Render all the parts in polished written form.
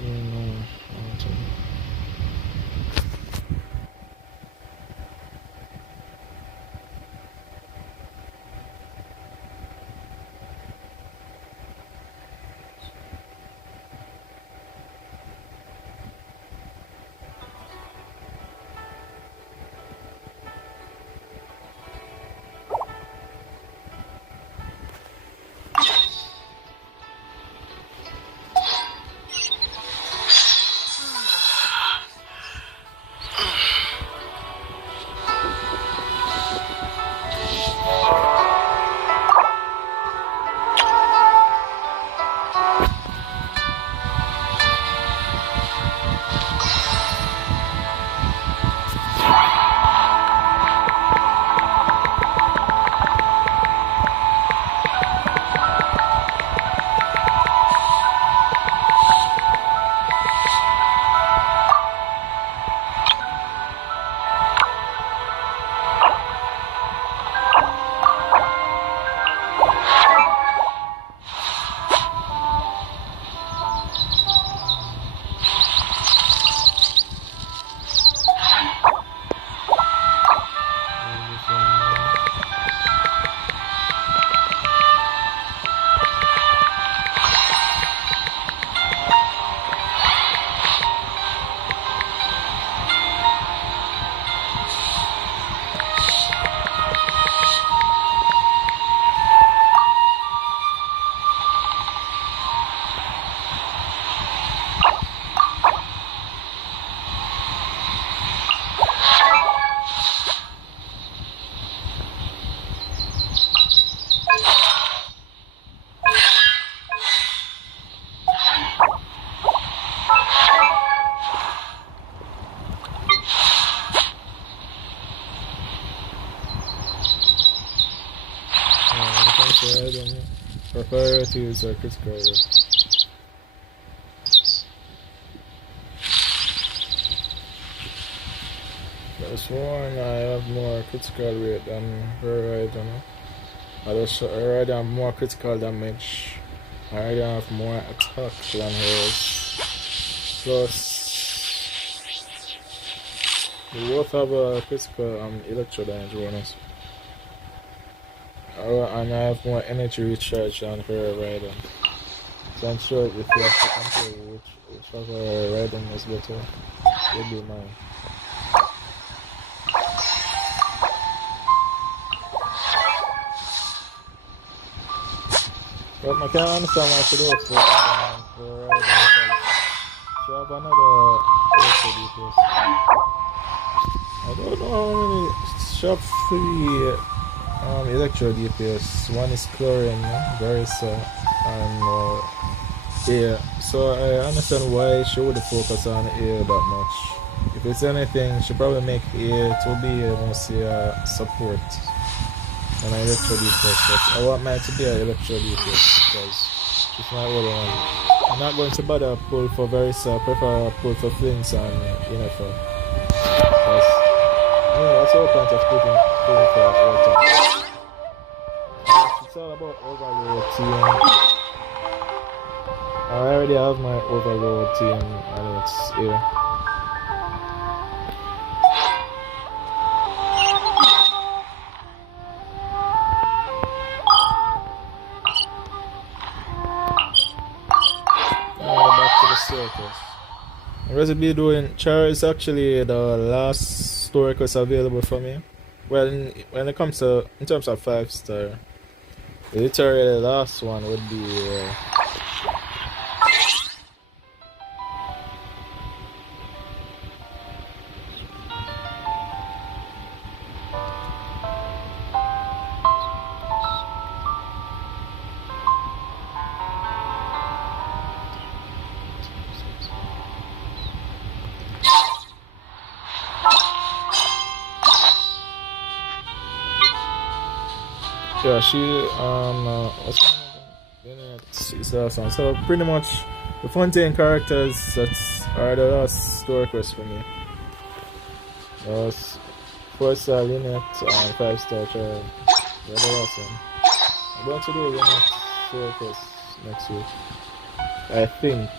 No. Prefer to use a critical rate. This one I have more critical rate than her, I don't know. I just already have more critical damage. I already have more attack than hers. Plus, we both have a critical electro damage bonus. And I have more energy recharge than her riding. So I'm sure if you have to compare which of her riding is better, it would be mine. But I can't understand why she does for riding because she have another electro DPS. I don't know how many shop free electro DPS. One is chlorine, Varisa, and air. So I understand why she would focus on air that much. If it's anything, she probably make air to be mostly support and electro DPS. But I want mine to be an electro DPS because she's my only one. I'm not going to bother pull for Varisa. I prefer pull for Flings and Uniform. Because that's the whole point of putting for all time. It's all about overload team. I already have my overload team and it's here. Back to the circus. What will be doing? Chiori is actually the last story quest available for me. Well, when it comes to in terms of 5-star. Literally the last one would be yeah, she what's her name? It's awesome. So pretty much the Fontaine characters are the last story quest for me. Those 4-star Lynette and 5-star Child. They're awesome. I'm going to do Lynette story quest next week. I think.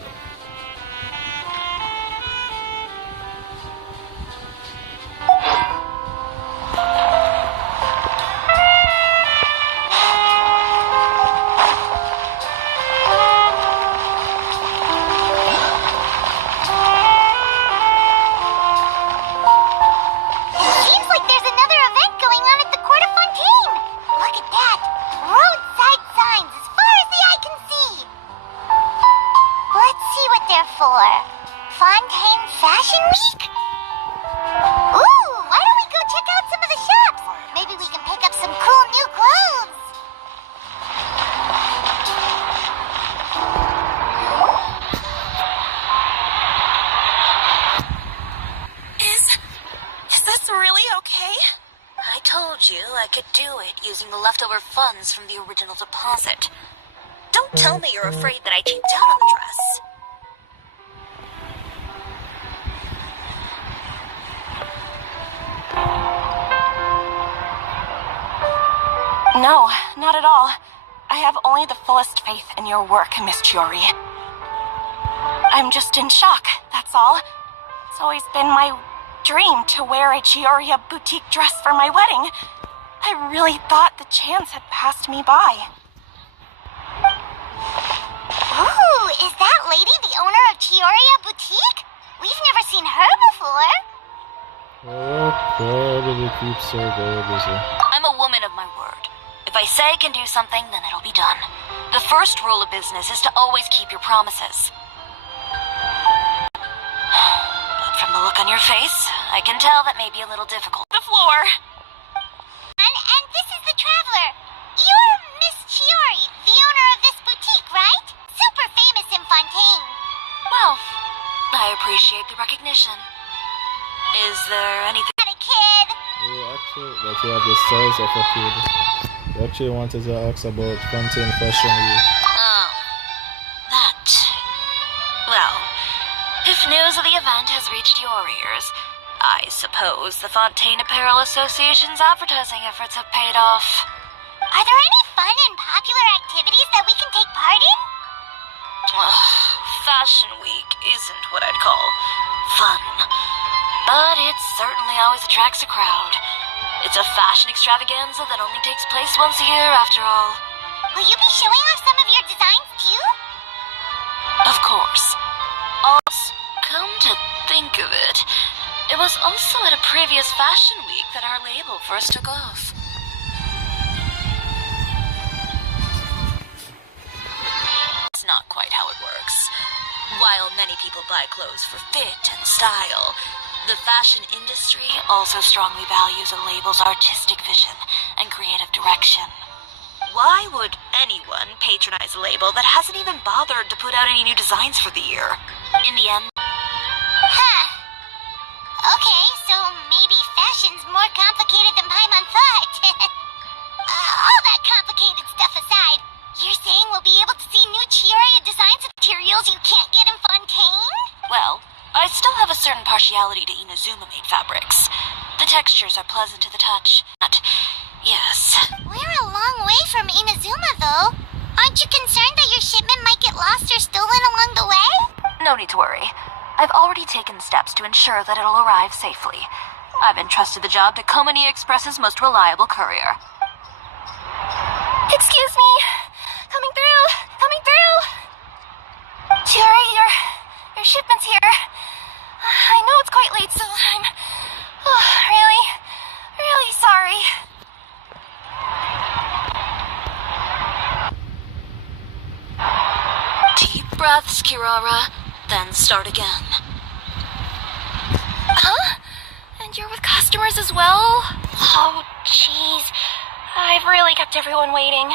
for? Fontaine Fashion Week? Ooh, why don't we go check out some of the shops? Maybe we can pick up some cool new clothes. Is this really okay? I told you I could do it using the leftover funds from the original deposit. Don't tell me you're afraid that I cheaped out on the dress. No, not at all. I have only the fullest faith in your work, Miss Chiori. I'm just in shock, that's all. It's always been my dream to wear a Chiori boutique dress for my wedding. I really thought the chance had passed me by. Ooh, is that lady the owner of Chiori Boutique? We've never seen her before. Well, probably keeps her very busy. I'm a woman of my word. If I say I can do something, then it'll be done. The first rule of business is to always keep your promises. But from the look on your face, I can tell that may be a little difficult. The floor! And this is the Traveler. You're Miss Chiori, the owner of this boutique, right? Super famous in Fontaine. Well, I appreciate the recognition. Is there anything... Not a kid. Actually, that you have the size of a kid. You actually wanted to ask about Fontaine Fashion Week. Oh, that. Well, if news of the event has reached your ears, I suppose the Fontaine Apparel Association's advertising efforts have paid off. Are there any fun and popular activities that we can take part in? Fashion Week isn't what I'd call fun, but it certainly always attracts a crowd. It's a fashion extravaganza that only takes place once a year, after all. Will you be showing off some of your designs, too? Of course. Come to think of it, it was also at a previous Fashion Week that our label first took off. That's not quite how it works. While many people buy clothes for fit and style, the fashion industry also strongly values a label's artistic vision and creative direction. Why would anyone patronize a label that hasn't even bothered to put out any new designs for the year? In the end... Huh. Okay, so maybe fashion's more complicated than Paimon thought. All that complicated stuff aside, you're saying we'll be able to see new Chiori designs with materials you can't get in Fontaine? Well, I still have a certain partiality to Inazuma-made fabrics. The textures are pleasant to the touch. Yes. We're a long way from Inazuma, though. Aren't you concerned that your shipment might get lost or stolen along the way? No need to worry. I've already taken steps to ensure that it'll arrive safely. I've entrusted the job to Komani Express's most reliable courier. Excuse me. Coming through. Coming through. Chiori, your shipment's here. I know it's quite late, so I'm really sorry. Deep breaths, Kirara, then start again. Huh? And you're with customers as well? Oh, jeez. I've really kept everyone waiting.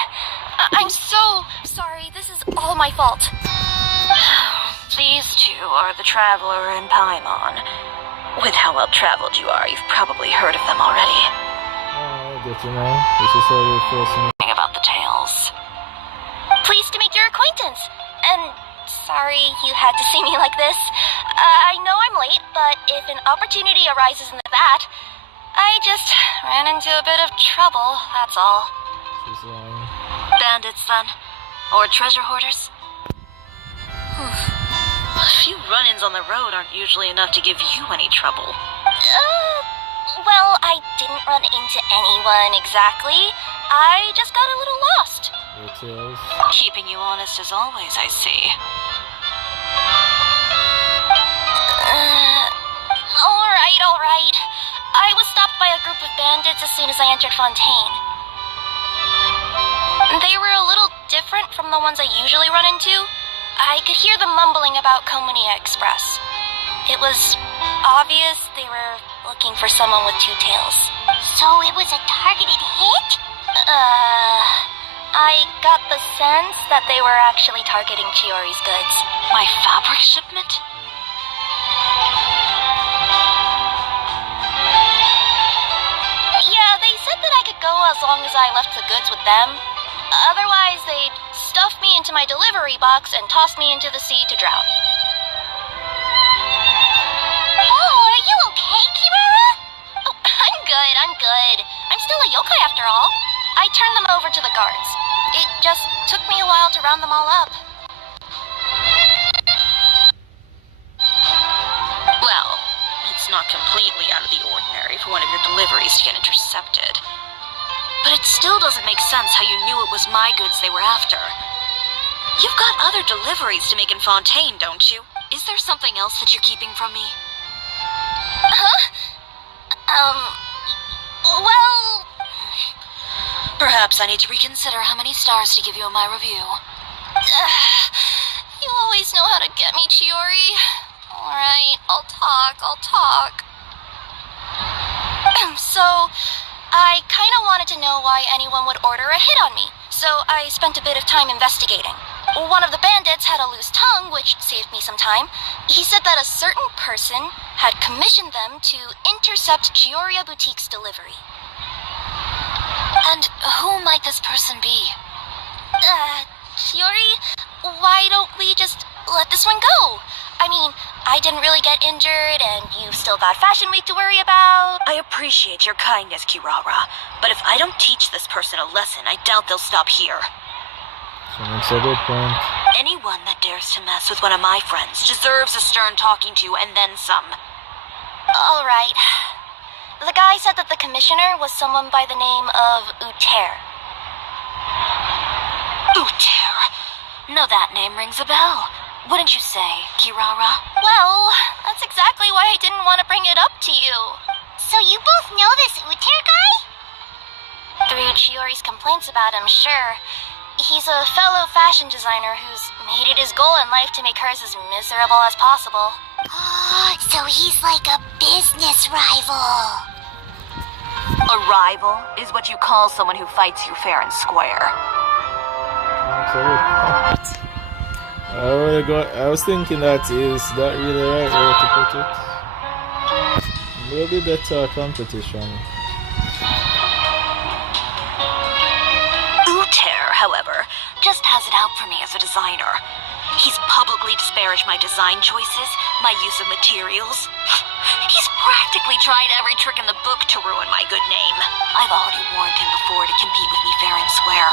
I'm so sorry. This is all my fault. These two are the Traveler and Paimon. With how well traveled you are, you've probably heard of them already. Good to know. This is how we first meet. About the tales. Pleased to make your acquaintance. And sorry you had to see me like this. I know I'm late, but if an opportunity arises in that, I just ran into a bit of trouble, that's all. Bandits, then? Or treasure hoarders? A few run-ins on the road aren't usually enough to give you any trouble. Well, I didn't run into anyone exactly. I just got a little lost. Keeping you honest as always, I see. Alright. I was stopped by a group of bandits as soon as I entered Fontaine. They were a little different from the ones I usually run into. I could hear them mumbling about Komunia Express. It was obvious they were looking for someone with two tails. So it was a targeted hit? I got the sense that they were actually targeting Chiori's goods. My fabric shipment? Yeah, they said that I could go as long as I left the goods with them. Otherwise, they'd stuff me into my delivery box and toss me into the sea to drown. Oh, are you okay, Kirara? Oh, I'm good. I'm still a yokai after all. I turned them over to the guards. It just took me a while to round them all up. Well, it's not completely out of the ordinary for one of your deliveries to get intercepted. But it still doesn't make sense how you knew it was my goods they were after. You've got other deliveries to make in Fontaine, don't you? Is there something else that you're keeping from me? Huh? Well... Perhaps I need to reconsider how many stars to give you in my review. You always know how to get me, Chiori. Alright, I'll talk. So, I kinda wanted to know why anyone would order a hit on me, so I spent a bit of time investigating. One of the bandits had a loose tongue, which saved me some time. He said that a certain person had commissioned them to intercept Chioria Boutique's delivery. And who might this person be? Chiori, why don't we just let this one go? I mean, I didn't really get injured, and you've still got Fashion Week to worry about. I appreciate your kindness, Kirara, but if I don't teach this person a lesson, I doubt they'll stop here. That's a good point. Anyone that dares to mess with one of my friends deserves a stern talking to and then some. All right. The guy said that the commissioner was someone by the name of Uter. Uter? Now that name rings a bell. Wouldn't you say, Kirara? Well, that's exactly why I didn't want to bring it up to you. So you both know this Uter guy? Through Chiori's complaints about him, sure. He's a fellow fashion designer who's made it his goal in life to make hers as miserable as possible. Oh, so he's like a business rival. A rival is what you call someone who fights you fair and square. That's a good point. I was thinking that is that really the right way to put it? Maybe better competition. Uter, however, just has it out for me as a designer. He's publicly disparaged my design choices, my use of materials. He's practically tried every trick in the book to ruin my good name. I've already warned him before to compete with me fair and square,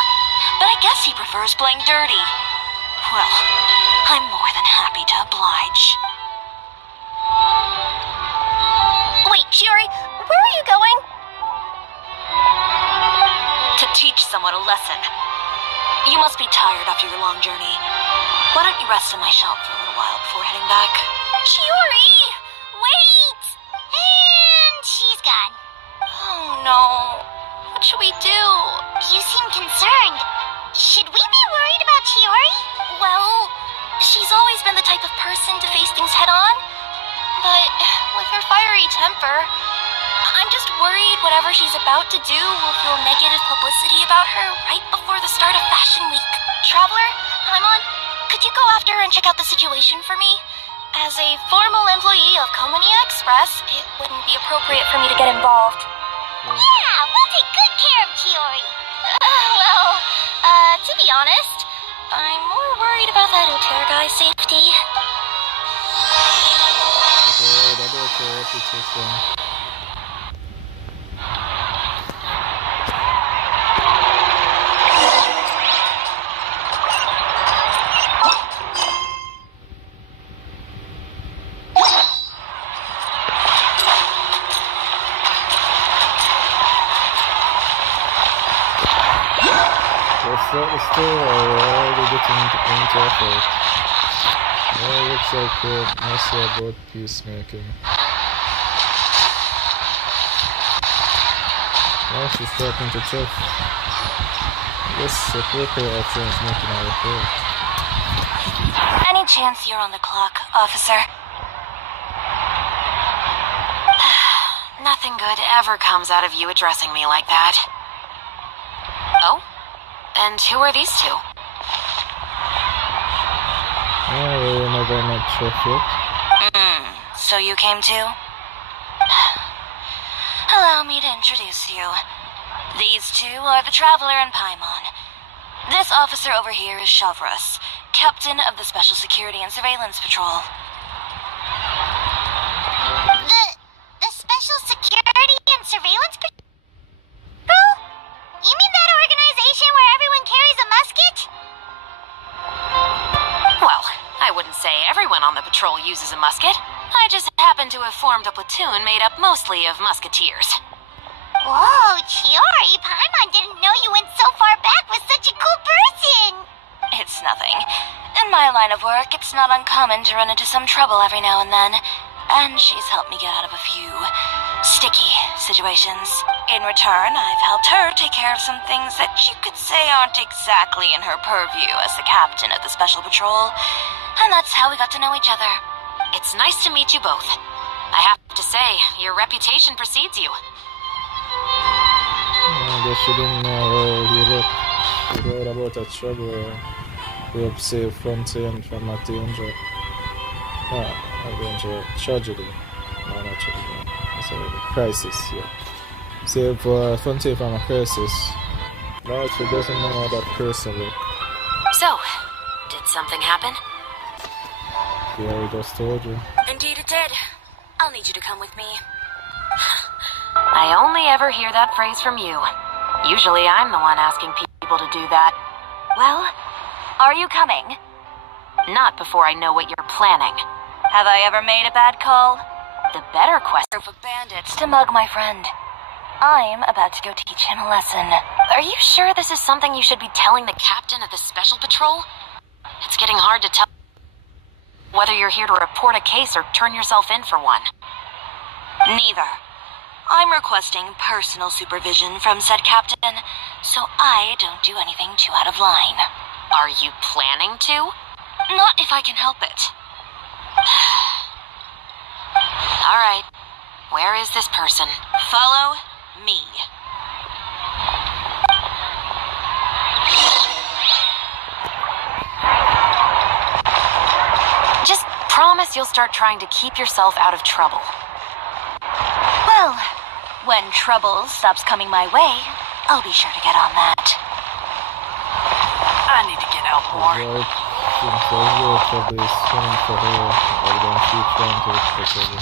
but I guess he prefers playing dirty. Well, I'm more than happy to oblige. Wait, Chiori, where are you going? To teach someone a lesson. You must be tired after your long journey. Why don't you rest in my shop for a little while before heading back? Chiori! Wait! And she's gone. Oh no. What should we do? You seem concerned. Should we be worried about Chiori? Well, she's always been the type of person to face things head on. But with her fiery temper, I'm just worried whatever she's about to do will feel negative publicity about her right before the start of Fashion Week. Traveler, Paimon, could you go after her and check out the situation for me? As a formal employee of Komunia Express, it wouldn't be appropriate for me to get involved. Yeah, we'll take good care of Chiori. To be honest, I'm more worried about that Uter guy's safety. Start the store already getting into effort. Oh, it looks so cool. Mostly about peacemaking. Now she's talking to Chef. I guess the quicker option is making a report. Any chance you're on the clock, officer? Nothing good ever comes out of you addressing me like that. Oh? And who are these two? Yeah, we never met Sheffield. So you came too? Allow me to introduce you. These two are the Traveler and Paimon. This officer over here is Shavras, captain of the Special Security and Surveillance Patrol. The Special Security and Surveillance Patrol? You mean that organization where everyone carries a musket? Well, I wouldn't say everyone on the patrol uses a musket. I just happen to have formed a platoon made up mostly of musketeers. Whoa, Chiori, Paimon didn't know you went so far back with such a cool person! It's nothing. In my line of work, it's not uncommon to run into some trouble every now and then. And she's helped me get out of a few sticky situations. In return, I've helped her take care of some things that you could say aren't exactly in her purview as the captain of the Special Patrol. And that's how we got to know each other. It's nice to meet you both. I have to say, your reputation precedes you. I guess she didn't know how he looked. She wrote about a trouble who saved Fontaine from a danger. A danger. Tragedy. No, not tragedy. Sorry, crisis, yeah. Save Fontaine from a crisis. But she doesn't know how that person looked. So, did something happen? Yeah, I just told you. Indeed it did. I'll need you to come with me. I only ever hear that phrase from you. Usually I'm the one asking people to do that. Well, are you coming? Not before I know what you're planning. Have I ever made a bad call? The better question for bandits to mug my friend. I'm about to go teach him a lesson. Are you sure this is something you should be telling the captain of the Special Patrol? It's getting hard to tell whether you're here to report a case or turn yourself in for one. Neither. I'm requesting personal supervision from said captain, so I don't do anything too out of line. Are you planning to? Not if I can help it. All right. Where is this person? Follow me. Just promise you'll start trying to keep yourself out of trouble. Well, when trouble stops coming my way, I'll be sure to get on that. I need to get out more. Right. Since the trouble is coming for her, I don't keep trying to look for trouble.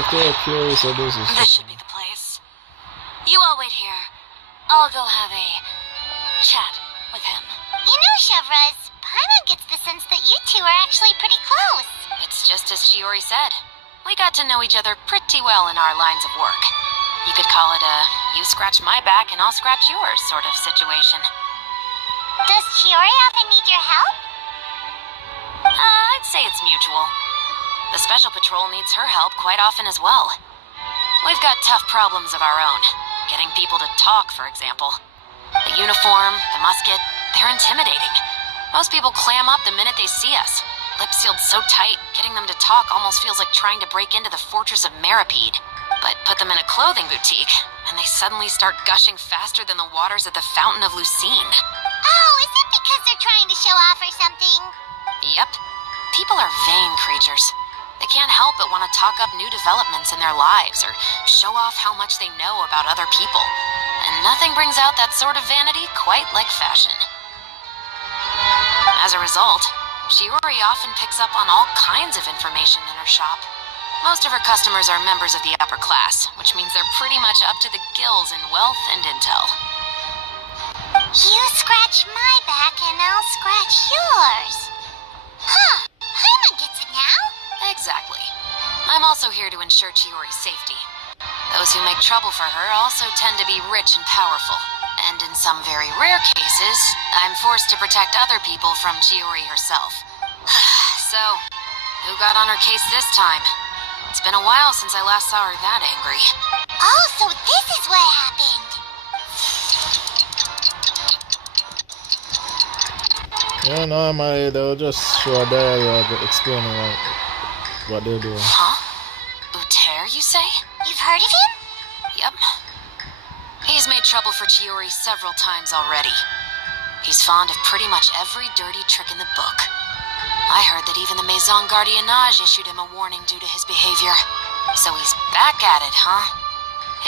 Okay, Chiori, so this should be the place. You all wait here. I'll go have a chat with him. You know, Shavras, Paimon gets the sense that you two are actually pretty close. It's just as Chiori said. We got to know each other pretty well in our lines of work. You could call it a you scratch my back and I'll scratch yours sort of situation. Does Chiori often need your help? I'd say it's mutual. The Special Patrol needs her help quite often as well. We've got tough problems of our own. Getting people to talk, for example. The uniform, the musket, they're intimidating. Most people clam up the minute they see us. Lips sealed so tight, getting them to talk almost feels like trying to break into the fortress of Meripede. But put them in a clothing boutique, and they suddenly start gushing faster than the waters at the Fountain of Lucine. Oh, is it because they're trying to show off or something? Yep. People are vain creatures. They can't help but want to talk up new developments in their lives or show off how much they know about other people. And nothing brings out that sort of vanity quite like fashion. As a result, Chiori often picks up on all kinds of information in her shop. Most of her customers are members of the upper class, which means they're pretty much up to the gills in wealth and intel. You scratch my back and I'll scratch yours. Huh, Paimon gets it now? Exactly. I'm also here to ensure Chiori's safety. Those who make trouble for her also tend to be rich and powerful. And in some very rare cases, I'm forced to protect other people from Chiori herself. So, who got on her case this time? It's been a while since I last saw her that angry. Oh, so this is what happened. Yeah, normally they'll just show a dialogue explaining what they're doing. Huh? Uter, you say? You've heard of him? Yep. He's made trouble for Chiori several times already. He's fond of pretty much every dirty trick in the book. I heard that even the Maison Gardiennage issued him a warning due to his behavior. So he's back at it, huh?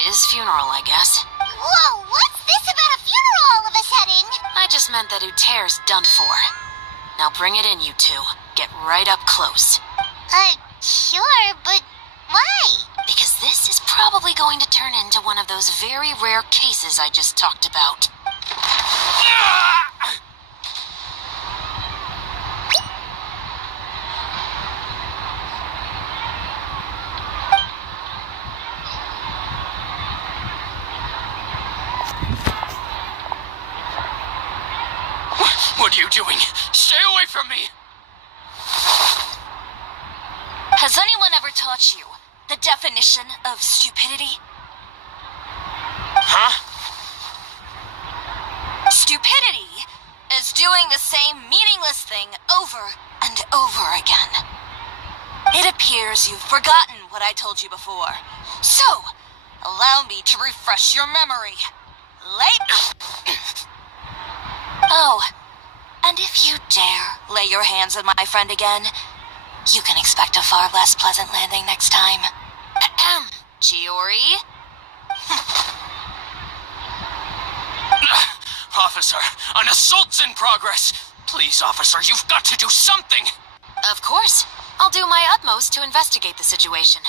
His funeral, I guess. Whoa, what's this about a funeral all of a sudden? I just meant that Uter's done for. Now bring it in, you two. Get right up close. Sure, but why? Because this is probably going to turn into one of those very rare cases I just talked about. What are you doing? Stay away from me! Has anyone ever taught you the definition of stupidity? Huh? Stupidity is doing the same meaningless thing over and over again. It appears you've forgotten what I told you before. So, allow me to refresh your memory. Oh, and if you dare lay your hands on my friend again, you can expect a far less pleasant landing next time. Ahem. Chiori? Officer, an assault's in progress! Please, officer, you've got to do something! Of course. I'll do my utmost to investigate the situation.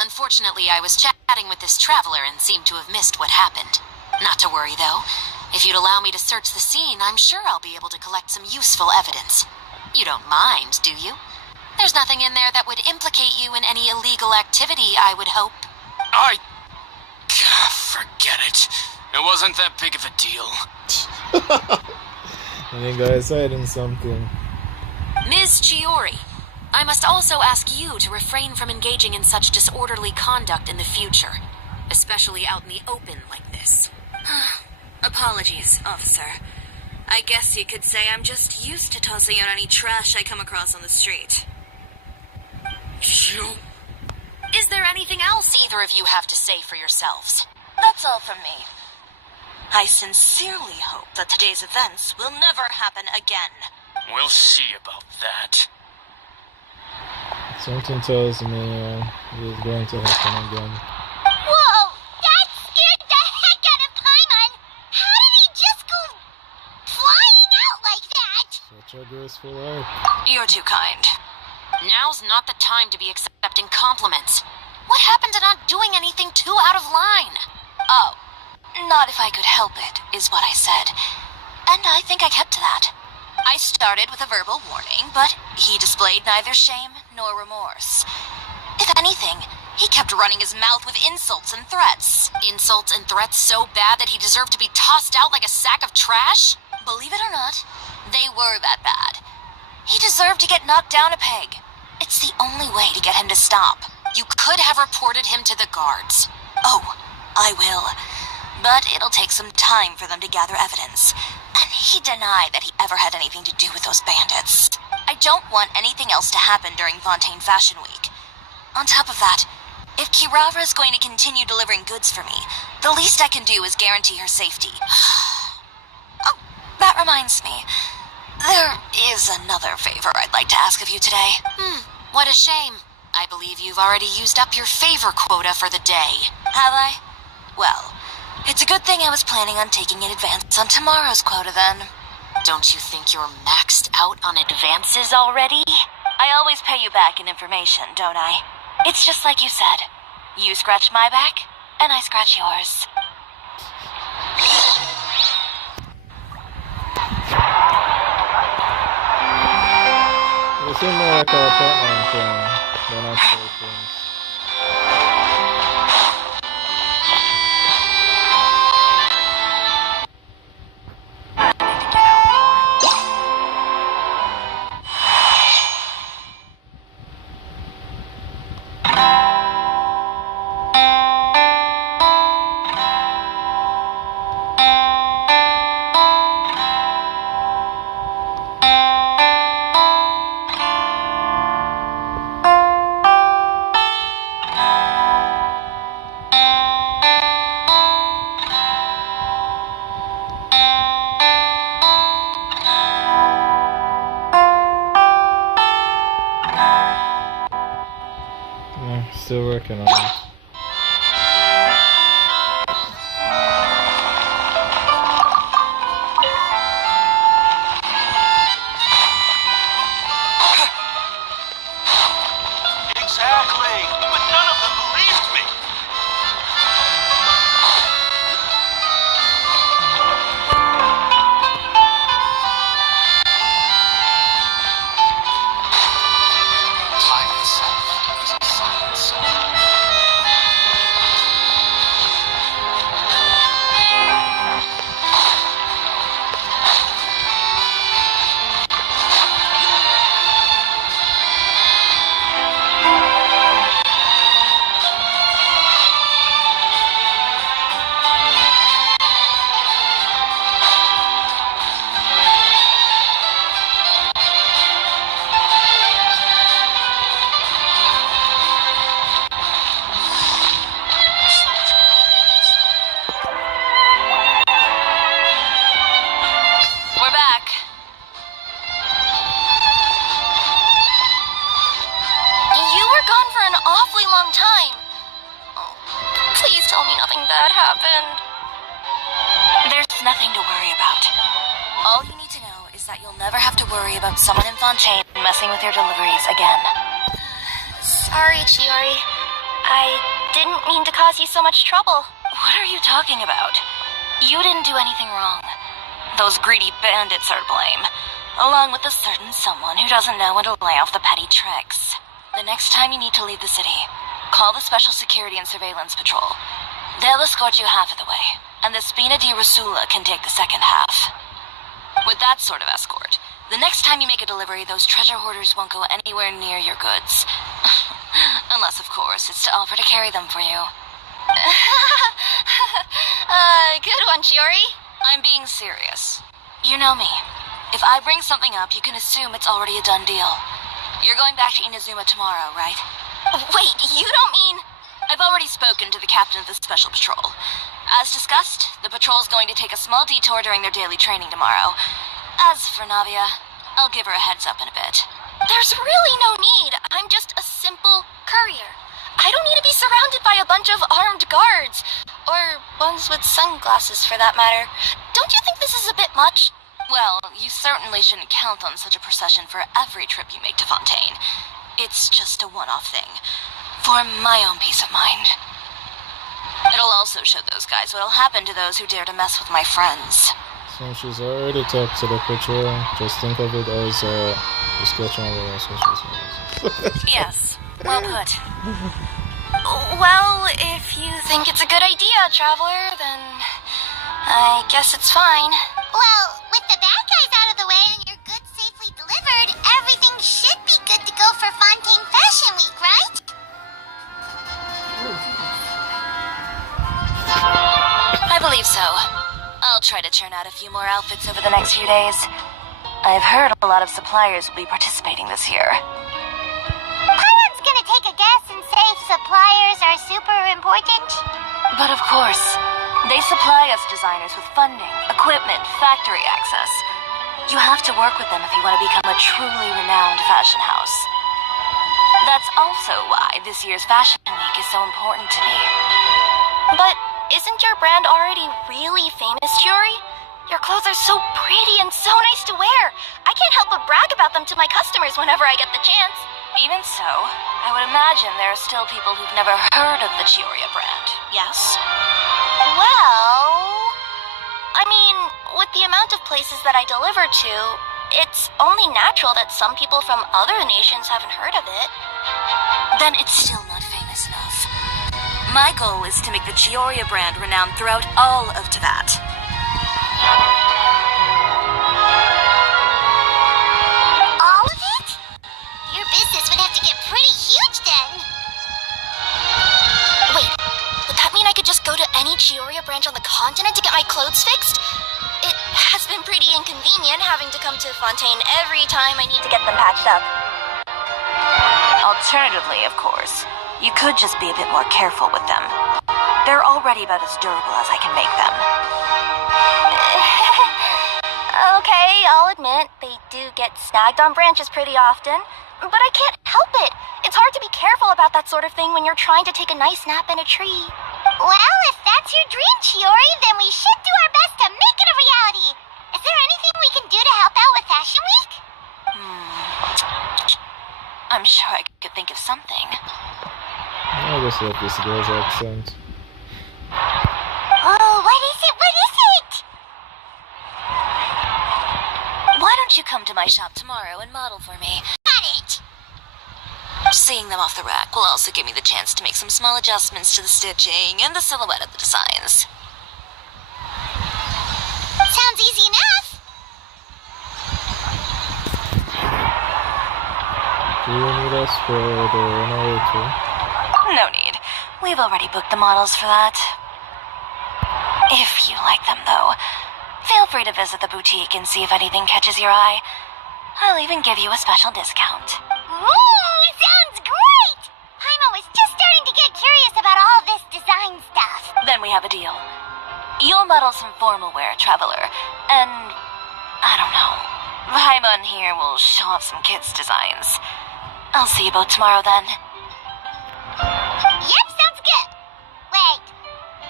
Unfortunately, I was chatting with this traveler and seemed to have missed what happened. Not to worry, though. If you'd allow me to search the scene, I'm sure I'll be able to collect some useful evidence. You don't mind, do you? There's nothing in there that would implicate you in any illegal activity, I would hope. Forget it. It wasn't that big of a deal. And you guys hiding something. Ms. Chiori, I must also ask you to refrain from engaging in such disorderly conduct in the future, especially out in the open like this. Apologies, officer. I guess you could say I'm just used to tossing out any trash I come across on the street. You... Is there anything else either of you have to say for yourselves? That's all from me. I sincerely hope that today's events will never happen again. We'll see about that. Something tells me it's going to happen again. Whoa, that scared the heck out of Paimon. How did he just go flying out like that? Such a graceful arc. You're too kind. Now's not the time to be accepting compliments. What happened to not doing anything too out of line? Oh, not if I could help it, is what I said. And I think I kept to that. I started with a verbal warning, but he displayed neither shame nor remorse. If anything, he kept running his mouth with insults and threats. Insults and threats so bad that he deserved to be tossed out like a sack of trash? Believe it or not, they were that bad. He deserved to get knocked down a peg. It's the only way to get him to stop. You could have reported him to the guards. Oh, I will. But it'll take some time for them to gather evidence. And he denied that he ever had anything to do with those bandits. I don't want anything else to happen during Fontaine Fashion Week. On top of that, if Kirara is going to continue delivering goods for me, the least I can do is guarantee her safety. Oh, that reminds me. There is another favor I'd like to ask of you today. What a shame. I believe you've already used up your favor quota for the day. Have I? Well, it's a good thing I was planning on taking an advance on tomorrow's quota then. Don't you think you're maxed out on advances already? I always pay you back in information, don't I? It's just like you said. You scratch my back, and I scratch yours. It seems more like our apartment than actual things. still working on it. Exactly, but none of them believed me. Time itself is a silent soul. We're back. You were gone for an awfully long time. Oh, please tell me nothing bad happened. There's nothing to worry about. All you need to know is that you'll never have to worry about someone in Fontaine messing with your deliveries again. Sorry, Chiori. I didn't mean to cause you so much trouble. What are you talking about? You didn't do anything wrong. Those greedy bandits are to blame, along with a certain someone who doesn't know when to lay off the petty tricks. The next time you need to leave the city, call the Special Security and Surveillance Patrol. They'll escort you half of the way, and the Spina di Rasula can take the second half. With that sort of escort, the next time you make a delivery, those treasure hoarders won't go anywhere near your goods. Unless, of course, it's to offer to carry them for you. Good one, Chiori. I'm being serious. You know me. If I bring something up, you can assume it's already a done deal. You're going back to Inazuma tomorrow, right? Wait, you don't mean... I've already spoken to the captain of the Special Patrol. As discussed, the patrol's going to take a small detour during their daily training tomorrow. As for Navia, I'll give her a heads up in a bit. There's really no need. I'm just a simple courier. I don't need to be surrounded by a bunch of armed guards. Or ones with sunglasses, for that matter. Don't you think this is a bit much? Well, you certainly shouldn't count on such a procession for every trip you make to Fontaine. It's just a one-off thing. For my own peace of mind. It'll also show those guys what'll happen to those who dare to mess with my friends. So she's already talked to the patrol. Just think of it as a discussion with us. Yes, well put. Well, if you think it's a good idea, Traveler, then I guess it's fine. Well, with the bad guys out of the way and your goods safely delivered, everything should be good to go for Fontaine Fashion Week, right? I believe so. I'll try to churn out a few more outfits over the next few days. I've heard a lot of suppliers will be participating this year. Paimon's gonna take a guess and say suppliers are super important. But of course, they supply us designers with funding, equipment, factory access. You have to work with them if you want to become a truly renowned fashion house. That's also why this year's Fashion Week is so important to me. But isn't your brand already really famous, Chiori? Your clothes are so pretty and so nice to wear. I can't help but brag about them to my customers whenever I get the chance. Even so, I would imagine there are still people who've never heard of the Chiori brand, yes? Well, I mean, with the amount of places that I deliver to, it's only natural that some people from other nations haven't heard of it. Then it's still not famous enough. My goal is to make the Chiori brand renowned throughout all of Teyvat. All of it? Your business would have to get pretty huge then. Wait, would that mean I could just go to any Chiori branch on the continent to get my clothes fixed? It has been pretty inconvenient having to come to Fontaine every time I need to get them patched up. Alternatively, of course, you could just be a bit more careful with them. They're already about as durable as I can make them. Okay, I'll admit, they do get snagged on branches pretty often, but I can't help it. It's hard to be careful about that sort of thing when you're trying to take a nice nap in a tree. Well, if that's your dream, Chiori, then we should do our best to make it a reality. Is there anything we can do to help out with Fashion Week? I'm sure I could think of something. I just love this girl's accent. Oh, what is it? What is it? Why don't you come to my shop tomorrow and model for me? Got it. Seeing them off the rack will also give me the chance to make some small adjustments to the stitching and the silhouette of the designs. Sounds easy enough. Do you need us for the runaway too? No need. We've already booked the models for that. If you like them, though, feel free to visit the boutique and see if anything catches your eye. I'll even give you a special discount. Ooh, sounds great! Paimon was just starting to get curious about all this design stuff. Then we have a deal. You'll model some formal wear, Traveler, and I don't know. Paimon here will show off some kids' designs. I'll see you both tomorrow then. Yep, sounds good. Wait,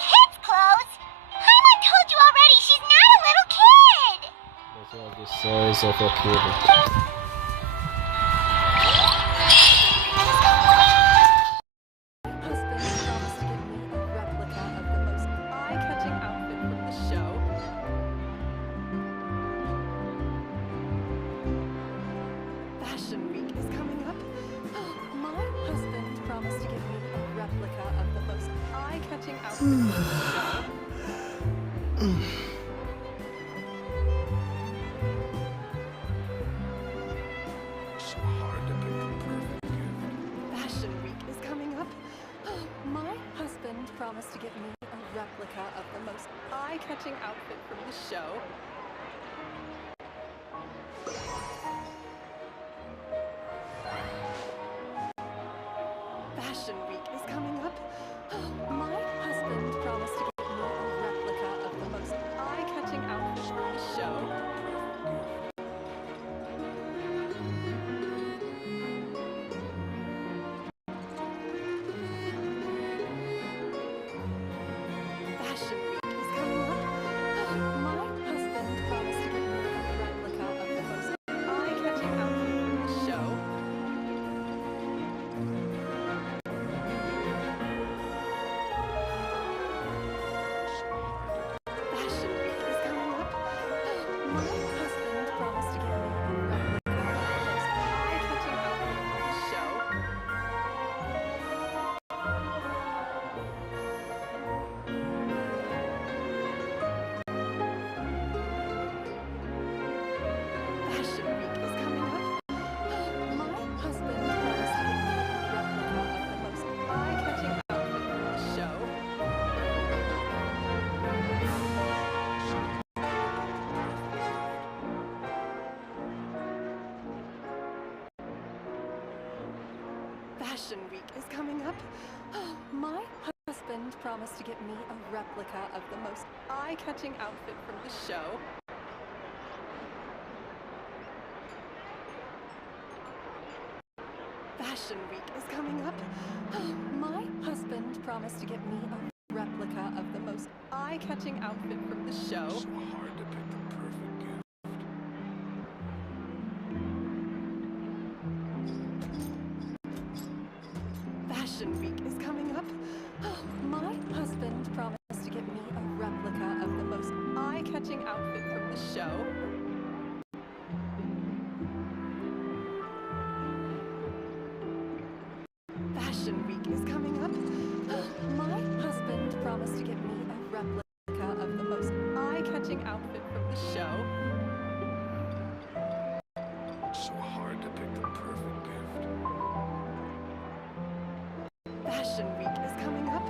kids' clothes? Paimon told you already she's not a little kid. That's all the size of a kid. promised to get me a replica of the most eye-catching outfit from the show. Fashion Week is coming up. My husband promised to get me a replica of the most eye-catching outfit from the show. Fashion Week is coming up. My husband promised to get me a replica of the most eye-catching outfit from the show. Fashion Week is coming up. My husband promised to get me a replica of the most eye-catching outfit from the show. Fashion Week is coming up. My husband promised to get me a replica of the most eye-catching outfit from the show. Fashion Week is coming up. My husband promised to get me a replica of the most eye-catching outfit from the show. Fashion Week is coming up. My husband promised to get me a replica of the most eye-catching outfit from the show. So hard to pick the perfect gift. Fashion Week is coming up. My husband promised to get me a replica of the most eye-catching outfit from the show. Fashion Week is coming up. My husband promised to get me a replica of the most eye-catching outfit from the show. So hard to pick the perfect gift. Fashion Week is coming up.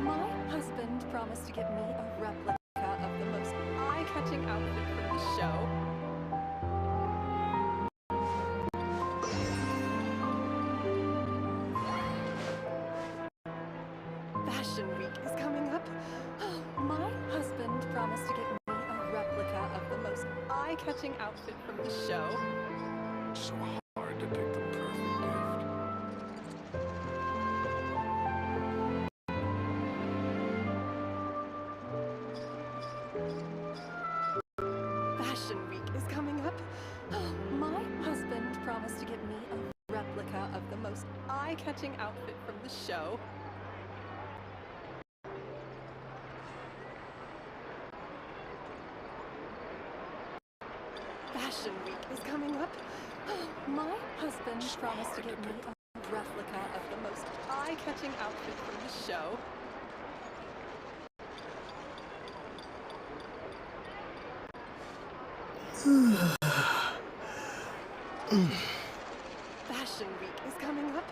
My husband promised to get me a replica of the most eye-catching outfit from the show. Fashion Week is coming up. My husband promised to get me a replica of the most eye-catching outfit from the show. So hard to pick the perfect gift. eye-catching outfit from the show. Fashion Week is coming up. My husband promised to get me a replica of the most eye-catching outfit from the show. Fashion Week is coming up.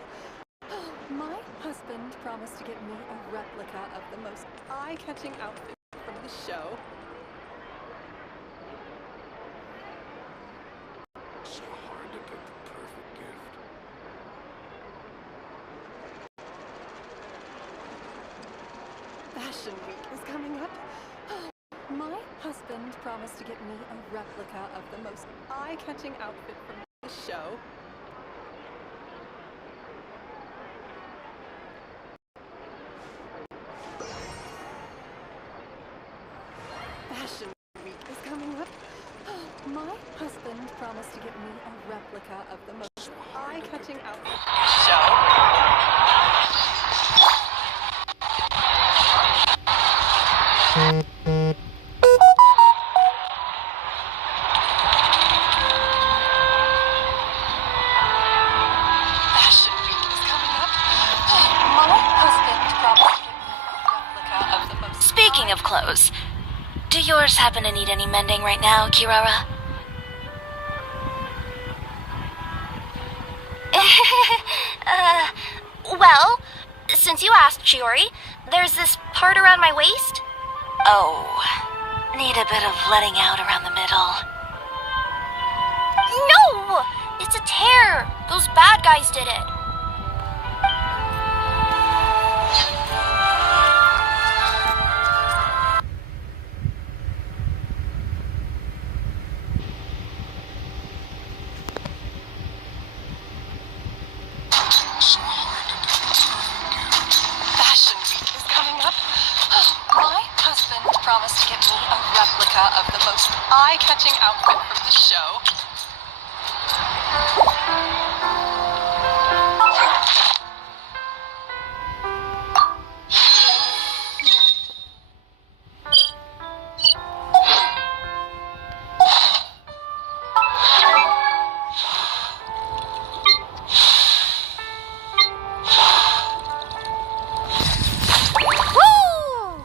My husband promised to get me a replica of the most eye-catching outfit from the show. So hard to pick the perfect gift. Fashion Week is coming up. My husband promised to get me a replica of the most eye-catching outfit from the show. Fashion Week is coming up. My husband promised to get me a replica of the most eye-catching outfit from the show. Fashion Week is coming up. My husband promised to get me a replica of the most. Speaking of clothes, do yours happen to need any mending right now, Kirara? Well, since you asked, Chiori, there's this part around my waist. Oh, need a bit of letting out around the middle. No! It's a tear! Those bad guys did it. So hard to pick the perfect gift. Fashion Week is coming up. My husband promised to get me a replica of the most eye-catching outfit from the show. Woo!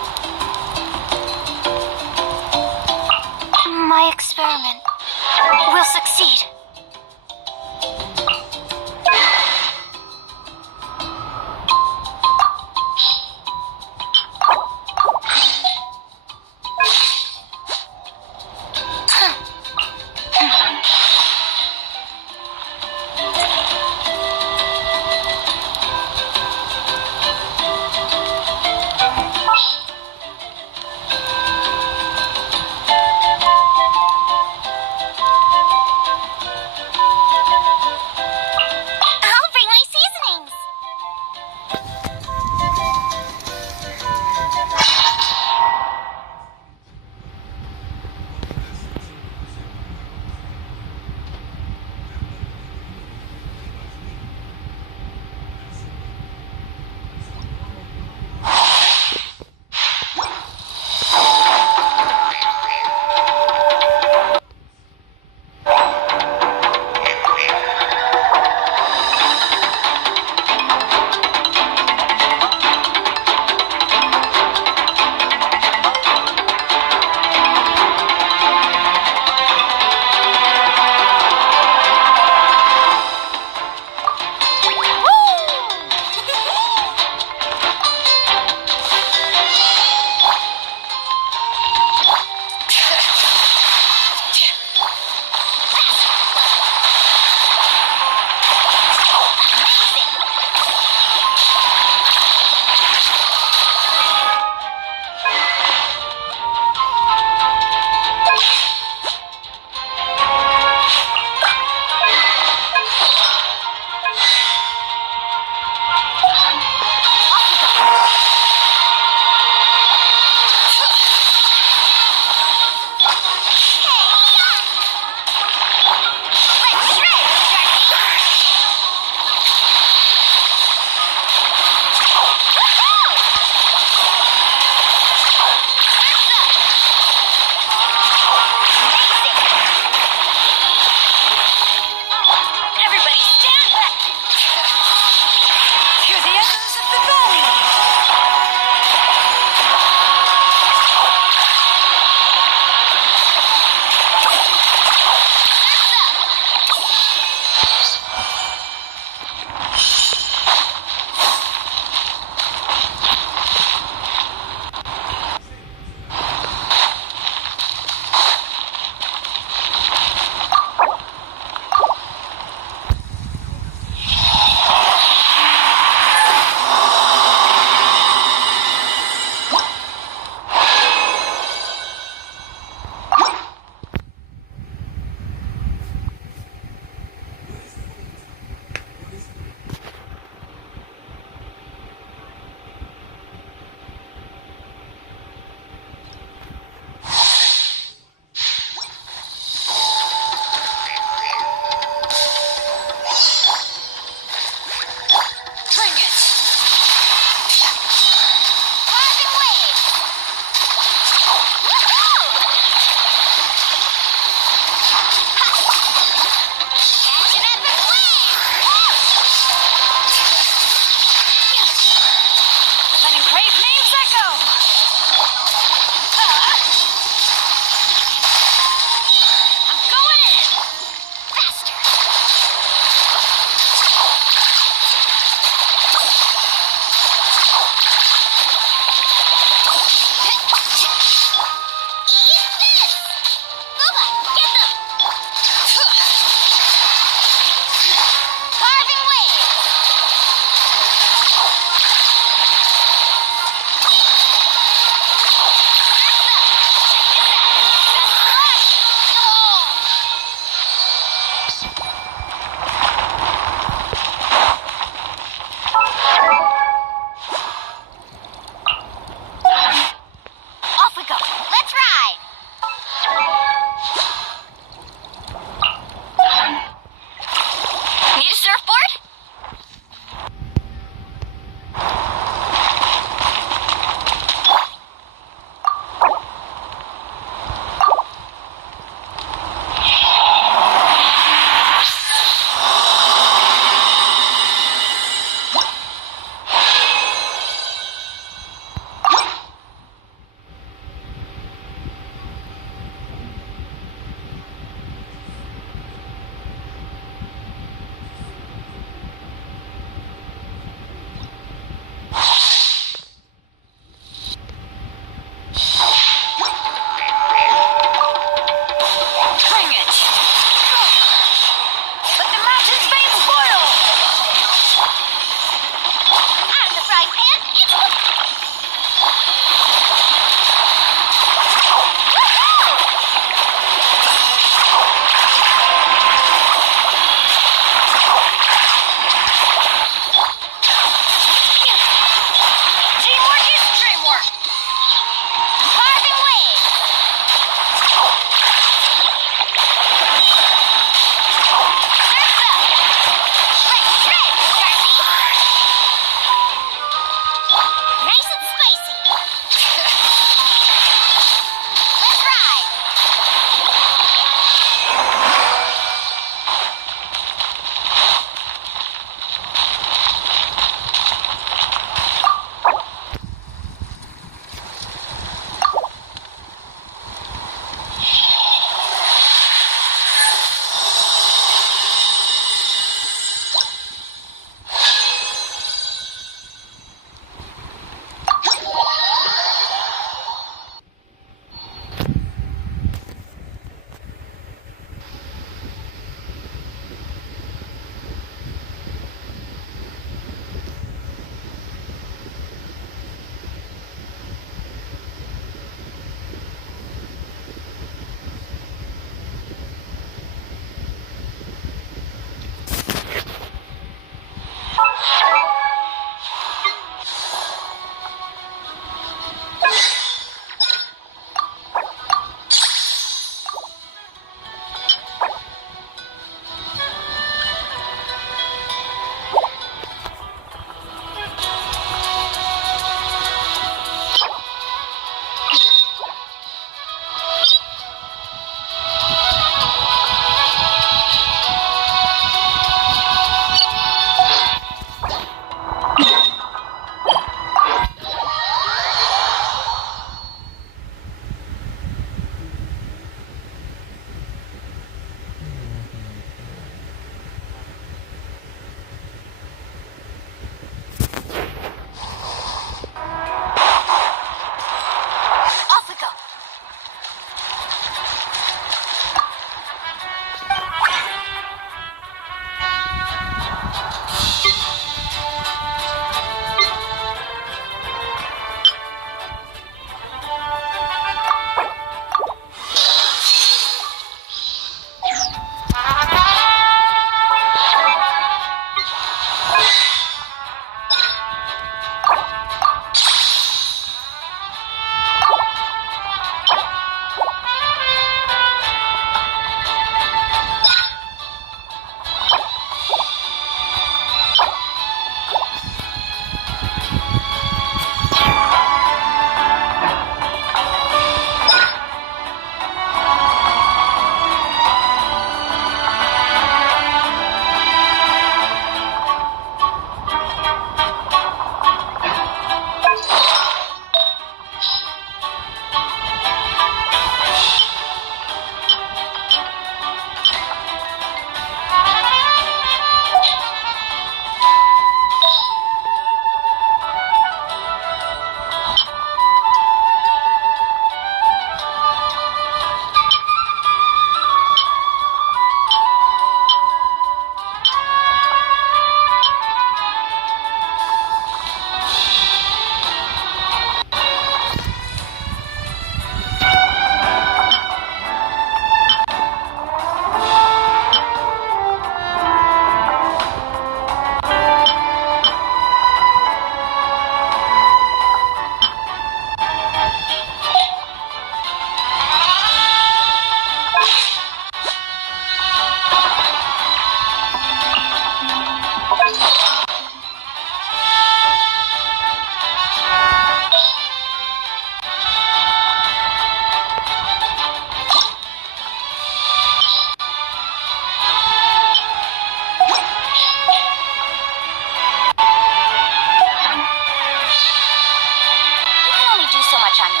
much on your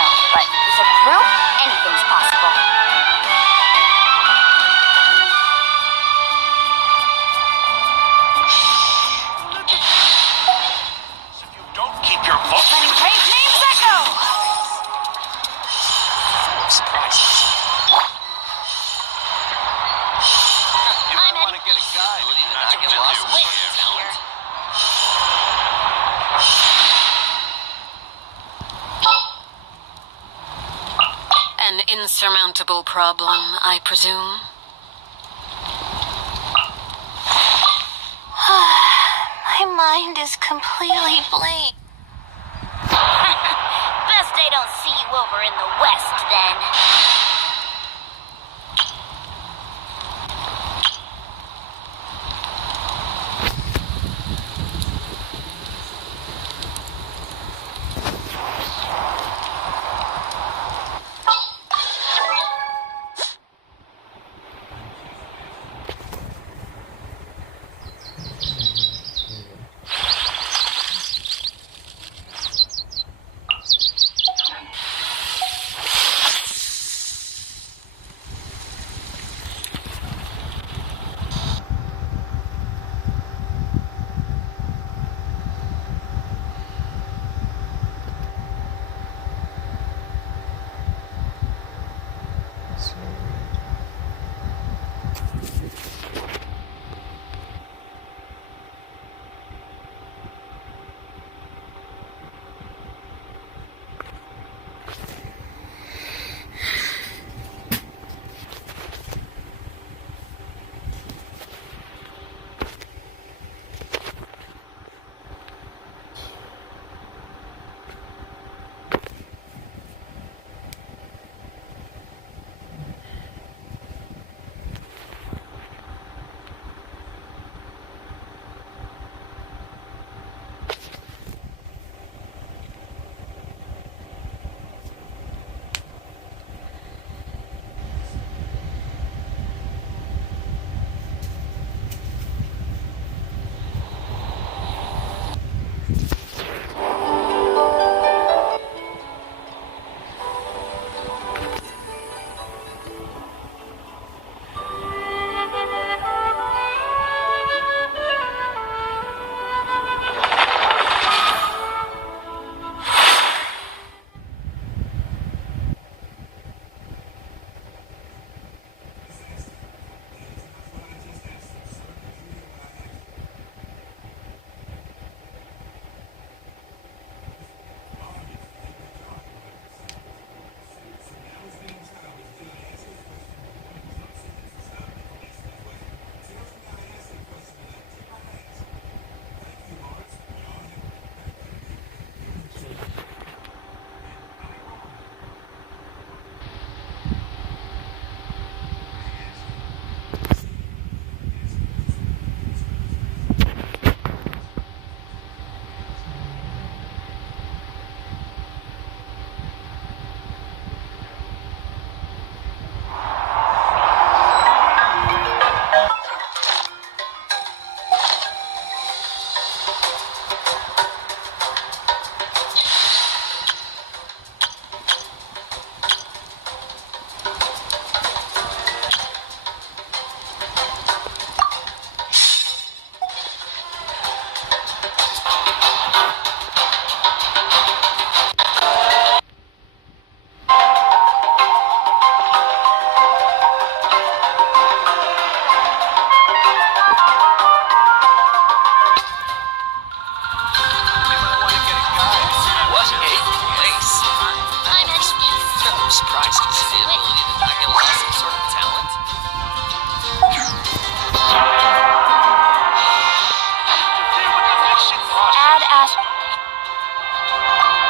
own, but as a group, anything's possible. If you don't keep your vote, Letting great names echo! surprises. You might want to get a guide. Not get lost in Witness here. An insurmountable problem, I presume. My mind is completely blank. Best I don't see you over in the west, then.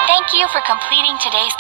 Thank you for completing today's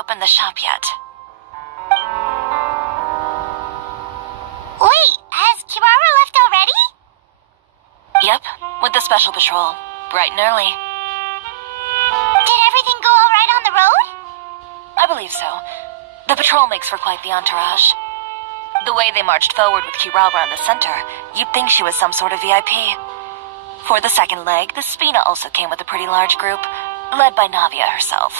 opened the shop yet. Wait, has Chiori left already? Yep, with the special patrol. Bright and early. Did everything go all right on the road? I believe so. The patrol makes for quite the entourage. The way they marched forward with Kirara in the center, you'd think she was some sort of VIP. For the second leg, the Spina also came with a pretty large group, led by Navia herself.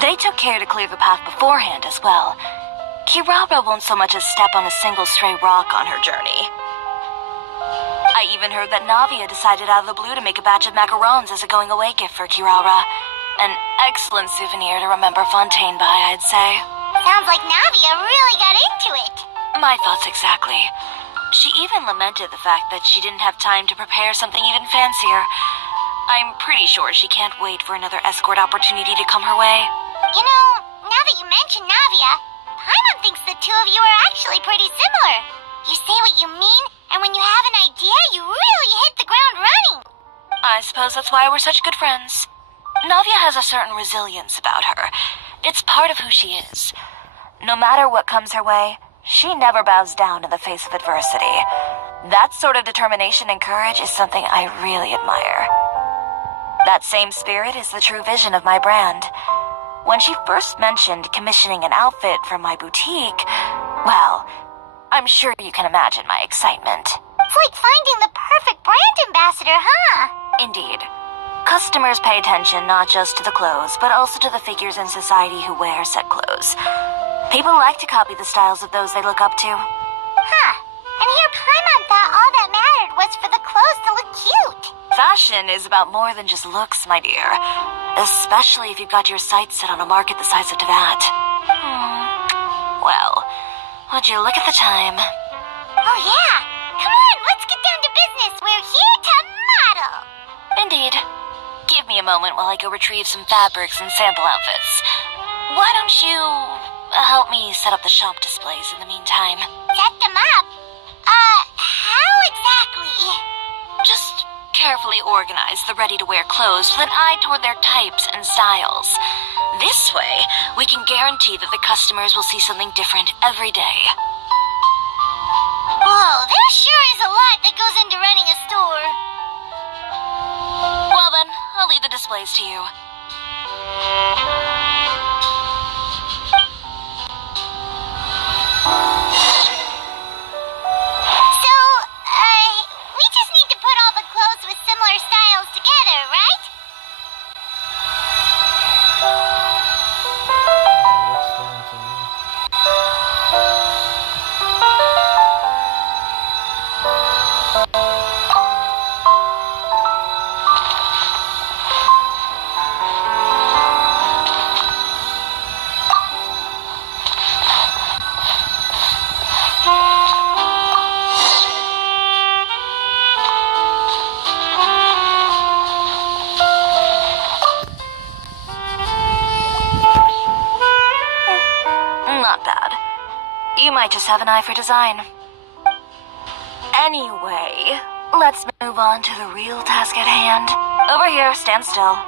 They took care to clear the path beforehand as well. Kirara won't so much as step on a single stray rock on her journey. I even heard that Navia decided out of the blue to make a batch of macarons as a going-away gift for Kirara. An excellent souvenir to remember Fontaine by, I'd say. Sounds like Navia really got into it. My thoughts exactly. She even lamented the fact that she didn't have time to prepare something even fancier. I'm pretty sure she can't wait for another escort opportunity to come her way. You know, now that you mention Navia, Paimon thinks the two of you are actually pretty similar. You say what you mean, and when you have an idea, you really hit the ground running. I suppose that's why we're such good friends. Navia has a certain resilience about her. It's part of who she is. No matter what comes her way, she never bows down in the face of adversity. That sort of determination and courage is something I really admire. That same spirit is the true vision of my brand. When she first mentioned commissioning an outfit for my boutique, well, I'm sure you can imagine my excitement. It's like finding the perfect brand ambassador, huh? Indeed. Customers pay attention not just to the clothes, but also to the figures in society who wear said clothes. People like to copy the styles of those they look up to. Huh. And here Paimon thought all that mattered was for the clothes to look cute. Fashion is about more than just looks, my dear. Especially if you've got your sights set on a market the size of that. Well, would you look at the time? Oh yeah. Come on, let's get down to business. We're here to model. Indeed. Give me a moment while I go retrieve some fabrics and sample outfits. Why don't you help me set up the shop displays in the meantime? Set them up? How exactly? Just carefully organize the ready-to-wear clothes with an eye toward their types and styles. This way, we can guarantee that the customers will see something different every day. Whoa, there sure is a lot that goes into running a store. Well then, I'll leave the displays to you. So, we just need to put all the clothes with similar styles together, right? Looks fine to me. Not bad. You might just have an eye for design. Anyway, let's move on to the real task at hand. Over here, stand still.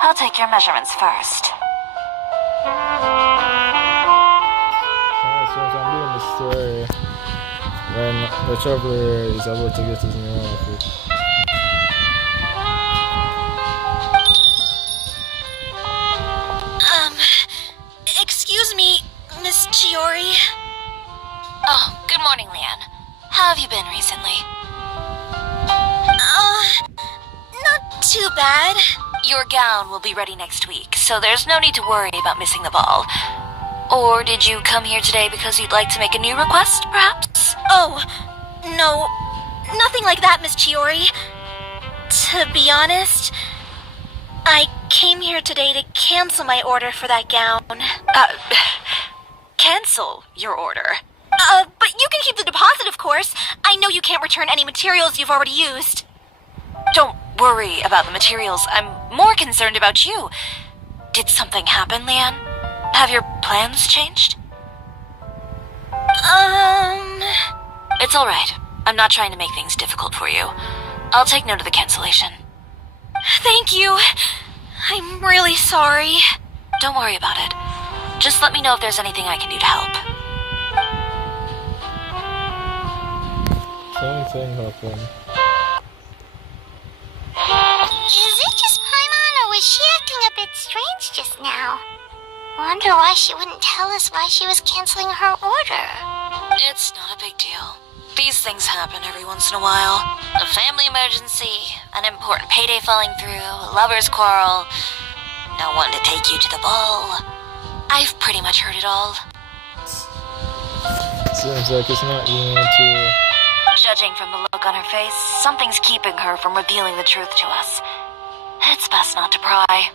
I'll take your measurements first. Since I'm doing the story, when the traveler is about to get his new outfit. Excuse me, Miss Chiori. Oh, good morning, Leanne. How have you been recently? Not too bad. Your gown will be ready next week, so there's no need to worry about missing the ball. Or did you come here today because you'd like to make a new request, perhaps? Oh, no. Nothing like that, Miss Chiori. To be honest, I came here today to cancel my order for that gown. Cancel your order. But you can keep the deposit, of course. I know you can't return any materials you've already used. Don't worry about the materials. I'm more concerned about you. Did something happen, Leanne? Have your plans changed? It's all right. I'm not trying to make things difficult for you. I'll take note of the cancellation. Thank you. I'm really sorry. Don't worry about it. Just let me know if there's anything I can do to help. Same thing happened. Is it just Paimon, or was she acting a bit strange just now? Wonder why she wouldn't tell us why she was canceling her order. It's not a big deal. These things happen every once in a while. A family emergency, an important payday falling through, a lover's quarrel, no one to take you to the ball. I've pretty much heard it all. Seems like it's not easy to... Judging from the look on her face, something's keeping her from revealing the truth to us. It's best not to pry.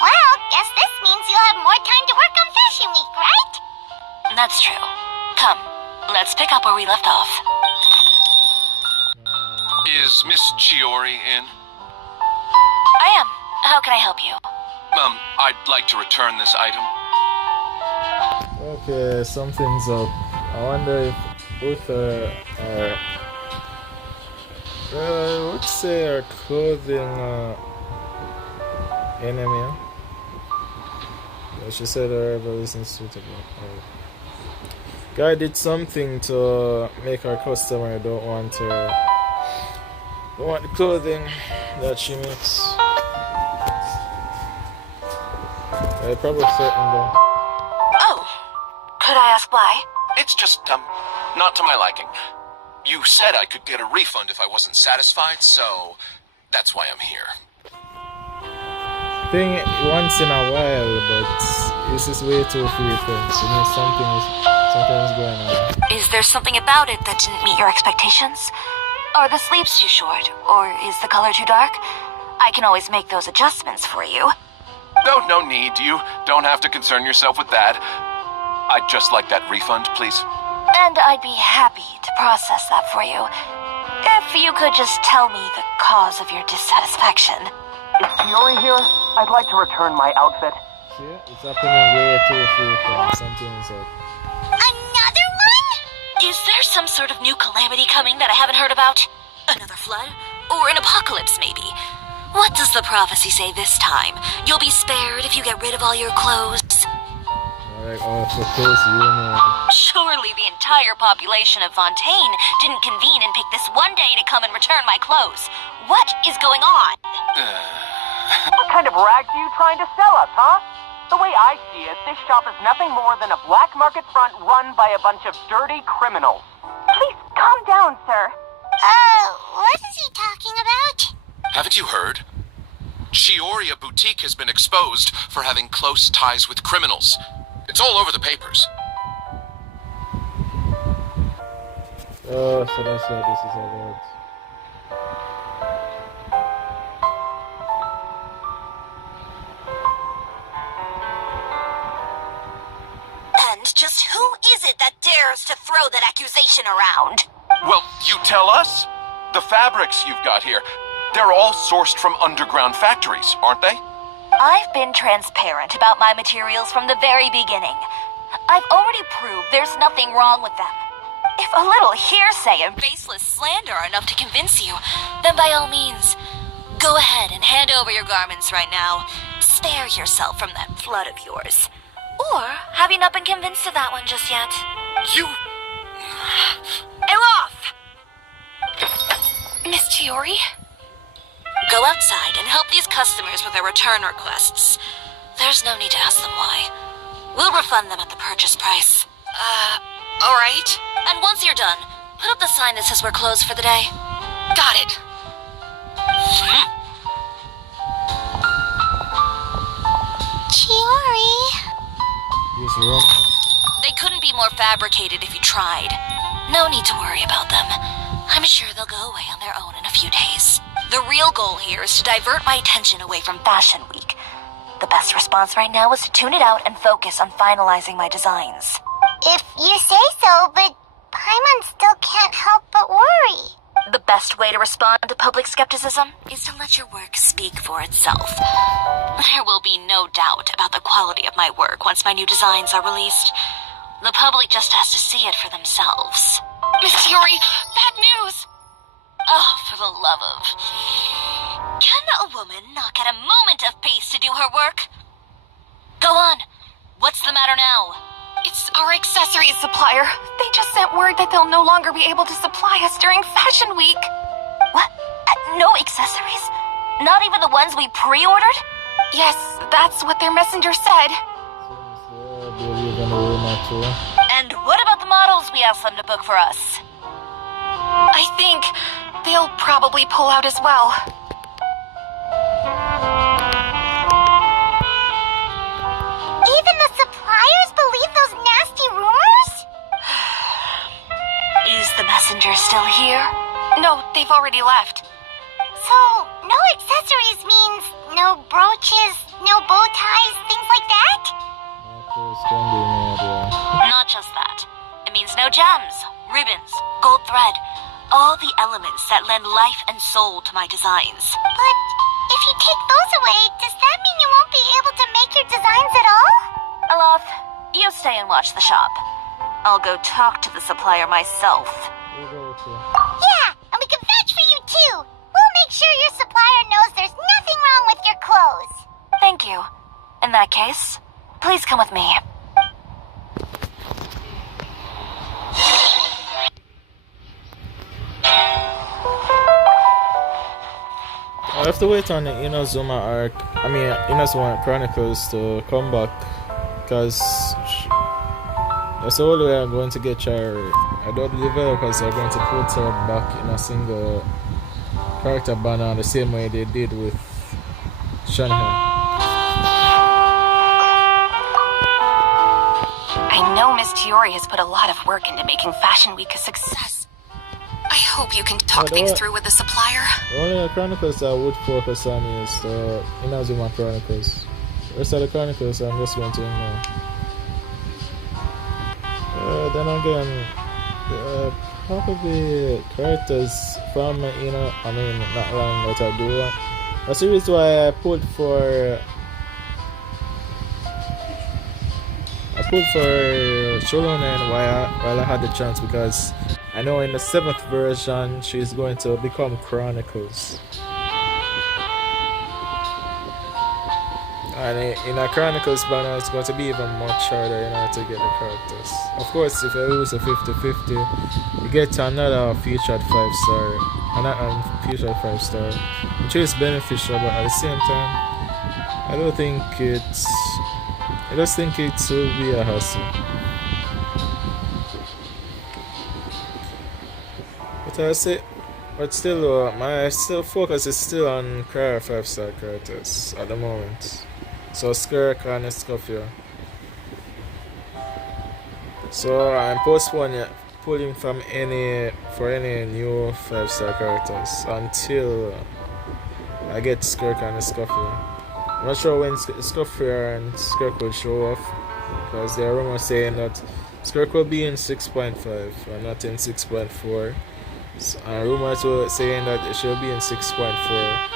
Well, guess this means you'll have more time to work on Fashion Week, right? That's true. Come, let's pick up where we left off. Is Miss Chiori in? I am. How can I help you? I'd like to return this item. Okay, something's up. I wonder if with let's say our clothing enemy. She said her rebel isn't suitable. Guy did something to make our customer don't want the clothing that she makes. I probably threatened them. Oh, could I ask why? It's just, not to my liking. You said I could get a refund if I wasn't satisfied, so that's why I'm here. Thing once in a while, but this is way too frequent. So something is going on. Is there something about it that didn't meet your expectations? Are the sleeves too short? Or is the color too dark? I can always make those adjustments for you. No need. You don't have to concern yourself with that. I'd just like that refund, please. And I'd be happy to process that for you. If you could just tell me the cause of your dissatisfaction. Is Chiori here? I'd like to return my outfit. See, it's happening way too frequent. Something is up. Another one? Is there some sort of new calamity coming that I haven't heard about? Another flood? Or an apocalypse, maybe? What does the prophecy say this time? You'll be spared if you get rid of all your clothes. Alright, for close unit. Surely the entire population of Fontaine didn't convene and pick this one day to come and return my clothes. What is going on? What kind of rags are you trying to sell us, huh? The way I see it, this shop is nothing more than a black market front run by a bunch of dirty criminals. Please calm down, sir. What is he talking about? Haven't you heard? Chiori Boutique has been exposed for having close ties with criminals. It's all over the papers. Oh, so that's what this is about. And just who is it that dares to throw that accusation around? Well, you tell us. The fabrics you've got here, they're all sourced from underground factories, aren't they? I've been transparent about my materials from the very beginning. I've already proved there's nothing wrong with them. If a little hearsay and baseless slander are enough to convince you, then by all means, go ahead and hand over your garments right now. Spare yourself from that flood of yours. Or have you not been convinced of that one just yet? You... Elof! Miss Chiori? Go outside and help these customers with their return requests. There's no need to ask them why. We'll refund them at the purchase price. Alright. And once you're done, put up the sign that says we're closed for the day. Got it. Chiori. Use romance. They couldn't be more fabricated if you tried. No need to worry about them. I'm sure they'll go away on their own in a few days. The real goal here is to divert my attention away from Fashion Week. The best response right now is to tune it out and focus on finalizing my designs. If you say so, but Paimon still can't help but worry. The best way to respond to public skepticism is to let your work speak for itself. There will be no doubt about the quality of my work once my new designs are released. The public just has to see it for themselves. Miss Chiori, bad news! Oh, for the love of... Can a woman not get a moment of peace to do her work? Go on. What's the matter now? It's our accessories supplier. They just sent word that they'll no longer be able to supply us during Fashion Week. What? No accessories? Not even the ones we pre-ordered? Yes, that's what their messenger said. And what about the models we asked them to book for us? I think they'll probably pull out as well. Even the suppliers believe those nasty rumors? Is the messenger still here? No, they've already left. So, no accessories means no brooches, no bow ties, things like that? Not just that. It means no gems, ribbons, gold thread, all the elements that lend life and soul to my designs. But if you take those away, does that mean you won't be able to make your designs at all? Alof, you stay and watch the shop. I'll go talk to the supplier myself. Yeah, and we can vouch for you too. We'll make sure your supplier knows there's nothing wrong with your clothes. Thank you. In that case, please come with me. I have to wait on the Inazuma arc, Inazuma Chronicles to come back, because that's the only way I'm going to get Chiori. I know the developers are going to put her back in a single character banner the same way they did with Shanahan. I know Miss Chiori has put a lot of work into making Fashion Week a success. I hope you can talk things through with the supplier. The only Chronicles I would focus on is the Inazuma Chronicles. The rest of the Chronicles I'm just going to ignore. Then again, probably characters from not long that I do. That's the reason why I put for Sholonen while I had the chance, because I know in the 7th version she's going to become Chronicles. And in a Chronicles banner it's going to be even much harder in order to get the characters. Of course, if I lose a 50-50, you get another featured 5-star, featured 5-star, which is beneficial, but at the same time, I just think it will be a hassle. But still, my focus is still on Kara 5-star characters at the moment. So Skirk and Escoffier. So I'm postponing pulling from any new 5-star characters until I get Skirk and Escoffier. I'm not sure when Escoffier and Skirk will show off, because there are rumors saying that Skirk will be in 6.5 and not in 6.4. Rumors were saying that it should be in 6.4.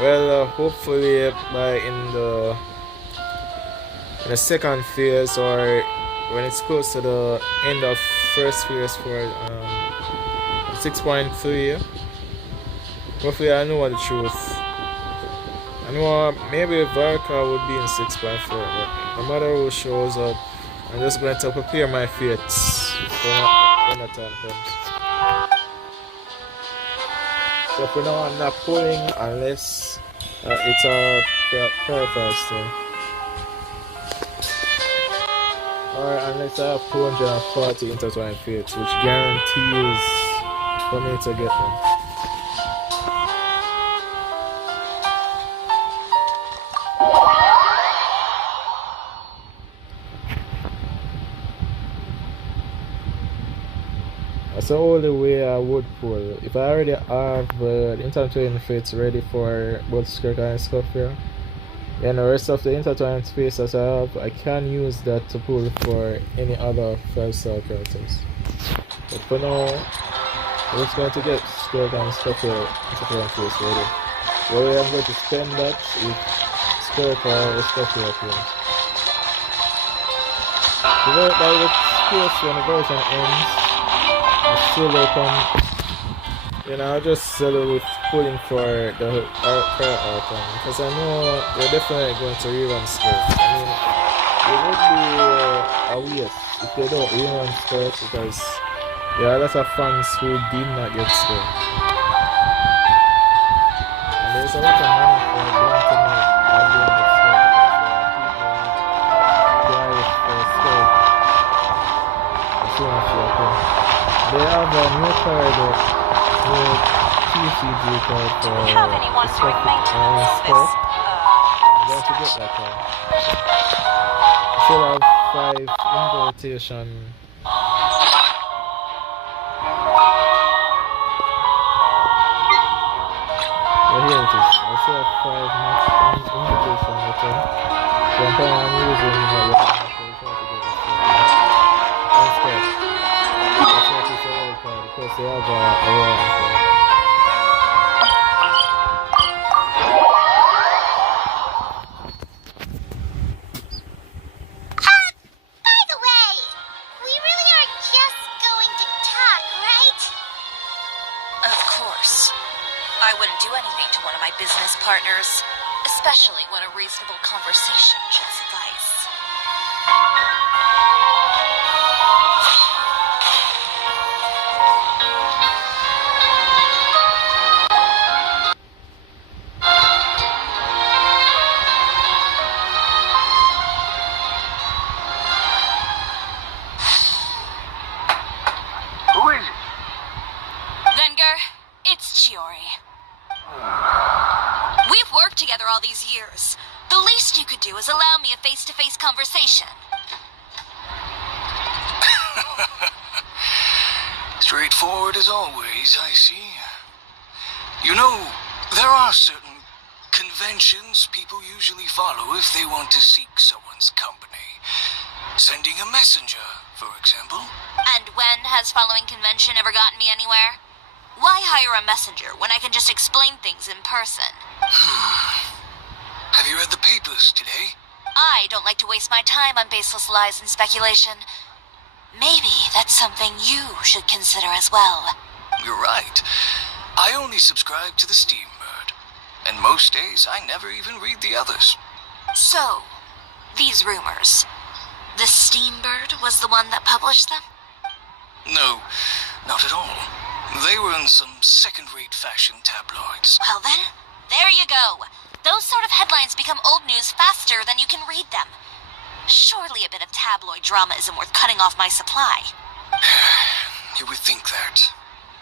Well, hopefully in the second phase, or when it's close to the end of first phase for 6.3. Hopefully I know the truth. I know maybe Varka would be in 6.4, but no matter who shows up, I'm just going to prepare my fates when the time comes. So for now, I'm not pulling unless it's a paracaster, or unless I have 240 intertwined fates, which guarantees for me to get them. That's the only way I would pull. If I already have the intertwined fates ready for both Skirk and Escoffier, then the rest of the intertwined faces I have, I can use that to pull for any other 5-star characters. But for now, I'm just going to get Skirk and Escoffier intertwined face ready. The way I'm going to spend that is Skirk or Escoffier appears. By the case when the version ends, will come. You know, I'll just settle with pulling for the prayer outcome because I know they're definitely going to rerun skirt. I mean, it would be a waste if they don't rerun skirt because there are a lot of fans who did not get skirt. And there's a lot of money for them to make on doing the skirt because there are people who drive for skirt. They have a new card new PCG card for Do we have anyone doing maintenance on this? I'm going to get that card. I still have 5 invitation. Well, here it is. I still have 5 max invitation, okay? So I'm planning on using one to try to get this card. That's good. That's what it's all card because they have a round card. By the way, we really are just going to talk, right? Of course. I wouldn't do anything to one of my business partners, especially when a reasonable conversation should suffice. Who is it? Venger, it's Chiori. We've worked together all these years. The least you could do is allow me a face-to-face conversation. Straightforward as always, I see. You know, there are certain conventions people usually follow if they want to seek someone's company. Sending a messenger, for example. And when has following convention ever gotten me anywhere? Why hire a messenger when I can just explain things in person? Have you read the papers today? I don't like to waste my time on baseless lies and speculation. Maybe that's something you should consider as well. You're right. I only subscribe to the Steambird. And most days I never even read the others. So, these rumors. The Steambird was the one that published them? No, not at all. They were in some second-rate fashion tabloids. Well then, there you go. Those sort of headlines become old news faster than you can read them. Surely a bit of tabloid drama isn't worth cutting off my supply. You would think that.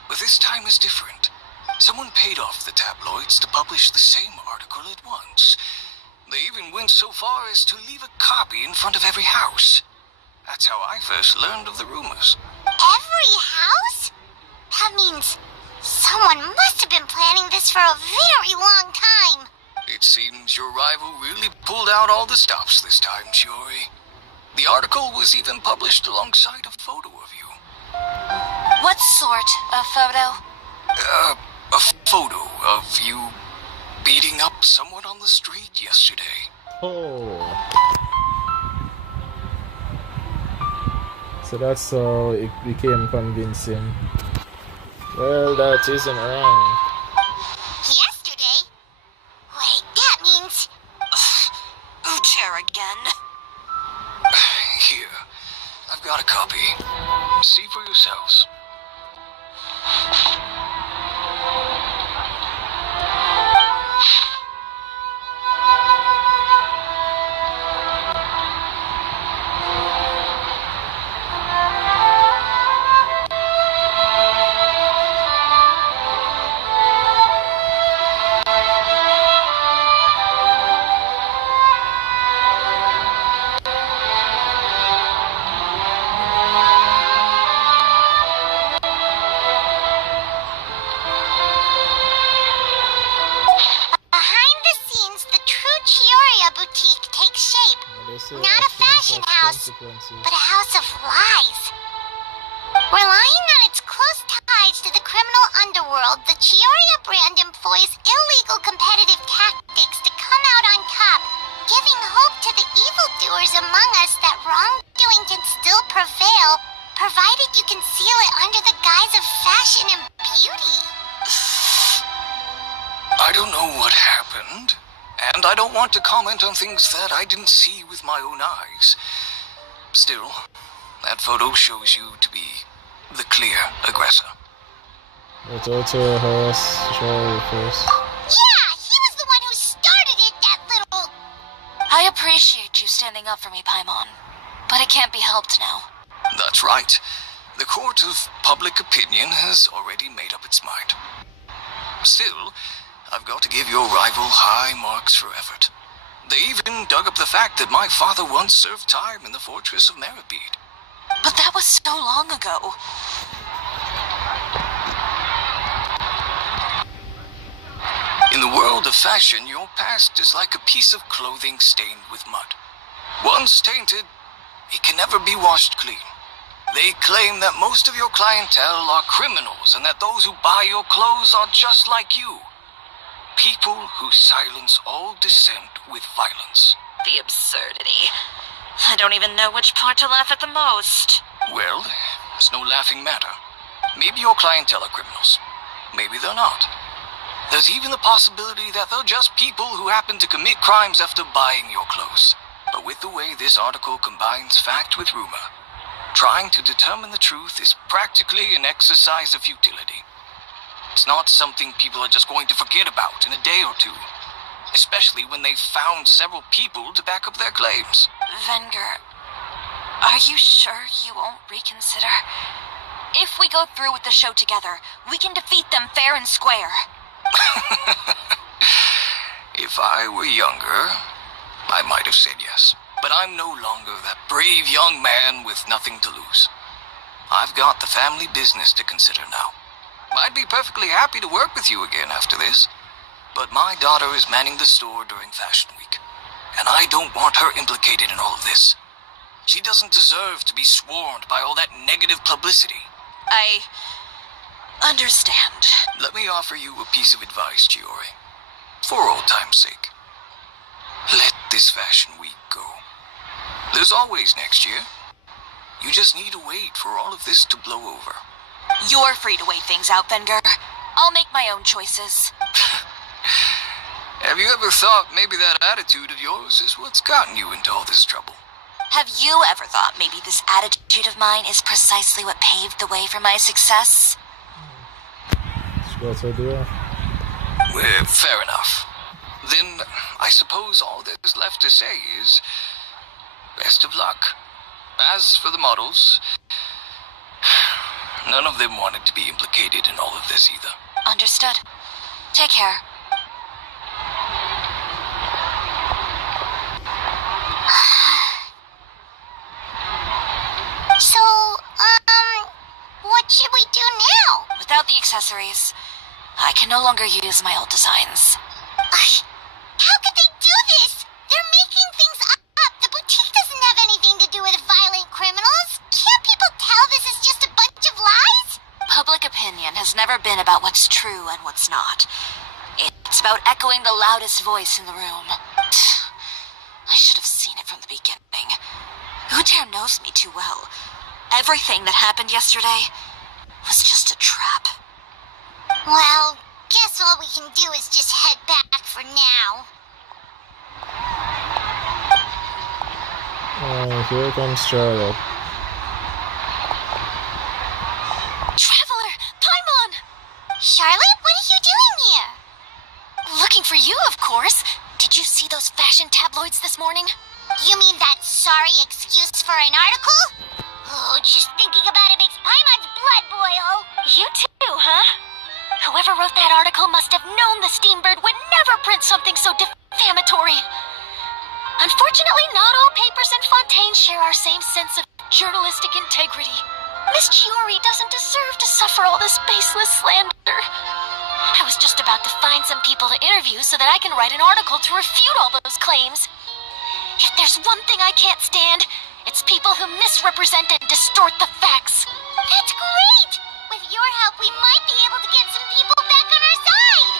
But this time is different. Someone paid off the tabloids to publish the same article at once. They even went so far as to leave a copy in front of every house. That's how I first learned of the rumors. Every house? That means someone must have been planning this for a very long time. It seems your rival really pulled out all the stops this time, Chiori. The article was even published alongside a photo of you. What sort of photo? A photo of you beating up someone on the street yesterday. Oh. So that's how it became convincing. Well, that isn't wrong. Yesterday? Wait, that means... Ucher again. Here, I've got a copy. See for yourselves. Behind the scenes, the true Chiori boutique takes shape. Not a fashion house, but a house of lies. Relying on its close ties to the criminal underworld, the Chiori brand employs illegal competitive tactics to come out on top, giving hope to the evildoers among us that wrongdoing can still prevail, provided you conceal it under the guise of fashion and beauty. I don't know what happened, and I don't want to comment on things that I didn't see with my own eyes. Still, that photo shows you to be the clear aggressor. Let's also harass Chiori first. Yeah, he was the one who started it, that little... I appreciate you standing up for me, Paimon, but it can't be helped now. That's right. The court of public opinion has already made up its mind. Still, I've got to give your rival high marks for effort. They even dug up the fact that my father once served time in the fortress of Meripede. But that was so long ago. In the world of fashion, your past is like a piece of clothing stained with mud. Once tainted, it can never be washed clean. They claim that most of your clientele are criminals and that those who buy your clothes are just like you. People who silence all dissent with violence. The absurdity. I don't even know which part to laugh at the most. Well, it's no laughing matter. Maybe your clientele are criminals. Maybe they're not. There's even the possibility that they're just people who happen to commit crimes after buying your clothes. But with the way this article combines fact with rumor, trying to determine the truth is practically an exercise of futility. It's not something people are just going to forget about in a day or two, especially when they've found several people to back up their claims. Venger, are you sure you won't reconsider? If we go through with the show together, we can defeat them fair and square. If I were younger, I might have said yes. But I'm no longer that brave young man with nothing to lose. I've got the family business to consider now. I'd be perfectly happy to work with you again after this, but my daughter is manning the store during Fashion Week, and I don't want her implicated in all of this. She doesn't deserve to be swarmed by all that negative publicity. I understand. Let me offer you a piece of advice, Chiori. For old time's sake. Let this Fashion Week go. There's always next year. You just need to wait for all of this to blow over. You're free to wait things out, Venger. I'll make my own choices. Have you ever thought maybe that attitude of yours is what's gotten you into all this trouble? Have you ever thought maybe this attitude of mine is precisely what paved the way for my success? That's the idea. Well, fair enough. Then, I suppose all there's left to say is, best of luck. As for the models, none of them wanted to be implicated in all of this either. Understood. Take care. So, what should we do now? Without the accessories, I can no longer use my old designs. How could they do this? They're making things up. The boutique doesn't have anything to do with violent criminals. Can't people tell this is just a bunch of lies? Public opinion has never been about what's true and what's not. It's about echoing the loudest voice in the room. I should have seen it from the beginning. Uter knows me too well. Everything that happened yesterday was just a trap. Well, guess all we can do is just head back for now. Here comes Charlotte. Traveler! Paimon! Charlotte, what are you doing here? Looking for you, of course. Did you see those fashion tabloids this morning? You mean that sorry excuse for an article? Oh, just thinking about it makes Paimon's blood boil. You too, huh? Whoever wrote that article must have known the Steambird would never print something so defamatory. Unfortunately, not all papers in Fontaine share our same sense of journalistic integrity. Miss Chiori doesn't deserve to suffer all this baseless slander. I was just about to find some people to interview so that I can write an article to refute all those claims. If there's one thing I can't stand, it's people who misrepresent and distort the facts. That's great! With your help, we might be able to get some people back on our side!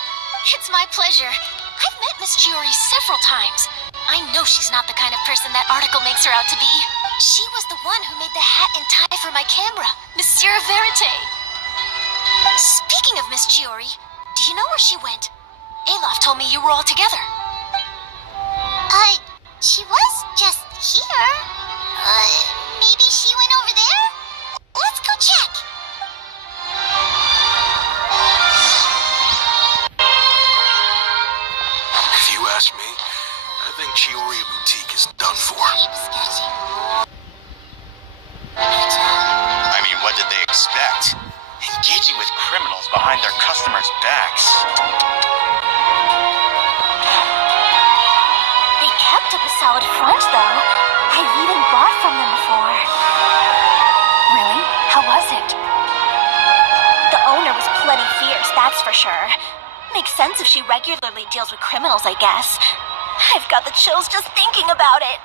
It's my pleasure. I've met Miss Chiori several times. I I know she's not the kind of person that article makes her out to be. She was the one who made the hat and tie for my camera, Monsieur Verite. Speaking of Miss Chiori, do you know where she went? Olaf told me you were all together. She was just here. Maybe she went over there? Let's go check. If you ask me, I think Chiori Boutique is done for. I mean, what did they expect? Engaging with criminals behind their customers' backs. They kept up a solid front, though. I've even bought from them before. Really? How was it? The owner was plenty fierce, that's for sure. Makes sense if she regularly deals with criminals, I guess. I've got the chills just thinking about it.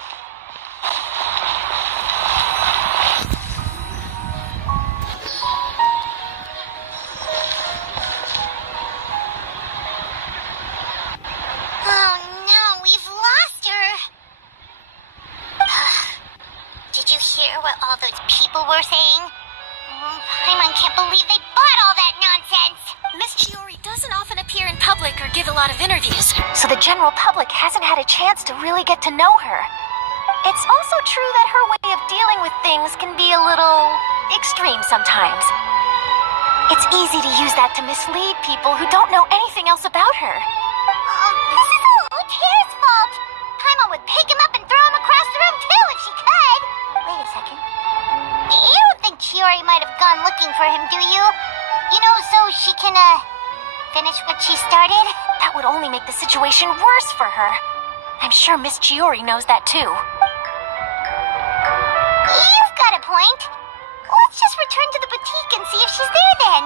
Oh no, we've lost her. Did you hear what all those people were saying? Paimon can't believe they bought all that nonsense. Miss Chiori doesn't often appear in public or give a lot of interviews, so the general public hasn't had a chance to really get to know her. It's also true that her way of dealing with things can be a little extreme sometimes. It's easy to use that to mislead people who don't know anything else about her. This is all Utier's fault. Paimon would pick him up and throw him across the room too if she could. Wait a second. You don't think Chiori might have gone looking for him, do you? You know, so she can, finish what she started? That would only make the situation worse for her. I'm sure Miss Chiori knows that too. You've got a point. Let's just return to the boutique and see if she's there then.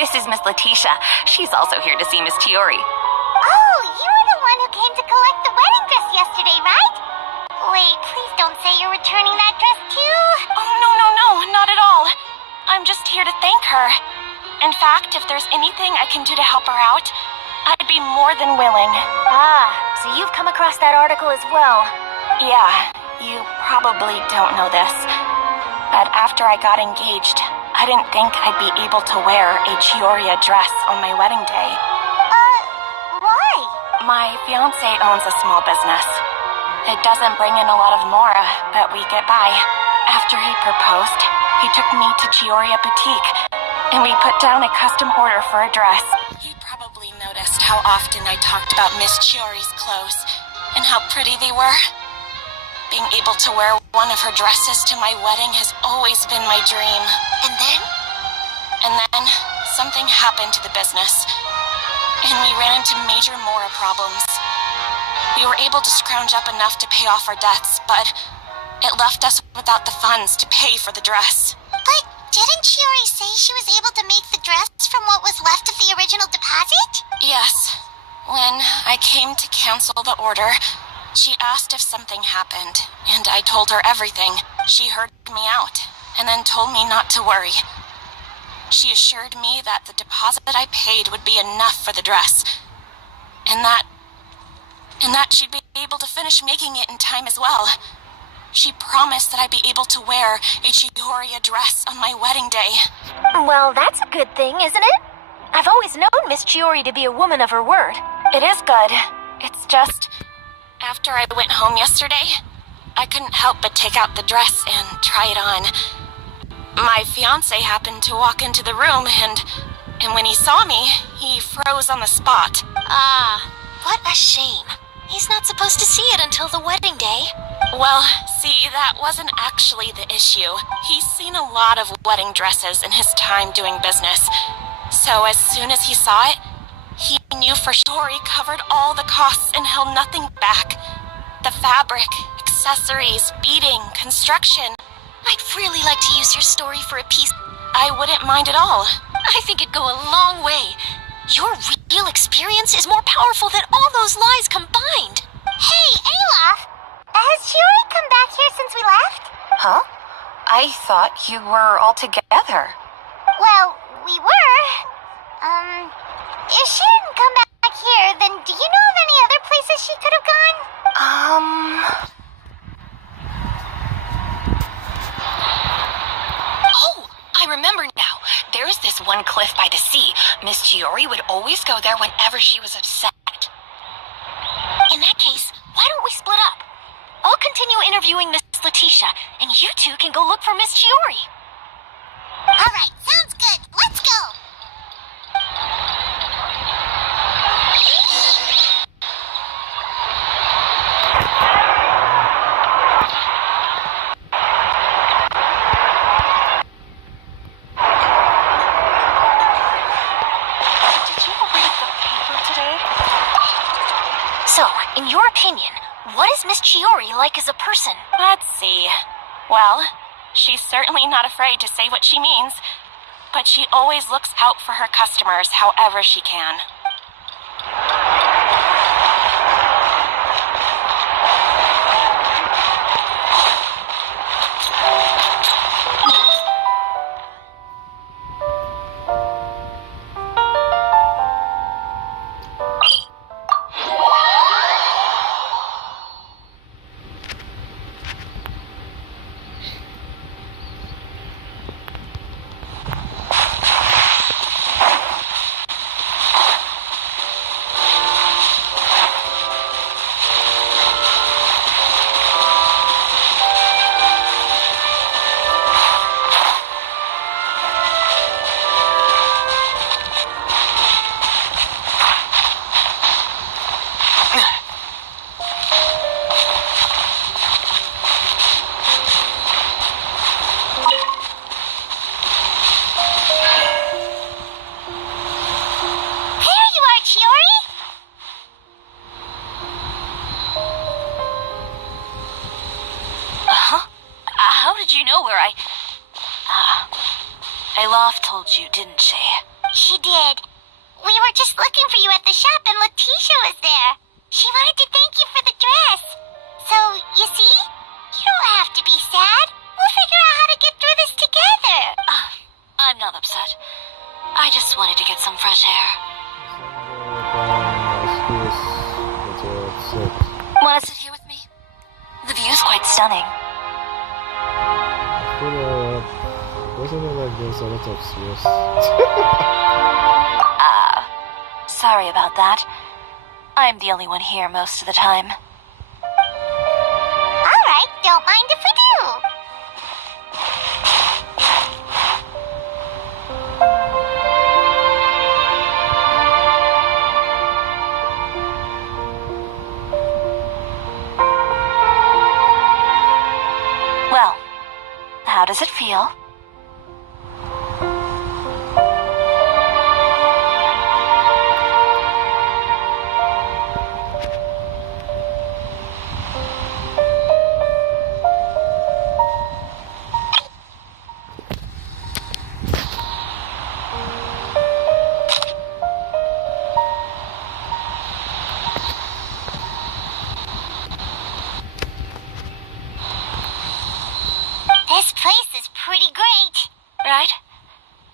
This is Miss Letitia. She's also here to see Miss Chiori. Oh, you're the one who came to collect the wedding dress yesterday, right? Wait, please don't say you're returning that dress too. Oh, no, not at all. I'm just here to thank her. In fact, if there's anything I can do to help her out, I'd be more than willing. Ah, so you've come across that article as well. Yeah, you probably don't know this, but after I got engaged, I didn't think I'd be able to wear a Chioria dress on my wedding day. Why? My fiancé owns a small business. It doesn't bring in a lot of mora, but we get by. After he proposed, he took me to Chioria Boutique, and we put down a custom order for a dress. You probably noticed how often I talked about Miss Chiori's clothes, and how pretty they were. Being able to wear one of her dresses to my wedding has always been my dream. And then? And then, something happened to the business, and we ran into major mora problems. We were able to scrounge up enough to pay off our debts, but it left us without the funds to pay for the dress. But didn't Chiori say she was able to make the dress from what was left of the original deposit? Yes. When I came to cancel the order, she asked if something happened, and I told her everything. She heard me out, and then told me not to worry. She assured me that the deposit I paid would be enough for the dress, and that she'd be able to finish making it in time as well. She promised that I'd be able to wear a Chioria dress on my wedding day. Well, that's a good thing, isn't it? I've always known Miss Chiori to be a woman of her word. It is good. It's just, after I went home yesterday, I couldn't help but take out the dress and try it on. My fiancé happened to walk into the room, and when he saw me, he froze on the spot. Ah, what a shame. He's not supposed to see it until the wedding day. Well, see, that wasn't actually the issue. He's seen a lot of wedding dresses in his time doing business. So as soon as he saw it, he knew for sure he covered all the costs and held nothing back. The fabric, accessories, beading, construction. I'd really like to use your story for a piece. I wouldn't mind at all. I think it'd go a long way. You're real experience is more powerful than all those lies combined. Hey, Ayla! Has Chiori come back here since we left? Huh? I thought you were all together. Well, we were. If she didn't come back here, then do you know of any other places she could have gone? Oh, I remember now. There's this one cliff by the sea. Miss Chiori would always go there whenever she was upset. In that case, why don't we split up? I'll continue interviewing Miss Letitia, and you two can go look for Miss Chiori. Alright, sounds good. Let's go! Did you read the paper today? So, in your opinion, what is Miss Chiori like as a person? Let's see. Well, she's certainly not afraid to say what she means, but she always looks out for her customers however she can. There you are, Chiori! Uh-huh. How did you know where Ayla told you, didn't she? She did. We were just looking for you at the shop and Letitia was there. She wanted to thank you for the dress. So, you see? You don't have to be sad. We'll figure out how to get through this together. I'm not upset. I just wanted to get some fresh air. Want to sit here with me? The view's quite stunning. Doesn't it like there's a lot of stress? Sorry about that. I'm the only one here most of the time. Alright, don't mind if we do. Well, how does it feel? This place is pretty great. Right?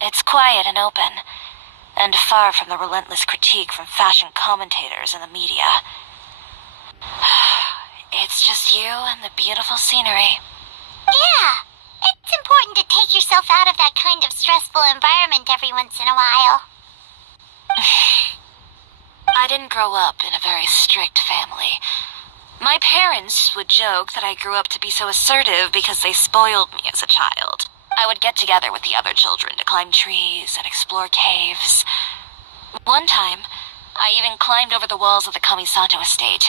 It's quiet and open, and far from the relentless critique from fashion commentators and the media. It's just you and the beautiful scenery. Yeah, it's important to take yourself out of that kind of stressful environment every once in a while. I didn't grow up in a very strict family. My parents would joke that I grew up to be so assertive because they spoiled me as a child. I would get together with the other children to climb trees and explore caves. One time, I even climbed over the walls of the Kamisato estate.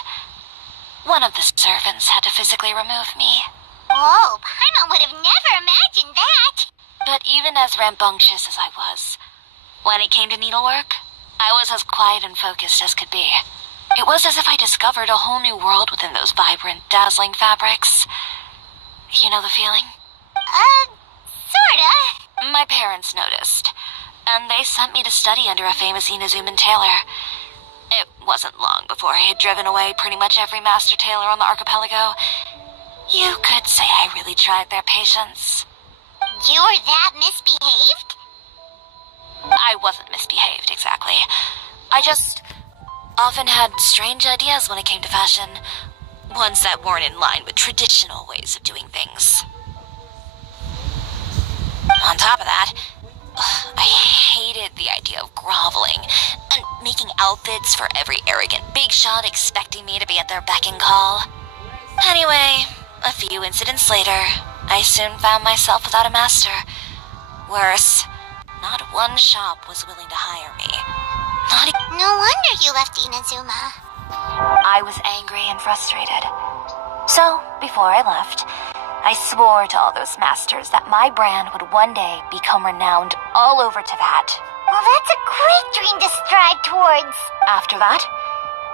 One of the servants had to physically remove me. Whoa, Paimon would have never imagined that. But even as rambunctious as I was, when it came to needlework, I was as quiet and focused as could be. It was as if I discovered a whole new world within those vibrant, dazzling fabrics. You know the feeling? Sorta. My parents noticed. and they sent me to study under a famous Inazuman tailor. It wasn't long before I had driven away pretty much every master tailor on the archipelago. You could say I really tried their patience. You were that misbehaved? I wasn't misbehaved, exactly. I just often had strange ideas when it came to fashion. Ones that weren't in line with traditional ways of doing things. On top of that, I hated the idea of groveling and making outfits for every arrogant big shot expecting me to be at their beck and call. Anyway, a few incidents later, I soon found myself without a master. Worse, not one shop was willing to hire me. No wonder you left Inazuma. I was angry and frustrated. So, before I left, I swore to all those masters that my brand would one day become renowned all over Teyvat. Well, that's a great dream to strive towards. After that,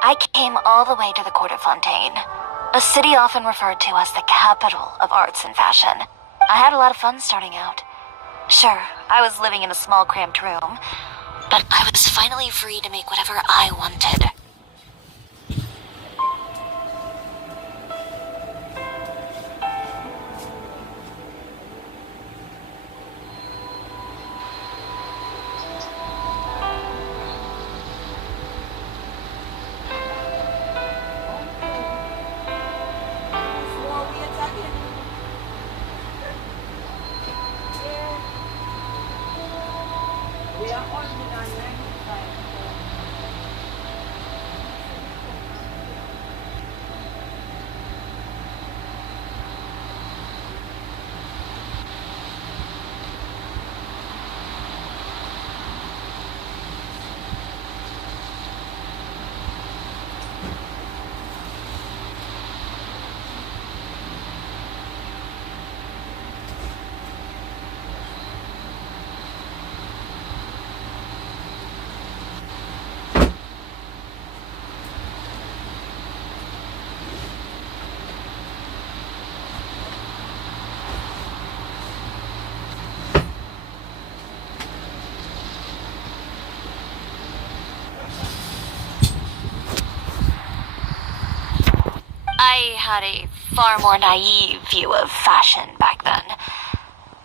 I came all the way to the court of Fontaine, a city often referred to as the capital of arts and fashion. I had a lot of fun starting out. Sure, I was living in a small cramped room, but I was finally free to make whatever I wanted. I had a far more naive view of fashion back then.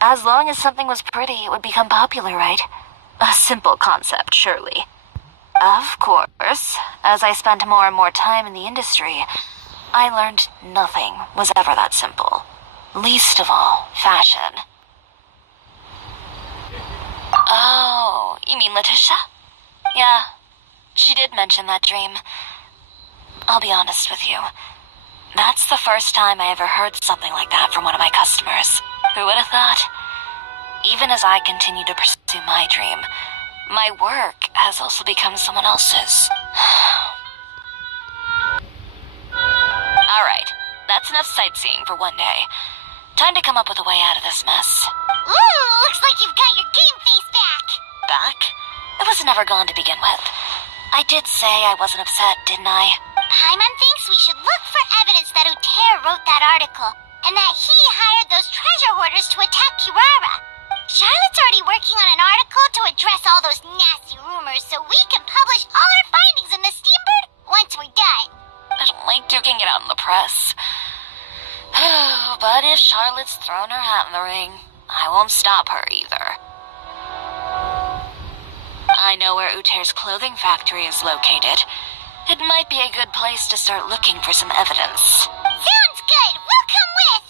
As long as something was pretty, it would become popular, right? A simple concept, surely. Of course, as I spent more and more time in the industry, I learned nothing was ever that simple. Least of all, fashion. Oh, you mean Letitia? Yeah, she did mention that dream. I'll be honest with you. That's the first time I ever heard something like that from one of my customers. Who would have thought? Even as I continue to pursue my dream, my work has also become someone else's. Alright, that's enough sightseeing for one day. Time to come up with a way out of this mess. Ooh, looks like you've got your game face back. Back? It was never gone to begin with. I did say I wasn't upset, didn't I? Paimon thinks we should look for evidence that Uter wrote that article, and that he hired those treasure hoarders to attack Kirara. Charlotte's already working on an article to address all those nasty rumors so we can publish all our findings in the Steambird once we're done. I don't like duking it out in the press. But if Charlotte's thrown her hat in the ring, I won't stop her either. I know where Uter's clothing factory is located. It might be a good place to start looking for some evidence. Sounds good. We'll come with.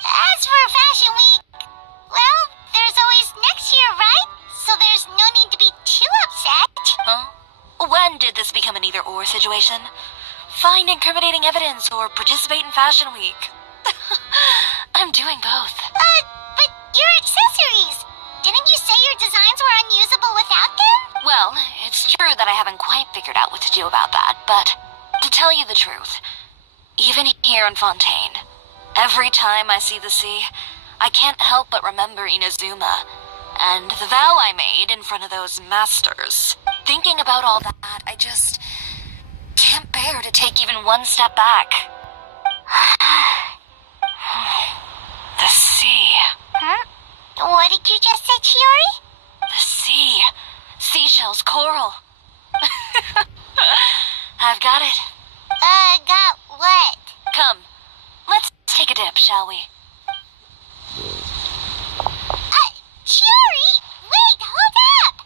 As for Fashion Week, well, there's always next year, right? So there's no need to be too upset. Huh? When did this become an either-or situation? Find incriminating evidence or participate in Fashion Week. I'm doing both. But your accessories. Didn't you say your designs were unusable without them? Well, it's true that I haven't quite figured out what to do about that, but to tell you the truth, even here in Fontaine, every time I see the sea, I can't help but remember Inazuma and the vow I made in front of those masters. Thinking about all that, I just can't bear to take even one step back. The sea. Huh? What did you just say, Chiori? The sea. sea. Seashells, coral. I've got it. Got what? Come, let's take a dip, shall we? Chiori! Wait, hold up!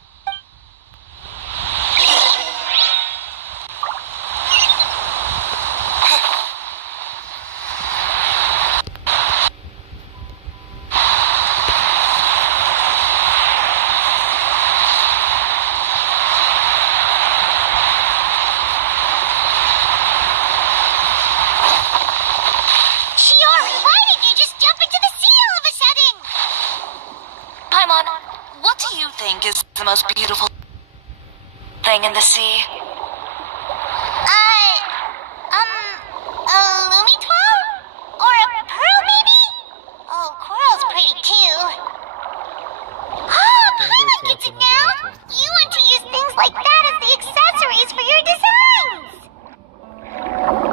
Chiori, why did you just jump into the sea all of a sudden? Paimon, what do you think is the most beautiful thing in the sea? A Lumitwell? Or a pearl, maybe? Oh, coral's pretty too. Oh, Paimon gets it now! You want to use things like that as the accessories for your designs!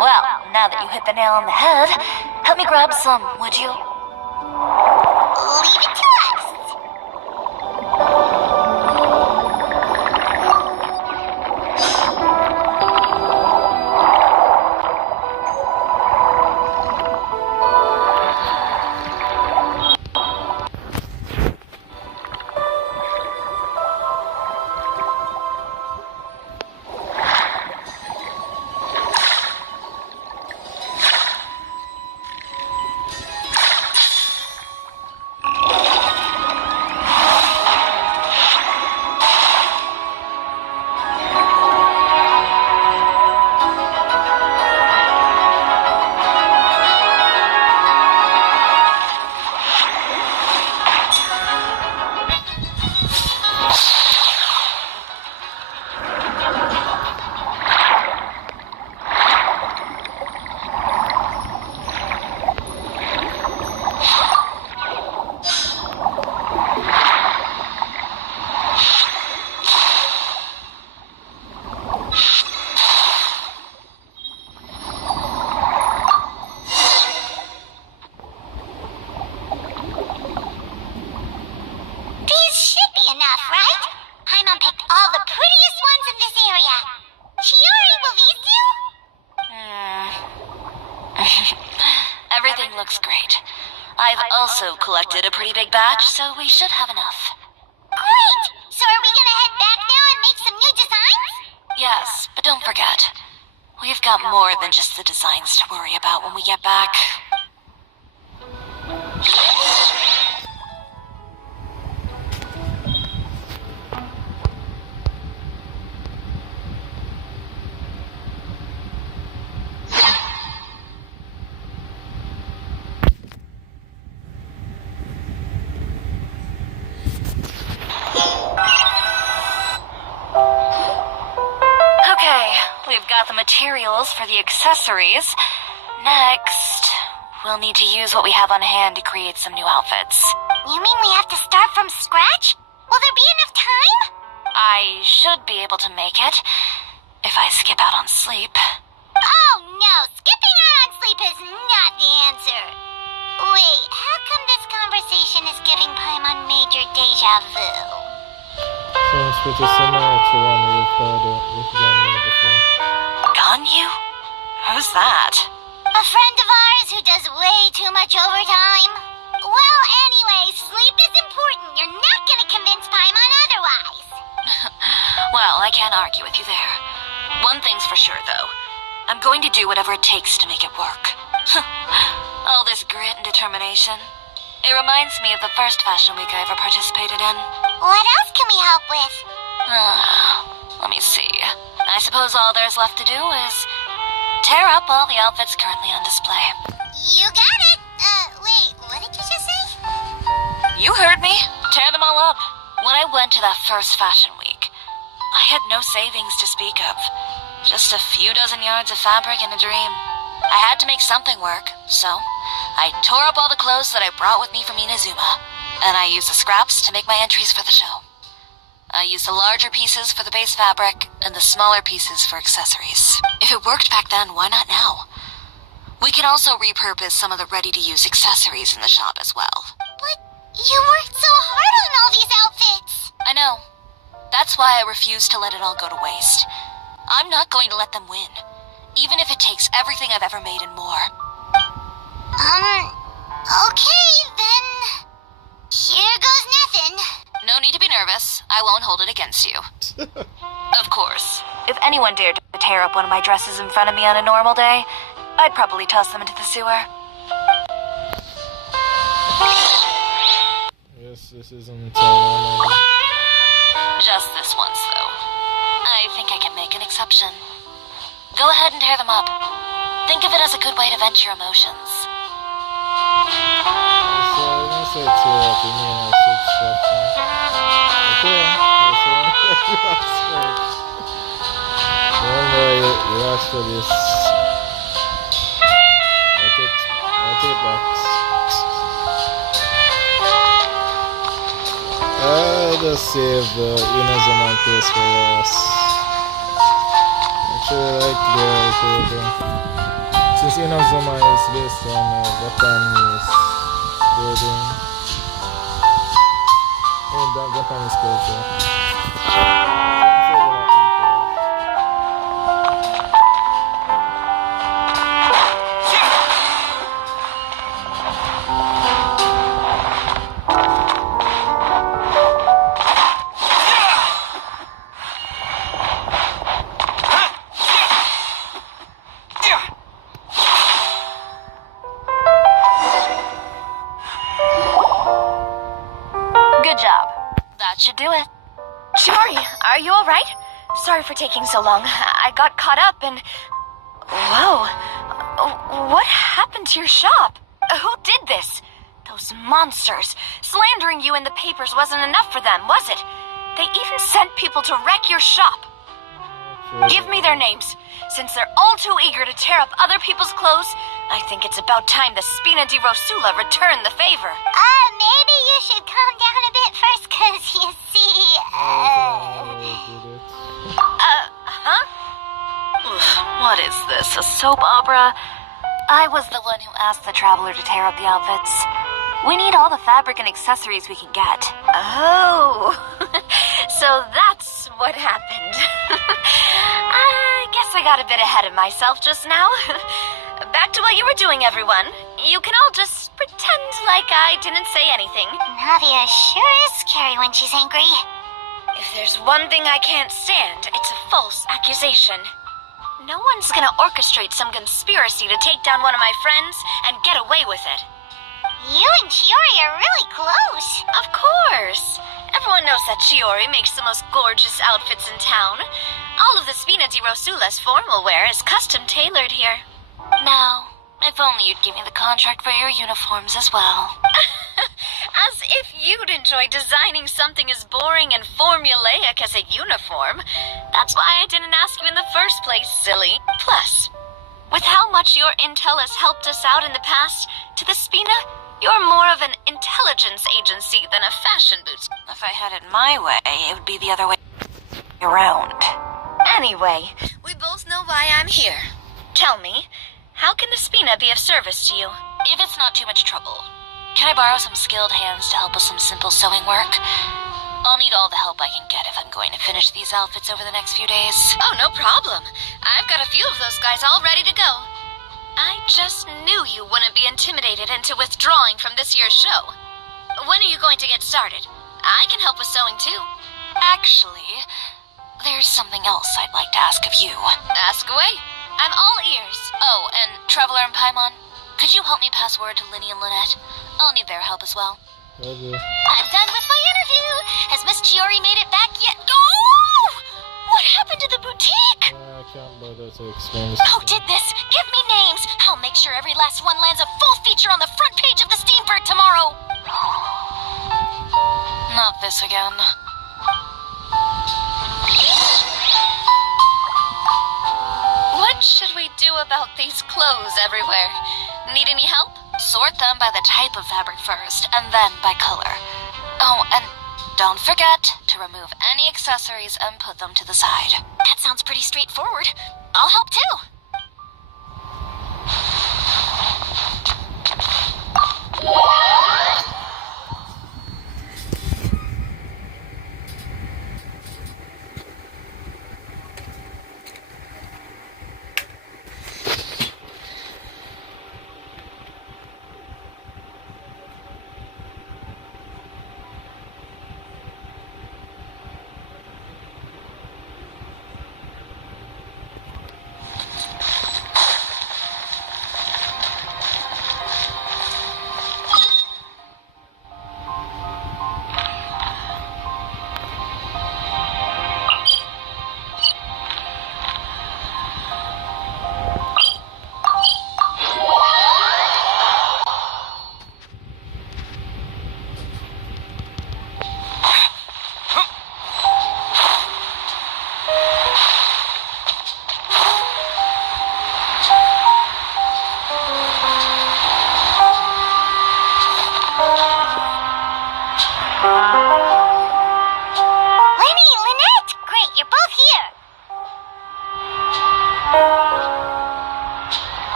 Well, now that you hit the nail on the head, help me grab some, would you? Leave it to us! These should be enough, right? Paimon picked all the prettiest ones in this area. Chiori, will these do? Everything looks great. I've also collected a pretty big batch, so we should have enough. Great! So are we gonna head back now and make some new designs? Yes, but don't forget, we've got more than just the designs to worry about when we get back. Okay, we've got the materials for the accessories. Next, we'll need to use what we have on hand to create some new outfits. You mean we have to start from scratch? Will there be enough time? I should be able to make it, if I skip out on sleep. Oh no, skipping out on sleep is not the answer. Wait, how come this conversation is giving Paimon major deja vu? Sounds pretty similar to one we've heard with Ganyu before. Ganyu? Who's that? A friend of ours who does way too much overtime. Well, anyway, sleep is important. You're not gonna convince Paimon otherwise. Well, I can't argue with you there. One thing's for sure, though. I'm going to do whatever it takes to make it work. All this grit and determination. It reminds me of the first fashion week I ever participated in. What else can we help with? Let me see. I suppose all there's left to do is tear up all the outfits currently on display. You got it. Wait, what did you just say? You heard me. Tear them all up. When I went to that first fashion week, I had no savings to speak of. Just a few dozen yards of fabric and a dream. I had to make something work, so I tore up all the clothes that I brought with me from Inazuma, and I used the scraps to make my entries for the show. I used the larger pieces for the base fabric, and the smaller pieces for accessories. If it worked back then, why not now? We can also repurpose some of the ready-to-use accessories in the shop as well. But you worked so hard on all these outfits. I know. That's why I refuse to let it all go to waste. I'm not going to let them win, even if it takes everything I've ever made and more. Okay, then. Here goes nothing. No need to be nervous. I won't hold it against you. Of course, if anyone dared to tear up one of my dresses in front of me on a normal day, I'd probably toss them into the sewer. Yes, this isn't normal. Just this once, though. I think I can make an exception. Go ahead and tear them up. Think of it as a good way to vent your emotions. So, when you say tear up, you mean a subtraction? Okay, that's right. Remember, you asked for this. I take back. I'll just save the Inazuma case for last. Actually, like the since Inazuma is based on Japanese building, Japanese culture. Good job. That should do it. Chiori, are you alright? Sorry for taking so long. I got caught up and... Whoa. What happened to your shop? Who did this? Those monsters. Slandering you in the papers wasn't enough for them, was it? They even sent people to wreck your shop. Give me their names. Since they're all too eager to tear up other people's clothes, I think it's about time the Spina di Rosula return the favor. Maybe you should calm down a bit first, cause you see, What is this, a soap opera? I was the one who asked the traveler to tear up the outfits. We need all the fabric and accessories we can get. Oh, so that's what happened. I guess I got a bit ahead of myself just now. Back to what you were doing, everyone. You can all just pretend like I didn't say anything. Navia sure is scary when she's angry. If there's one thing I can't stand, it's a false accusation. No one's gonna orchestrate some conspiracy to take down one of my friends and get away with it. You and Chiori are really close. Of course. Everyone knows that Chiori makes the most gorgeous outfits in town. All of the Spina di Rosula's formal wear is custom tailored here. Now, if only you'd give me the contract for your uniforms as well. As if you'd enjoy designing something as boring and formulaic as a uniform. That's why I didn't ask you in the first place, silly. Plus, with how much your intel has helped us out in the past, to the Spina, you're more of an intelligence agency than a fashion boots. If I had it my way, it would be the other way around. Anyway, we both know why I'm here. Tell me, how can the Spina be of service to you? If it's not too much trouble, can I borrow some skilled hands to help with some simple sewing work? I'll need all the help I can get if I'm going to finish these outfits over the next few days. Oh, no problem. I've got a few of those guys all ready to go. I just knew you wouldn't be intimidated into withdrawing from this year's show. When are you going to get started? I can help with sewing too. Actually, there's something else I'd like to ask of you. Ask away. I'm all ears. Oh, and Traveler and Paimon, could you help me pass word to Linny and Lynette? I'll need their help as well. Okay. I'm done with my interview. Has Miss Chiori made it back yet? Oh! What happened to the boutique? I can't bother to explain this. Who did this? Give me names. I'll make sure every last one lands a full feature on the front page of the Steambird tomorrow. Not this again. What should we do about these clothes everywhere? Need any help? Sort them by the type of fabric first, and then by color. Oh, and don't forget to remove any accessories and put them to the side. That sounds pretty straightforward. I'll help too.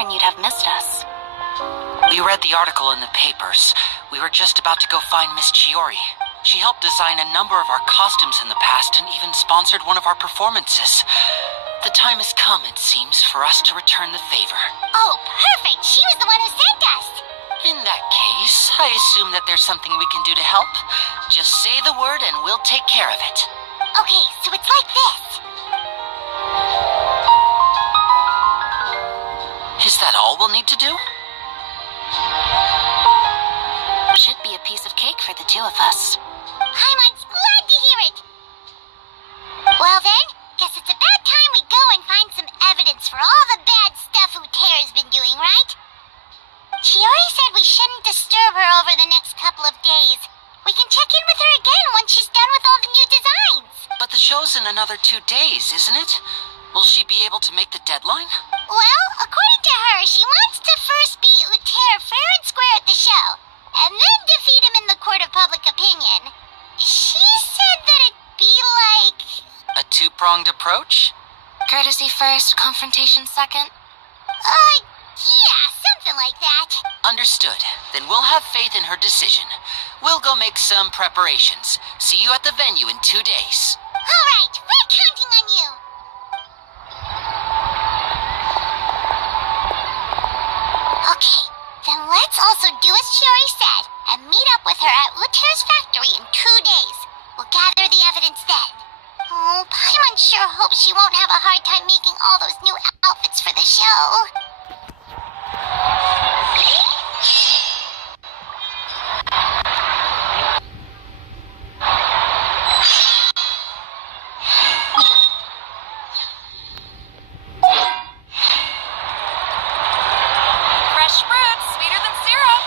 and you'd have missed us. We read the article in the papers. We were just about to go find Miss Chiori. She helped design a number of our costumes in the past and even sponsored one of our performances. The time has come, it seems, for us to return the favor. Oh, perfect! She was the one who sent us! In that case, I assume that there's something we can do to help. Just say the word and we'll take care of it. Okay, so it's like this. Is that all we'll need to do? Should be a piece of cake for the two of us. Paimon's glad to hear it! Well then, guess it's about time we go and find some evidence for all the bad stuff Utera's been doing, right? Chiori said we shouldn't disturb her over the next couple of days. We can check in with her again once she's done with all the new designs. But the show's in another 2 days, isn't it? Will she be able to make the deadline? Well, according to her, she wants to first beat Utera fair and square at the show, and then defeat him in the court of public opinion. She said that it'd be like... A two-pronged approach? Courtesy first, confrontation second? Yeah, something like that. Understood. Then we'll have faith in her decision. We'll go make some preparations. See you at the venue in 2 days. All right, we're counting on you. Okay, then let's also do as Chiori said and meet up with her at Utera's factory in 2 days. We'll gather the evidence then. Oh, Paimon sure hopes she won't have a hard time making all those new outfits for the show. Fresh fruit, sweeter than syrup.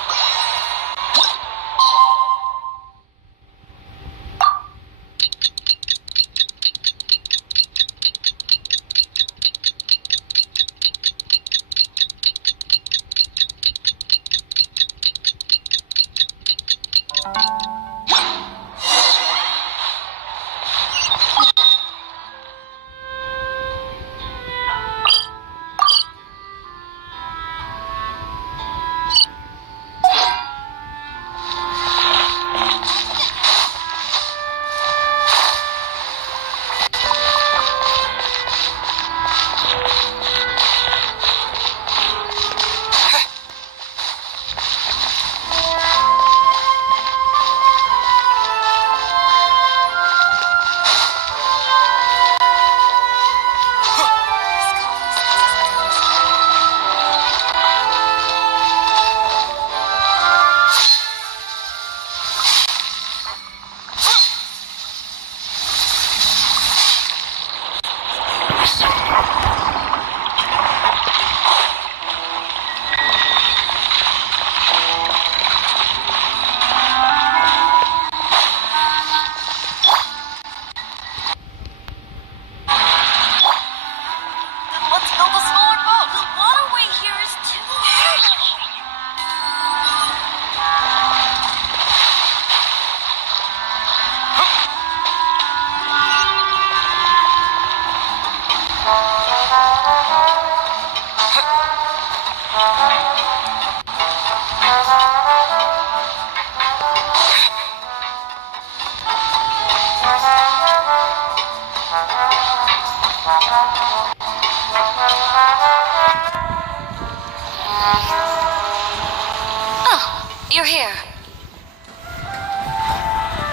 You're here.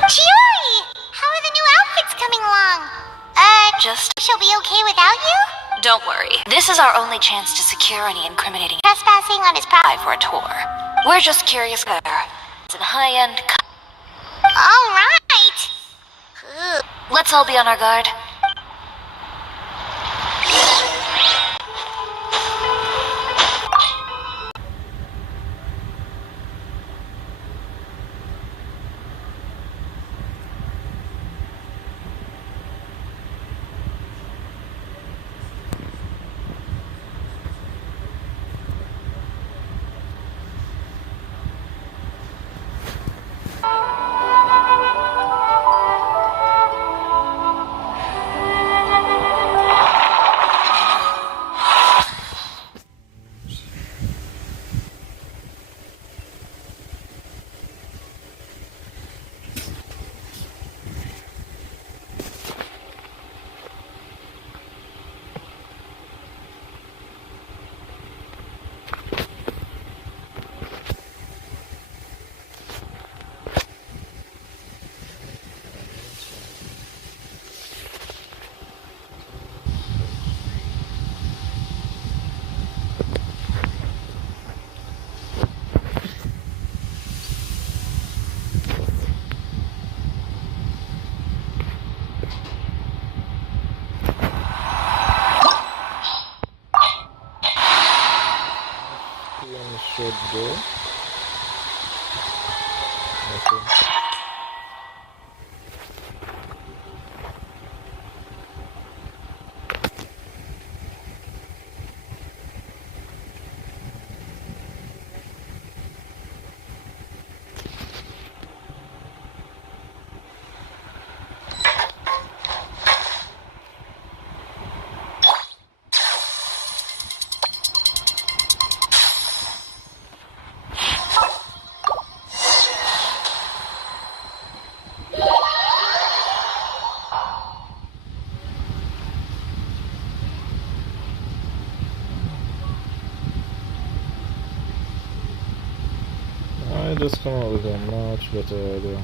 Chiori! How are the new outfits coming along? She'll be okay without you? Don't worry. This is our only chance to secure any incriminating Trespassing on his property for a tour. We're just curious there. It's a high-end... All right. Ugh. Let's all be on our guard. should go. Okay. I just come up with a much better idea.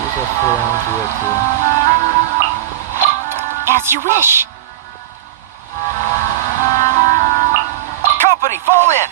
Use a phone here too. As you wish. Company, fall in!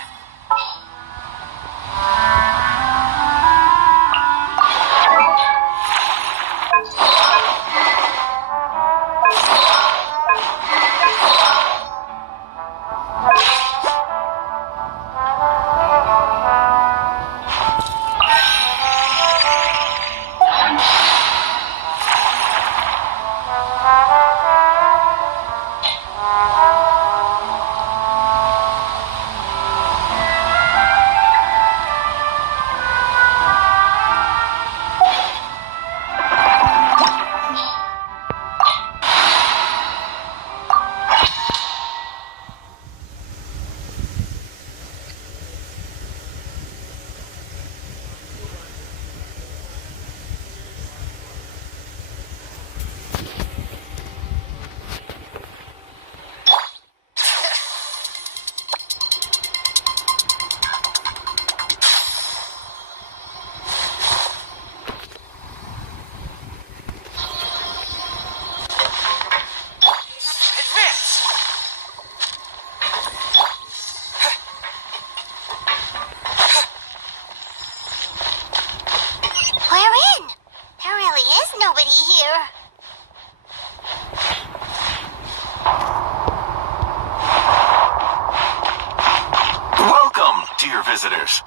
visitors.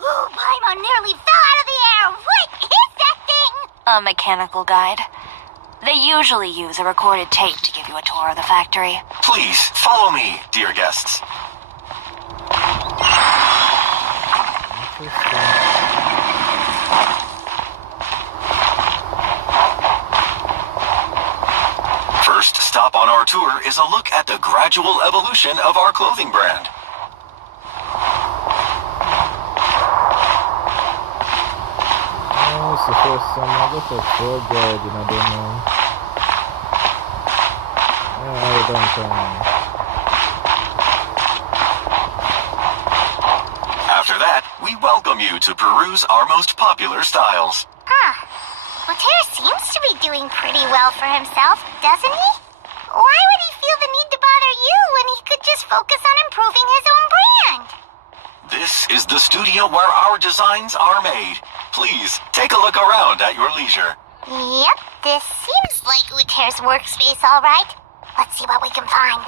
Oh, Paimon nearly fell out of the air! What is that thing? A mechanical guide. They usually use a recorded tape to give you a tour of the factory. Please, follow me, dear guests. First stop on our tour is a look at the gradual evolution of our clothing brand. Oh, it's the first time I look at Ford Guide and I don't know. Yeah, I don't know. After that, we welcome you to peruse our most popular styles. Huh. Voltaire seems to be doing pretty well for himself, doesn't he? Why would he feel the need to bother you when he could just focus on improving his own brand? This is the studio where our designs are made. Please, take a look around at your leisure. Yep, this seems like Voltaire's workspace, all right. Let's see what we can find.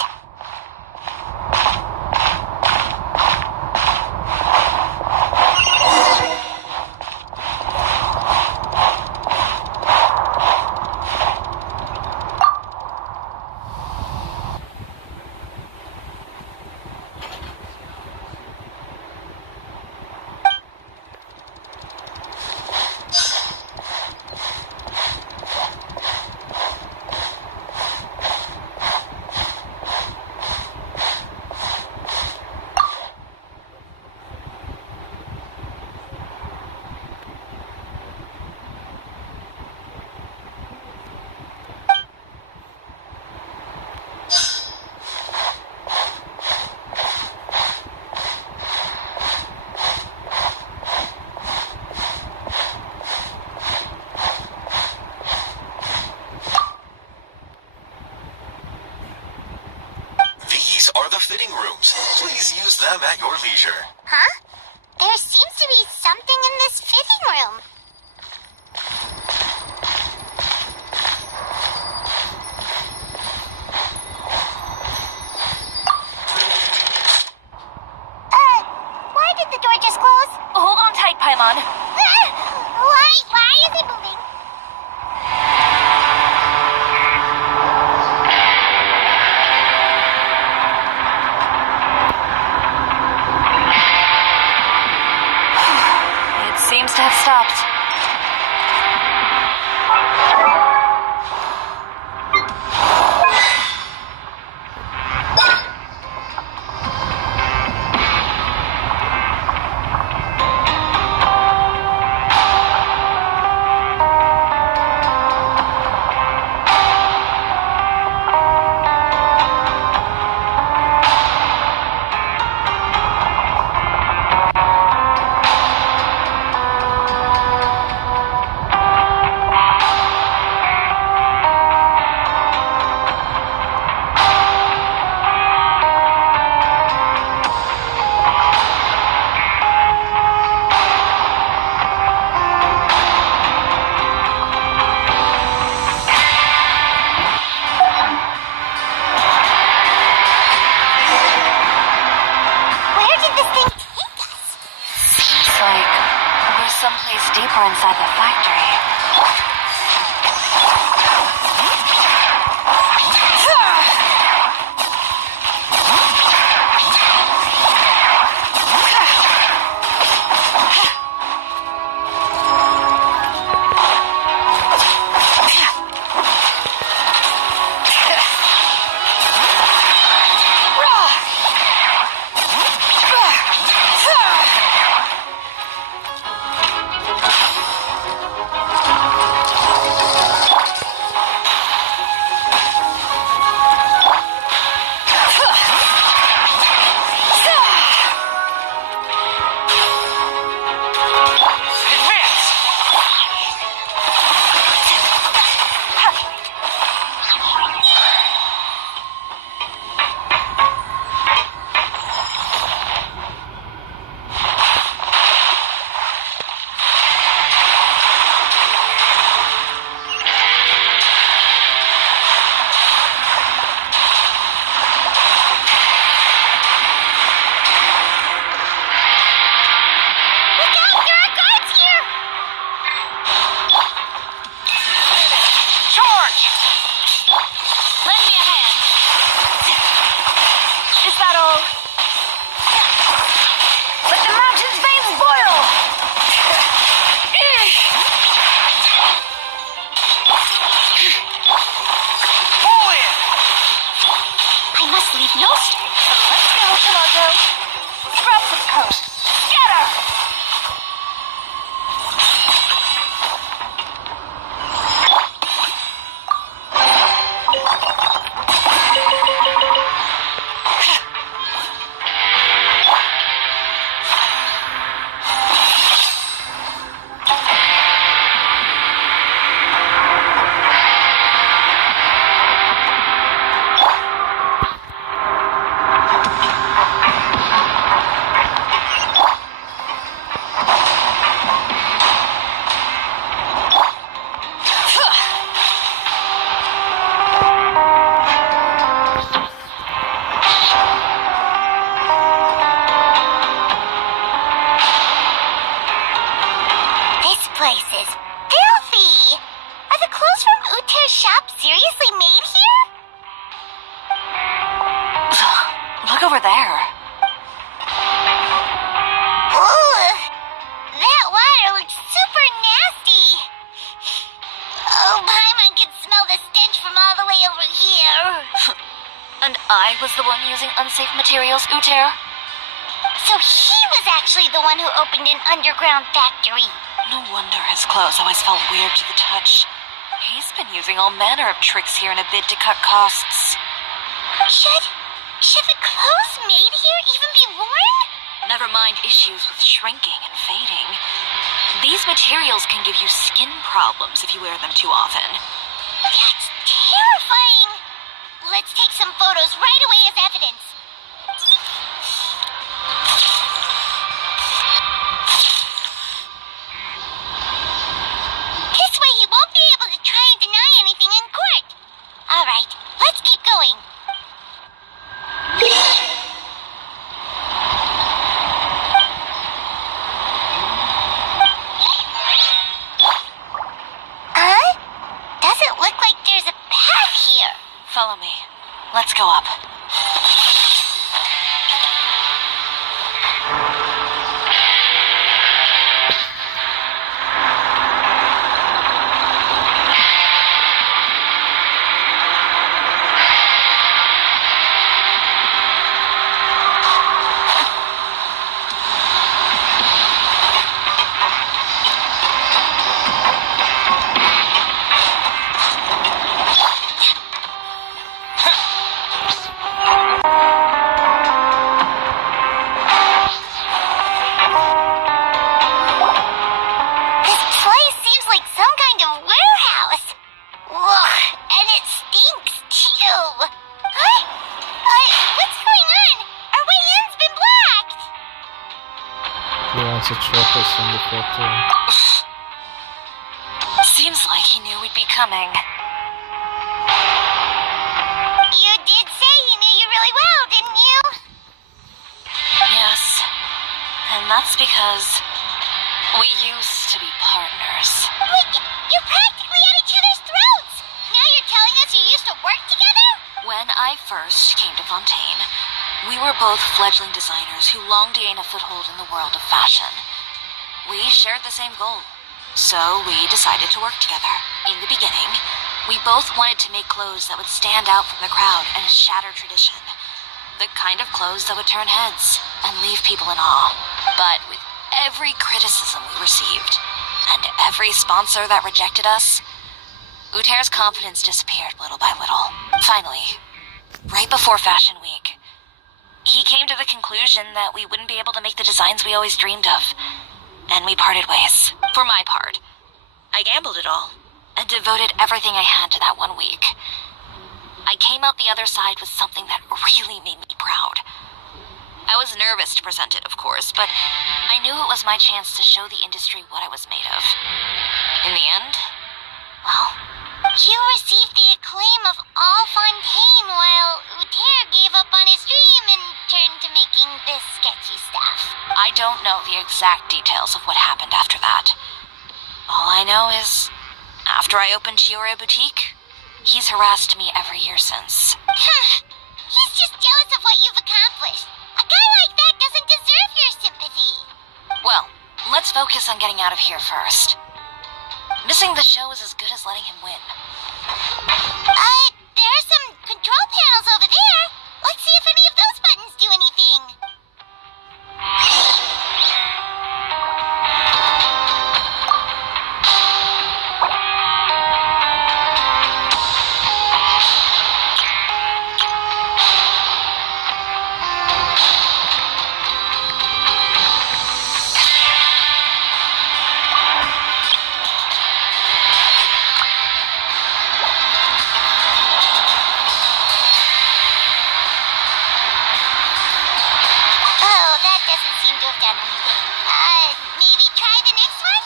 These are the fitting rooms. Please use them at your leisure. Huh? There seems to to be something in this fitting room. Why did the door just close? Hold on tight, Paimon. Why is it moving? It seems to have stopped. Where did this thing take us? Seems like we're someplace deeper inside the factory. Look over there. Ooh, that water looks super nasty. Oh, Paimon can smell the stench from all the way over here. And I was the one using unsafe materials, Uter? So he was actually the one who opened an underground factory. No wonder his clothes always felt weird to the touch. He's been using all manner of tricks here in a bid to cut costs. Should the clothes made here even be worn? Never mind issues with shrinking and fading. These materials can give you skin problems if you wear them too often. That's terrifying. Let's take some photos right away as evidence. wants to trap us in the factory. Seems like he knew we'd be coming. You did say he knew you really well, didn't you? Yes. And that's because we used to be partners. Wait, you're practically at each other's throats! Now you're telling us you used to work together? When I first came to Fontaine, we were both fledgling designers who longed to gain a foothold in the world of fashion. We shared the same goal, so we decided to work together. In the beginning, we both wanted to make clothes that would stand out from the crowd and shatter tradition. The kind of clothes that would turn heads and leave people in awe. But with every criticism we received, and every sponsor that rejected us, Uter's confidence disappeared little by little. Finally, right before Fashion Week, he came to the conclusion that we wouldn't be able to make the designs we always dreamed of, and we parted ways. For my part, I gambled it all, and devoted everything I had to that 1 week. I came out the other side with something that really made me proud. I was nervous to present it, of course, but I knew it was my chance to show the industry what I was made of. In the end, well, You received the acclaim of all Fontaine while Uter gave up on his dream and turned to making this sketchy stuff. I don't know the exact details of what happened after that. All I know is, after I opened Chiori Boutique, he's harassed me every year since. He's just jealous of what you've accomplished. A guy like that doesn't deserve your sympathy. Well, let's focus on getting out of here first. Missing the show is as good as letting him win. There are some control panels over there. Let's see if any of those buttons do anything. Maybe try the next one?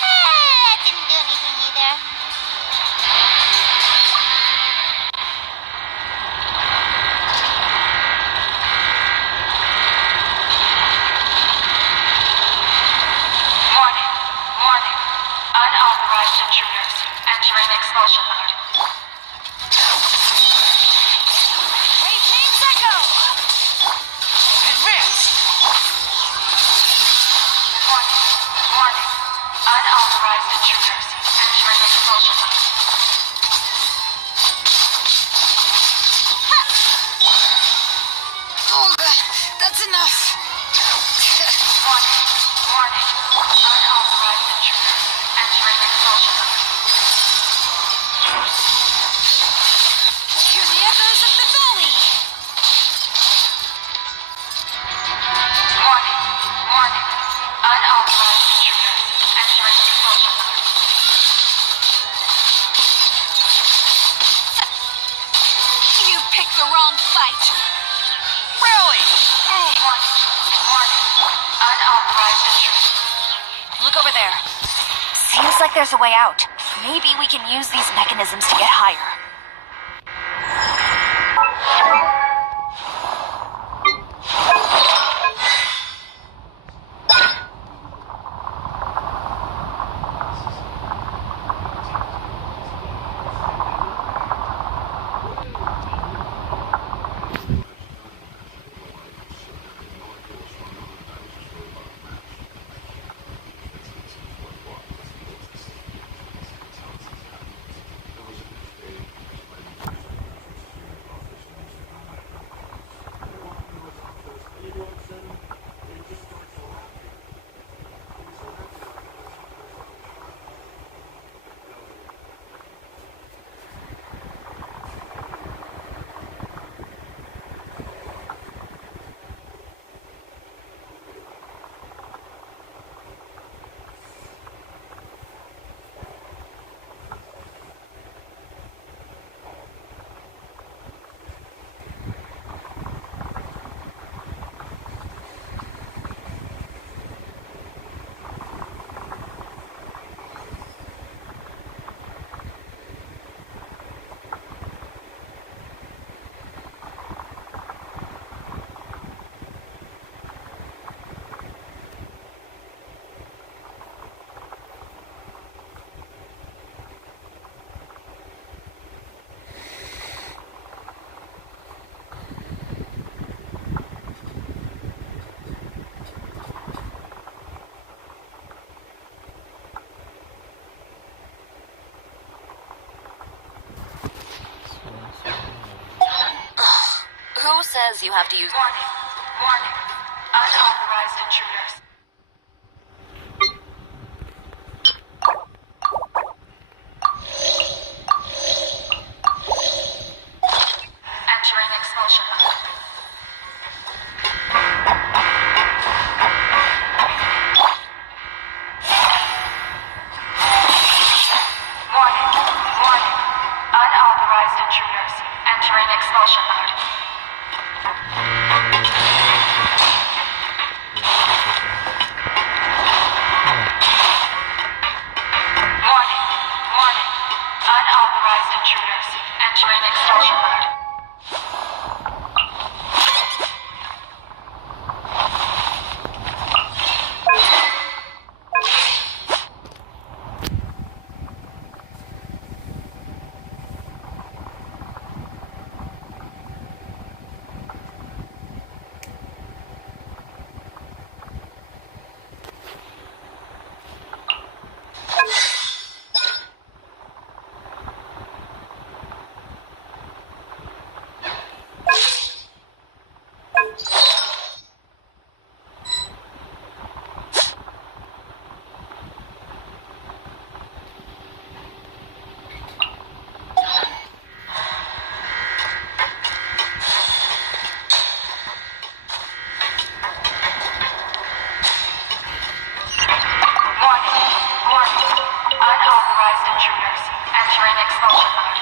That didn't do anything either. Warning. Warning. Unauthorized intruders entering expulsion mode. Wave Echo! Advance! Warning. Unauthorized intruders entering expulsion mode. That's enough! Warning. Warning. Unauthorized intruders entering expulsion mode. Hear the echoes of the valley! Warning. Warning. Unauthorized intruders entering expulsion mode. You picked the wrong fight! Really? Warning. Warning. Unauthorized intruders. Look over there. Seems like there's a way out. Maybe we can use these mechanisms to get higher. says you have to use... Warning. Unauthorized intruders. Entering expulsion mode. Warning. Unauthorized intruders. Entering expulsion mode. Warning. Unauthorized intruders. Entering expulsion mode. Unauthorized intruders. Entering expulsion mode.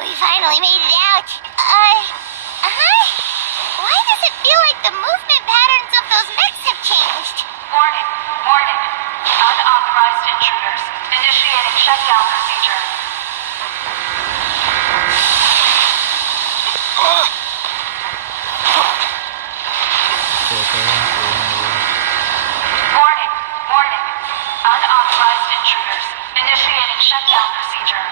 We finally made it out. Why does it feel like the movement patterns of those mechs have changed? Warning. Unauthorized intruders. Initiating shutdown procedure. Warning. Unauthorized intruders. Initiating shutdown procedure.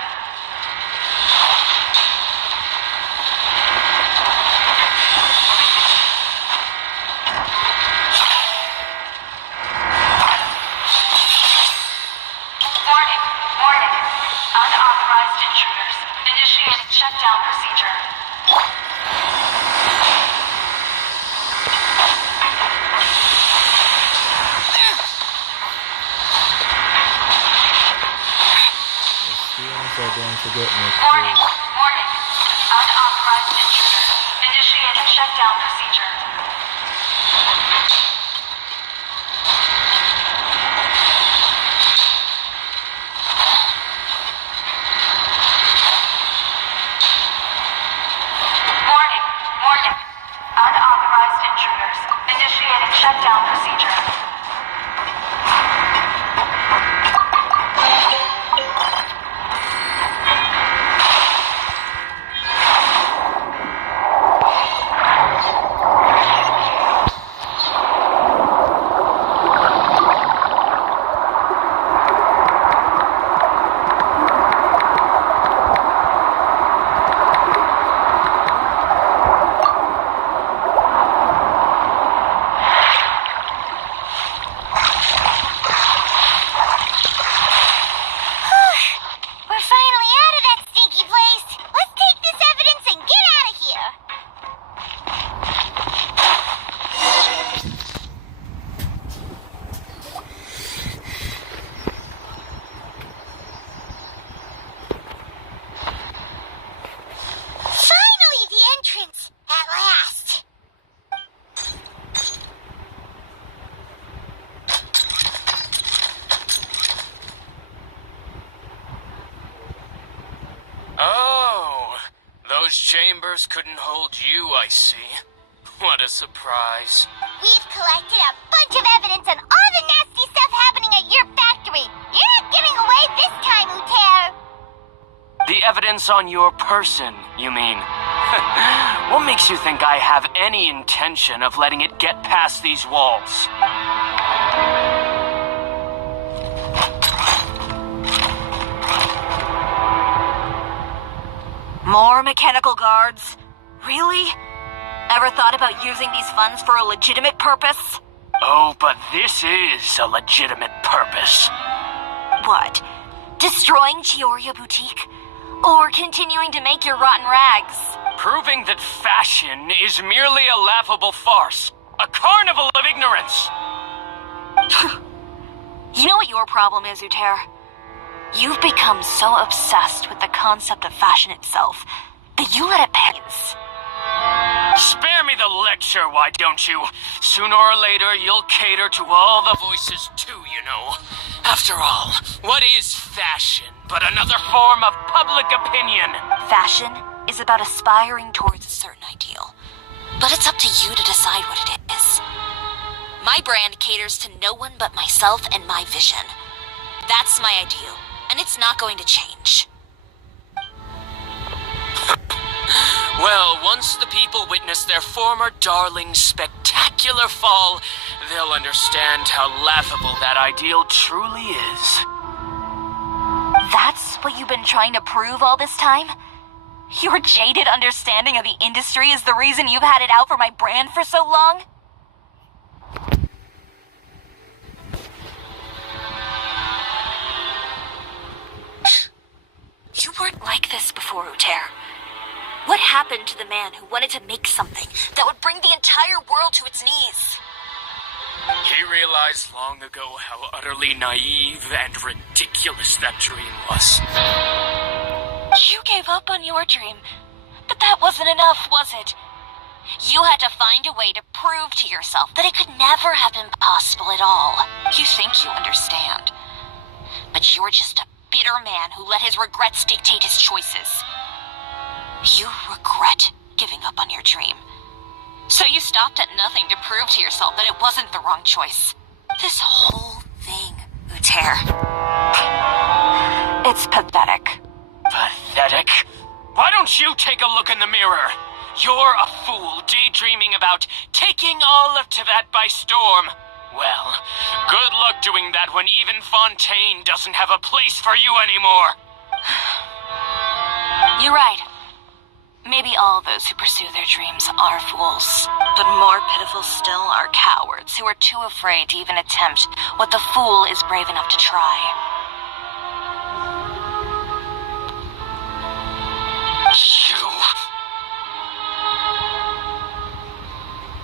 Warning. Unauthorized intruders. Initiating shutdown procedure. Are going to get me Warning. Unauthorized intruder. Initiating shutdown procedure. Warning. Unauthorized intruders. Initiating shutdown procedure. Those chambers couldn't hold you, I see. What a surprise. We've collected a bunch of evidence on all the nasty stuff happening at your factory. You're not getting away this time, Uter. The evidence on your person, you mean? What makes you think I have any intention of letting it get past these walls? More mechanical guards? Really? Ever thought about using these funds for a legitimate purpose? Oh, but this is a legitimate purpose. What? Destroying Chiori Boutique? Or continuing to make your rotten rags? Proving that fashion is merely a laughable farce. A carnival of ignorance. You know what your problem is, Uter? You've become so obsessed with the concept of fashion itself that you let it pass. Spare me the lecture, why don't you? Sooner or later, you'll cater to all the voices too, you know. After all, what is fashion but another form of public opinion? Fashion is about aspiring towards a certain ideal. But it's up to you to decide what it is. My brand caters to no one but myself and my vision. That's my ideal, and it's not going to change. Well, once the people witness their former darling's spectacular fall, they'll understand how laughable that ideal truly is. That's what you've been trying to prove all this time? Your jaded understanding of the industry is the reason you've had it out for my brand for so long? You weren't like this before, Uter. What happened to the man who wanted to make something that would bring the entire world to its knees? He realized long ago how utterly naive and ridiculous that dream was. You gave up on your dream, but that wasn't enough, was it? You had to find a way to prove to yourself that it could never have been possible at all. You think you understand, but you're just a bitter man who let his regrets dictate his choices. You regret giving up on your dream. So you stopped at nothing to prove to yourself that it wasn't the wrong choice. This whole thing, Uter. It's pathetic. Pathetic? Why don't you take a look in the mirror? You're a fool daydreaming about taking all of Tibet by storm. Well, good luck doing that when even Fontaine doesn't have a place for you anymore. You're right. Maybe all those who pursue their dreams are fools. But more pitiful still are cowards who are too afraid to even attempt what the fool is brave enough to try.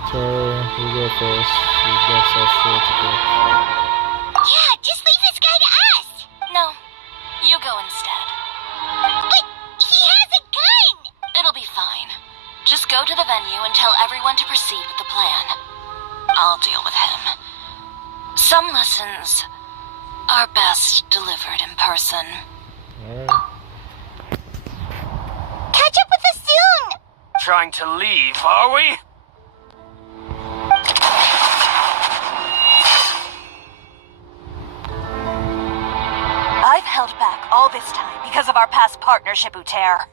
Chiori, you go first. You've got such shit to do. Yeah, just leave this guy to us! No, you go instead. But he has a gun! It'll be fine. Just go to the venue and tell everyone to proceed with the plan. I'll deal with him. Some lessons are best delivered in person. Alright. Catch up with us soon! Trying to leave, are we? I've held back all this time because of our past partnership, Uter.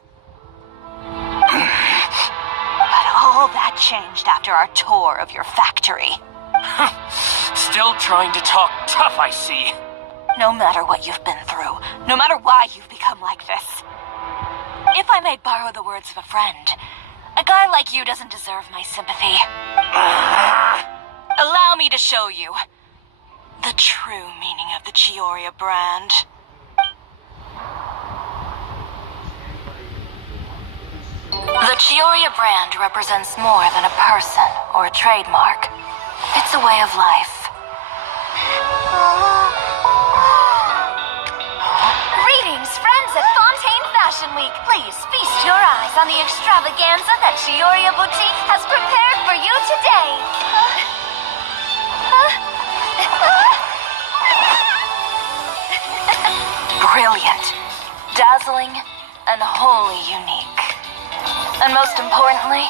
But all that changed after our tour of your factory. Still trying to talk tough, I see. No matter what you've been through, no matter why you've become like this. If I may borrow the words of a friend, a guy like you doesn't deserve my sympathy. Allow me to show you the true meaning of the Chiori brand. The Chiori brand represents more than a person or a trademark. It's a way of life. Greetings, friends at Fontaine Fashion Week. Please feast your eyes on the extravaganza that Chiori Boutique has prepared for you today. Brilliant, dazzling, and wholly unique. And most importantly,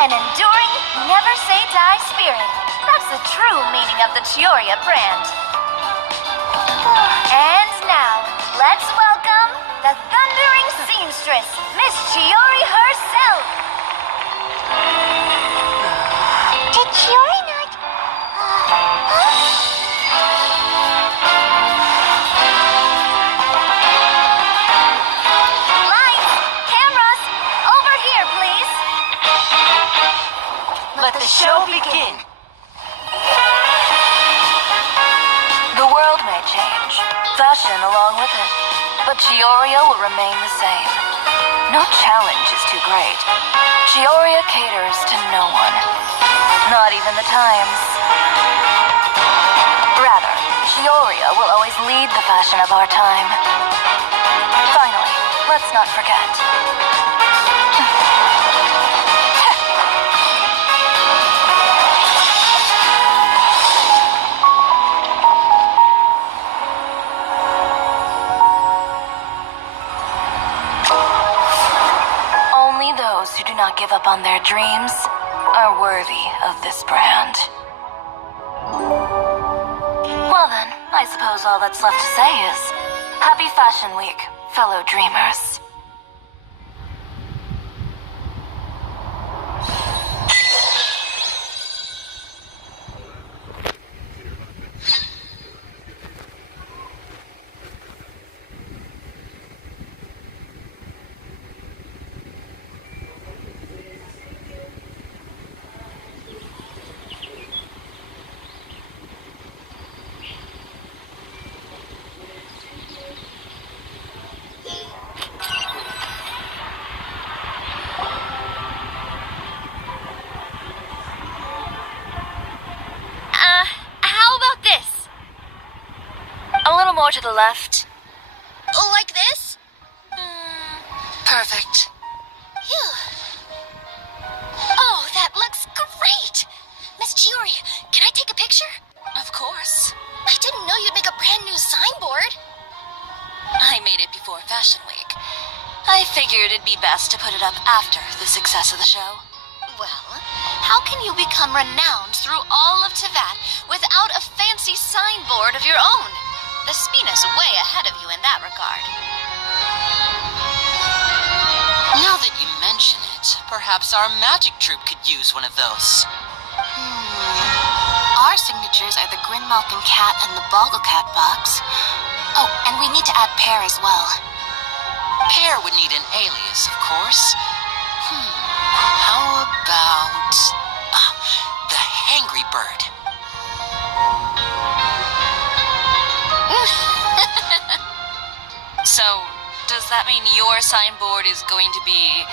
An enduring, never-say-die spirit. That's the true meaning of the Chiori brand. And now, let's welcome the thundering seamstress, Miss Chiori herself. Did Chiori not... Lights, cameras, over here, please. let the show begin. Fashion along with it. But Chiori will remain the same. No challenge is too great. Chiori caters to no one. Not even the times. Rather, Chiori will always lead the fashion of our time. Finally, let's not forget. Only those who do not give up on their dreams are worthy of this brand. Well then, I suppose all that's left to say is, Happy Fashion Week, fellow dreamers. How about this? A little more to the left. Like this? Perfect. Phew. Oh, that looks great! Miss Chiori, can I take a picture? Of course. I didn't know you'd make a brand new signboard. I made it before Fashion Week. I figured it'd be best to put it up after the success of the show. Well, how can you become renowned through all of Teyvat without a fancy signboard of your own? The Spina's way ahead of you in that regard. Now that you mention it, perhaps our magic troupe could use one of those. Our signatures are the Grinmalkin cat and the Bogglecat box. Oh, and we need to add Pear as well. Pear would need an alias, of course. How about... the Hangry Bird. So, does that mean your signboard is going to be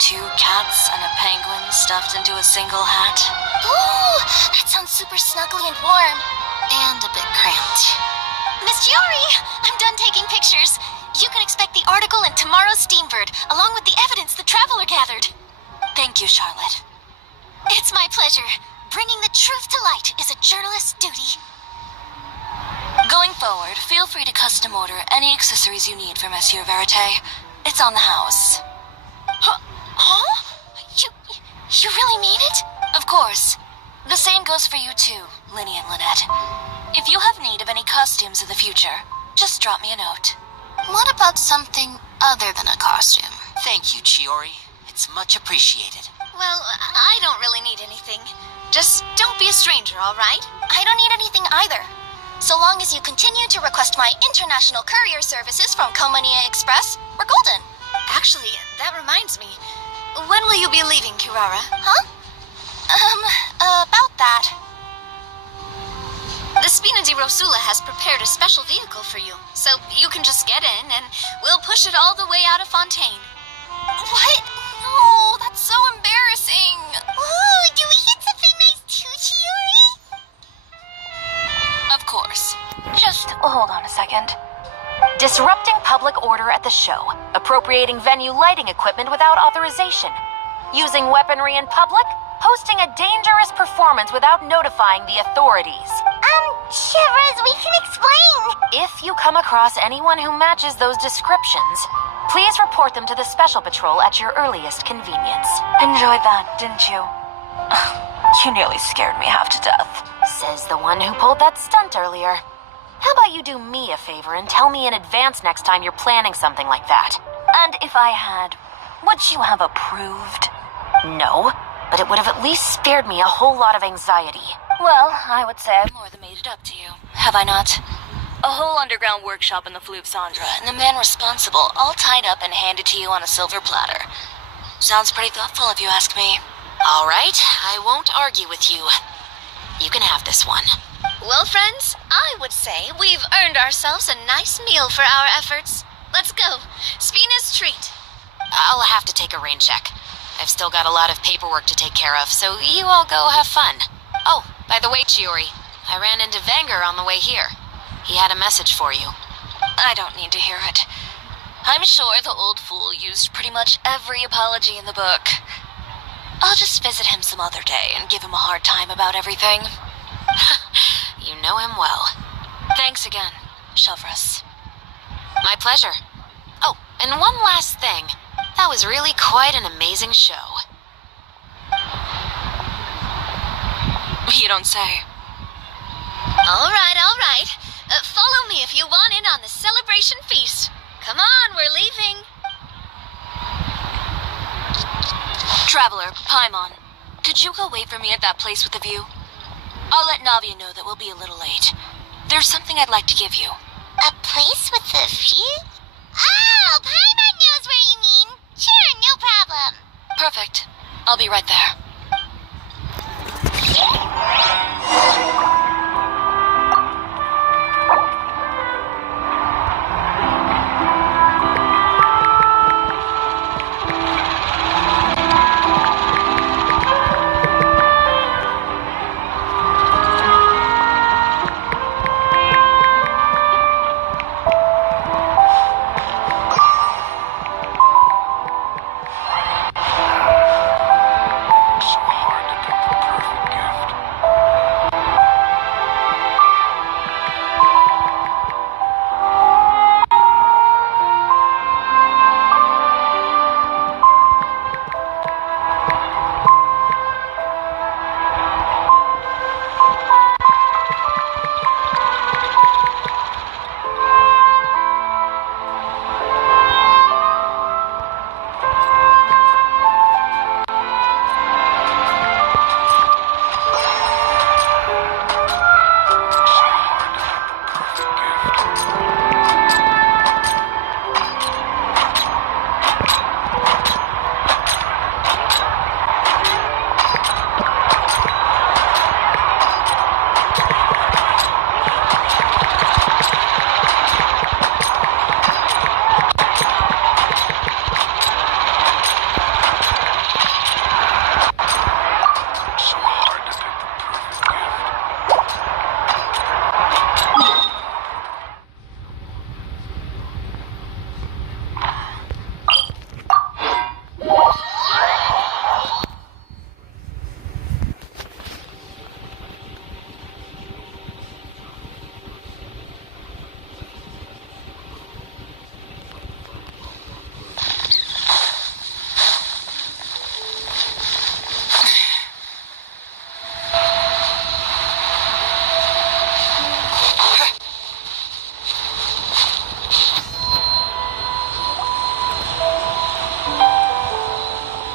2 cats and a penguin stuffed into a single hat? Ooh, that sounds super snuggly and warm. And a bit cramped. Miss Chiori, I'm done taking pictures. You can expect the article in tomorrow's Steambird, along with the evidence the Traveler gathered. Thank you, Charlotte. It's my pleasure. Bringing the truth to light is a journalist's duty. Going forward, feel free to custom order any accessories you need for Monsieur Verite. It's on the house. Huh? You really mean it? Of course. The same goes for you too, Linny and Lynette. If you have need of any costumes in the future, just drop me a note. What about something other than a costume? Thank you, Chiori. It's much appreciated. Well, I don't really need anything. Just don't be a stranger, all right? I don't need anything either. So long as you continue to request my international courier services from Komania Express, we're golden. Actually, that reminds me. When will you be leaving, Kirara? Huh? About that. The Spina di Rosula has prepared a special vehicle for you, so you can just get in and we'll push it all the way out of Fontaine. What? No, that's so embarrassing. Ooh, do we get something nice too, Chiori? Of course. Just hold on a second. Disrupting public order at the show. Appropriating venue lighting equipment without authorization. Using weaponry in public. Hosting a dangerous performance without notifying the authorities. Shivers, we can explain. If you come across anyone who matches those descriptions, please report them to the Special Patrol at your earliest convenience. Enjoyed that, didn't you? You nearly scared me half to death. Says the one who pulled that stunt earlier. How about you do me a favor and tell me in advance next time you're planning something like that? And if I had, would you have approved? No, but it would have at least spared me a whole lot of anxiety. Well, I would say I've more than made it up to you, have I not? A whole underground workshop in the Fleuve Sandra, and the man responsible all tied up and handed to you on a silver platter. Sounds pretty thoughtful if you ask me. All right, I won't argue with you. You can have this one. Well, friends, I would say we've earned ourselves a nice meal for our efforts. Let's go. Spina's treat. I'll have to take a rain check. I've still got a lot of paperwork to take care of, so you all go have fun. Oh, by the way, Chiori, I ran into Vanger on the way here. He had a message for you. I don't need to hear it. I'm sure the old fool used pretty much every apology in the book. I'll just visit him some other day and give him a hard time about everything. You know him well. Thanks again, Shelvrus. My pleasure. Oh, and one last thing. That was really quite an amazing show. You don't say. All right. Follow me if you want in on the celebration feast. Come on, we're leaving. Traveler, Paimon, could you go wait for me at that place with the view? I'll let Navia know that we'll be a little late. There's something I'd like to give you. A place with a view? Oh, Paimon knows where you mean. Sure, no problem. Perfect. I'll be right there.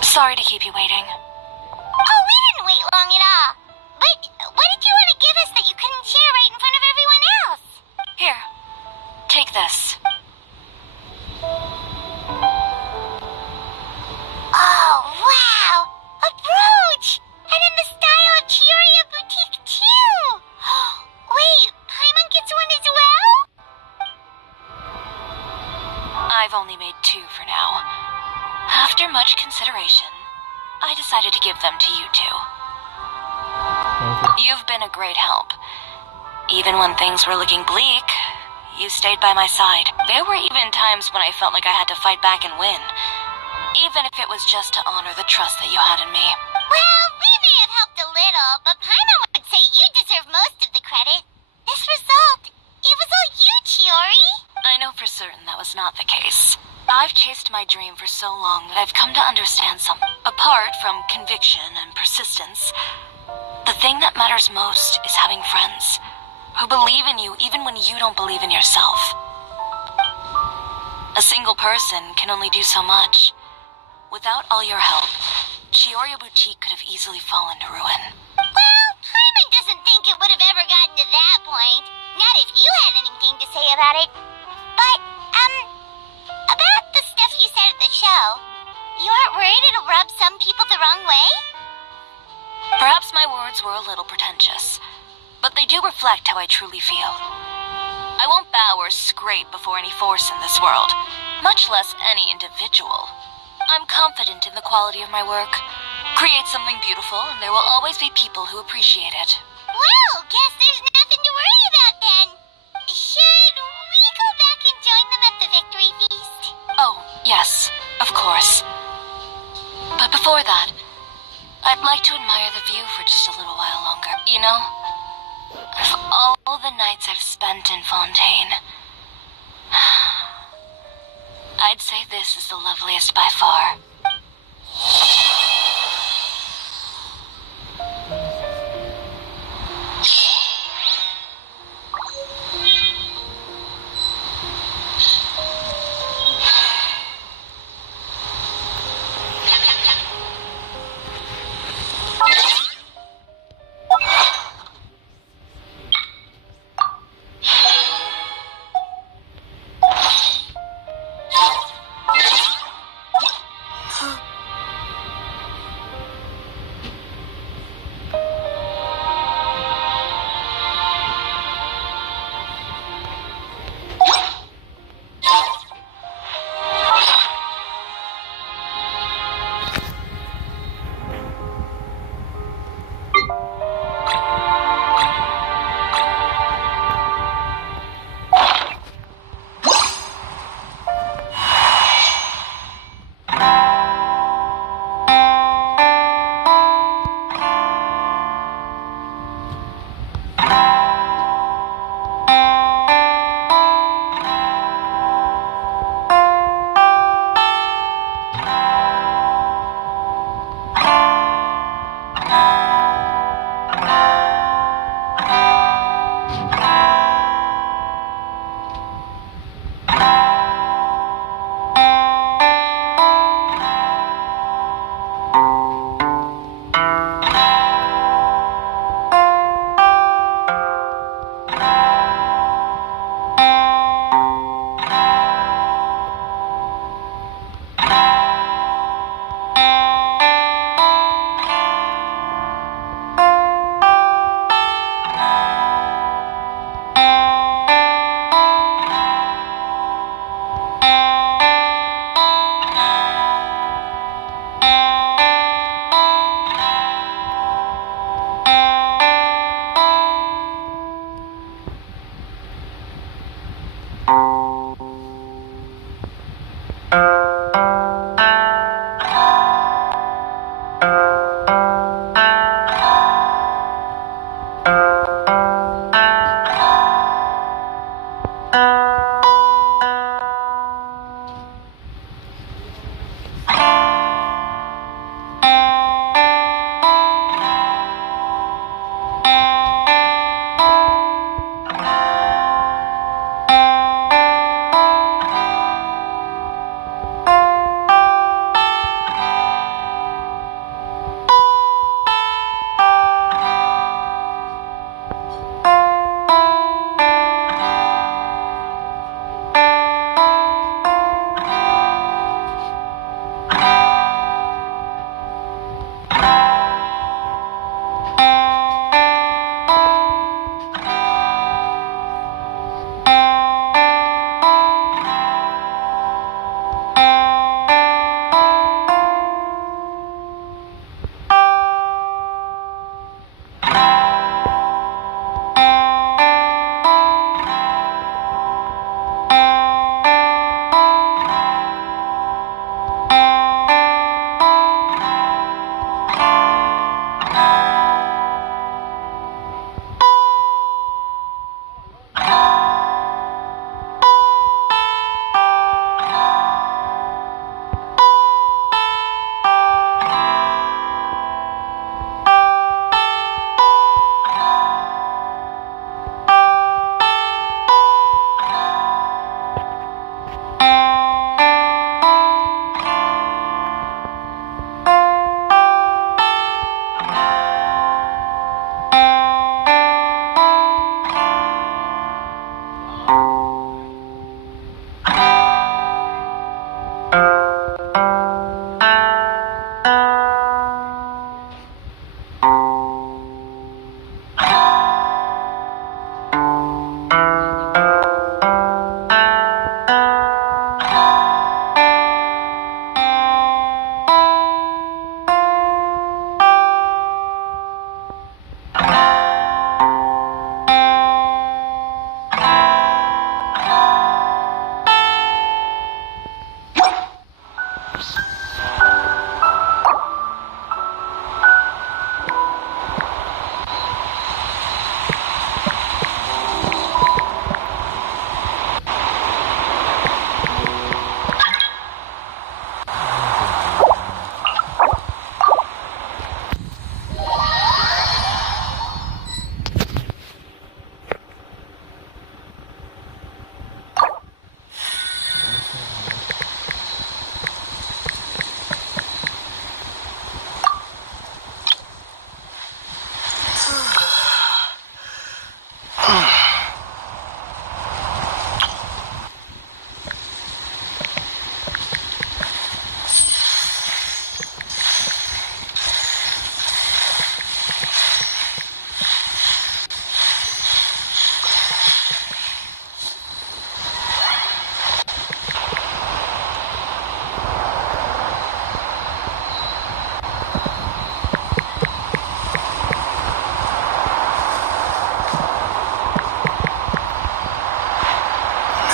Sorry to keep you waiting. Oh, we didn't wait long at all. But what did you want to give us that you couldn't share right in front of everyone else? Here, take this. Oh, wow! A brooch! And in the style of Chiori Boutique, too! Wait, Paimon gets one as well? I've only made 2 for now. After much consideration, I decided to give them to you two. You've been a great help. Even when things were looking bleak, you stayed by my side. There were even times when I felt like I had to fight back and win, even if it was just to honor the trust that you had in me. Well, we may have helped a little, but Paimon would say you deserve most of the credit. This result, it was all you, Chiori. I know for certain that was not the case. I've chased my dream for so long that I've come to understand something. Apart from conviction and persistence, the thing that matters most is having friends who believe in you even when you don't believe in yourself. A single person can only do so much. Without all your help, Chiori Boutique could have easily fallen to ruin. Well, Paimon doesn't think it would have ever gotten to that point. Not if you had anything to say about it. But, about the stuff you said at the show, you aren't worried it'll rub some people the wrong way? Perhaps my words were a little pretentious. but they do reflect how I truly feel. I won't bow or scrape before any force in this world, much less any individual. I'm confident in the quality of my work. Create something beautiful, and there will always be people who appreciate it. Well, guess there's nothing to worry about then. Should we go back and join them at the victory feast? Oh, yes, of course. But before that, I'd like to admire the view for just a little while longer, you know? Of all the nights I've spent in Fontaine, I'd say this is the loveliest by far.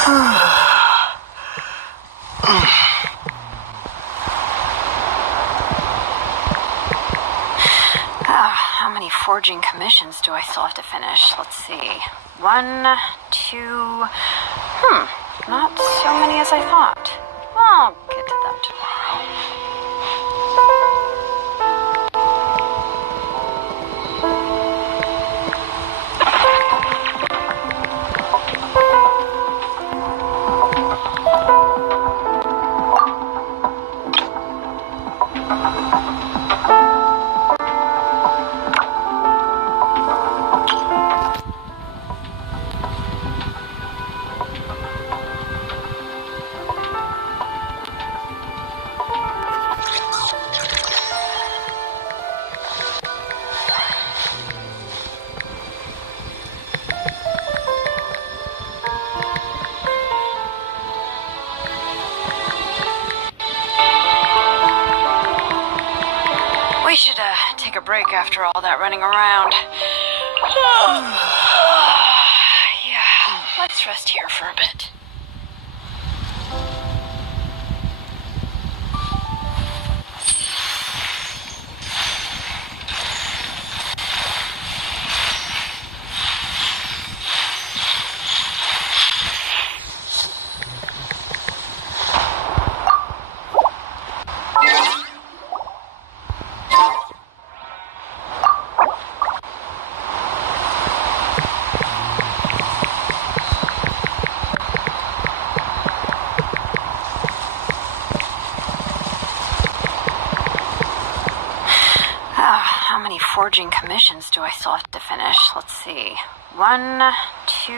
How many forging commissions do I still have to finish? Let's see. 1, 2... Not so many as I thought. I'll get to them tomorrow. We should take a break after all that running around. Yeah, let's rest here for a bit. How many forging commissions do I still have to finish? Let's see. 1, 2...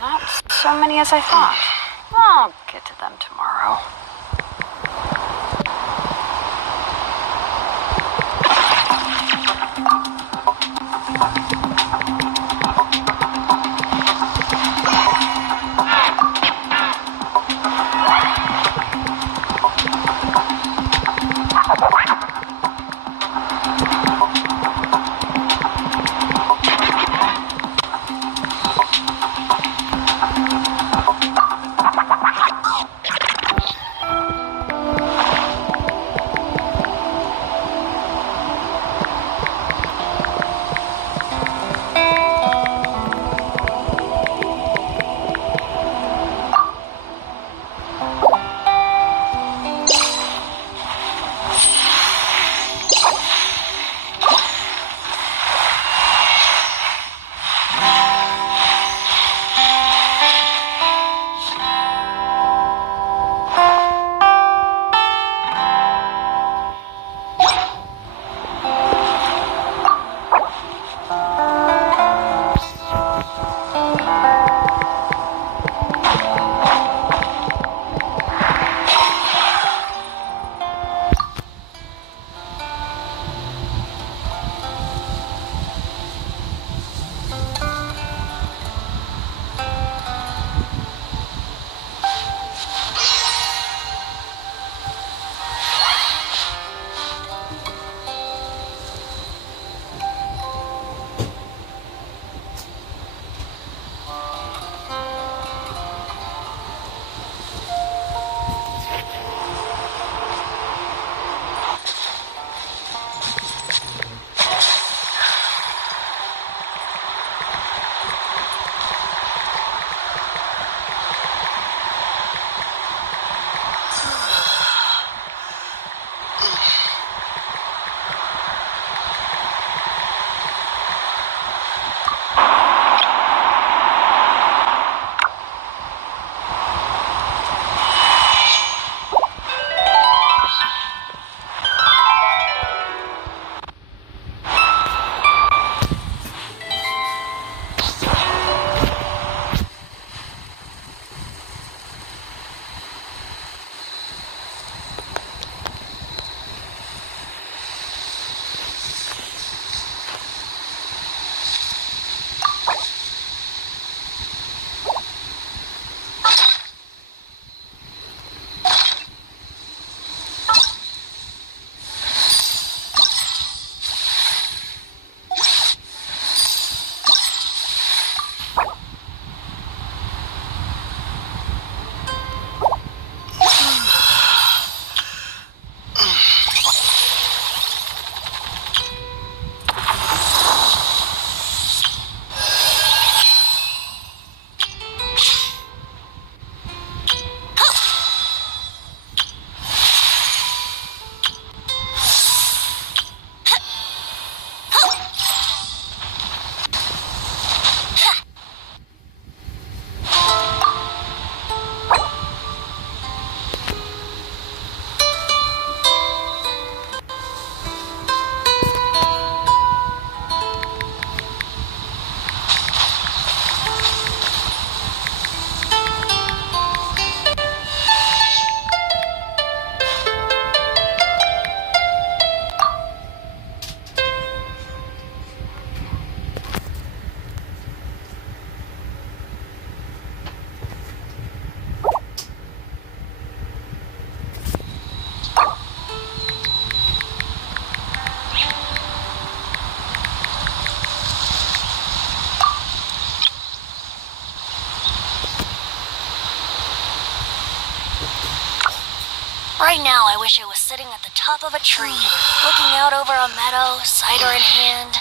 Not so many as I thought. I'll get to them tomorrow. Right now, I wish I was sitting at the top of a tree, looking out over a meadow, cider in hand.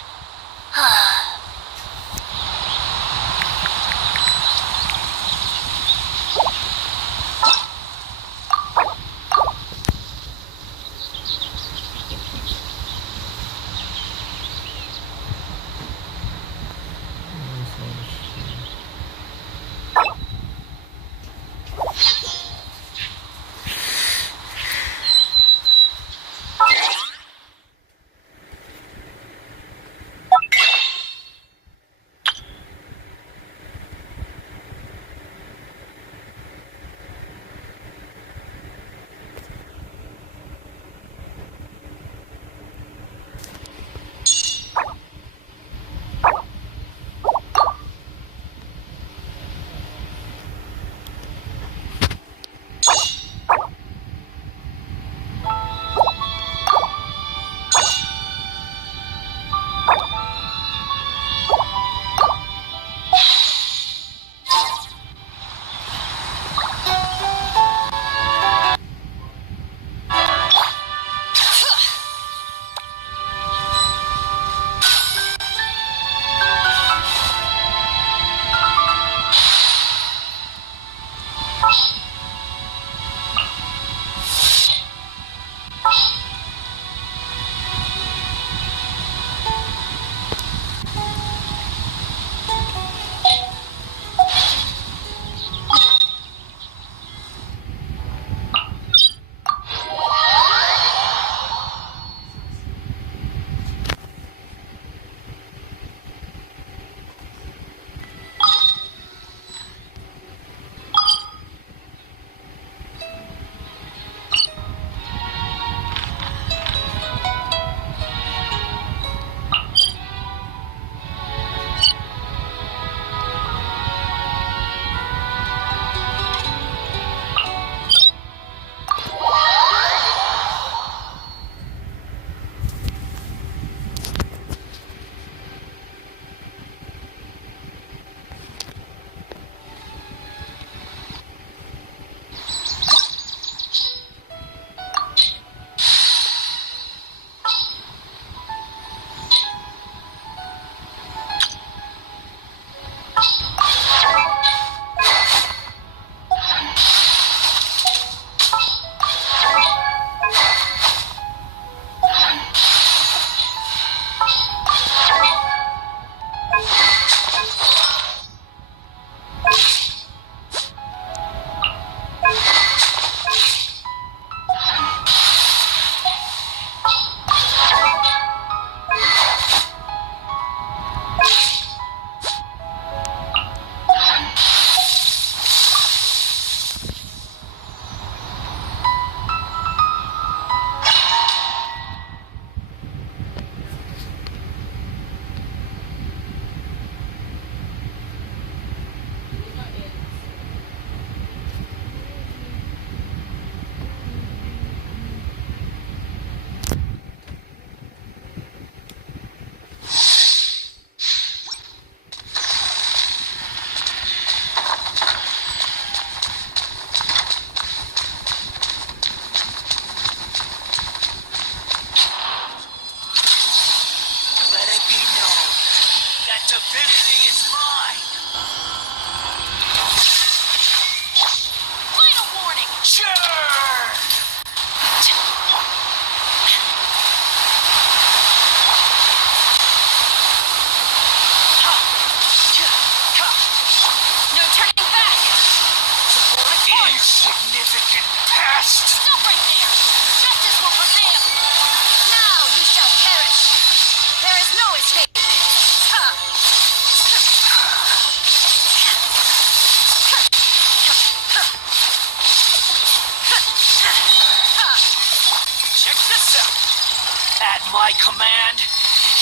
my command,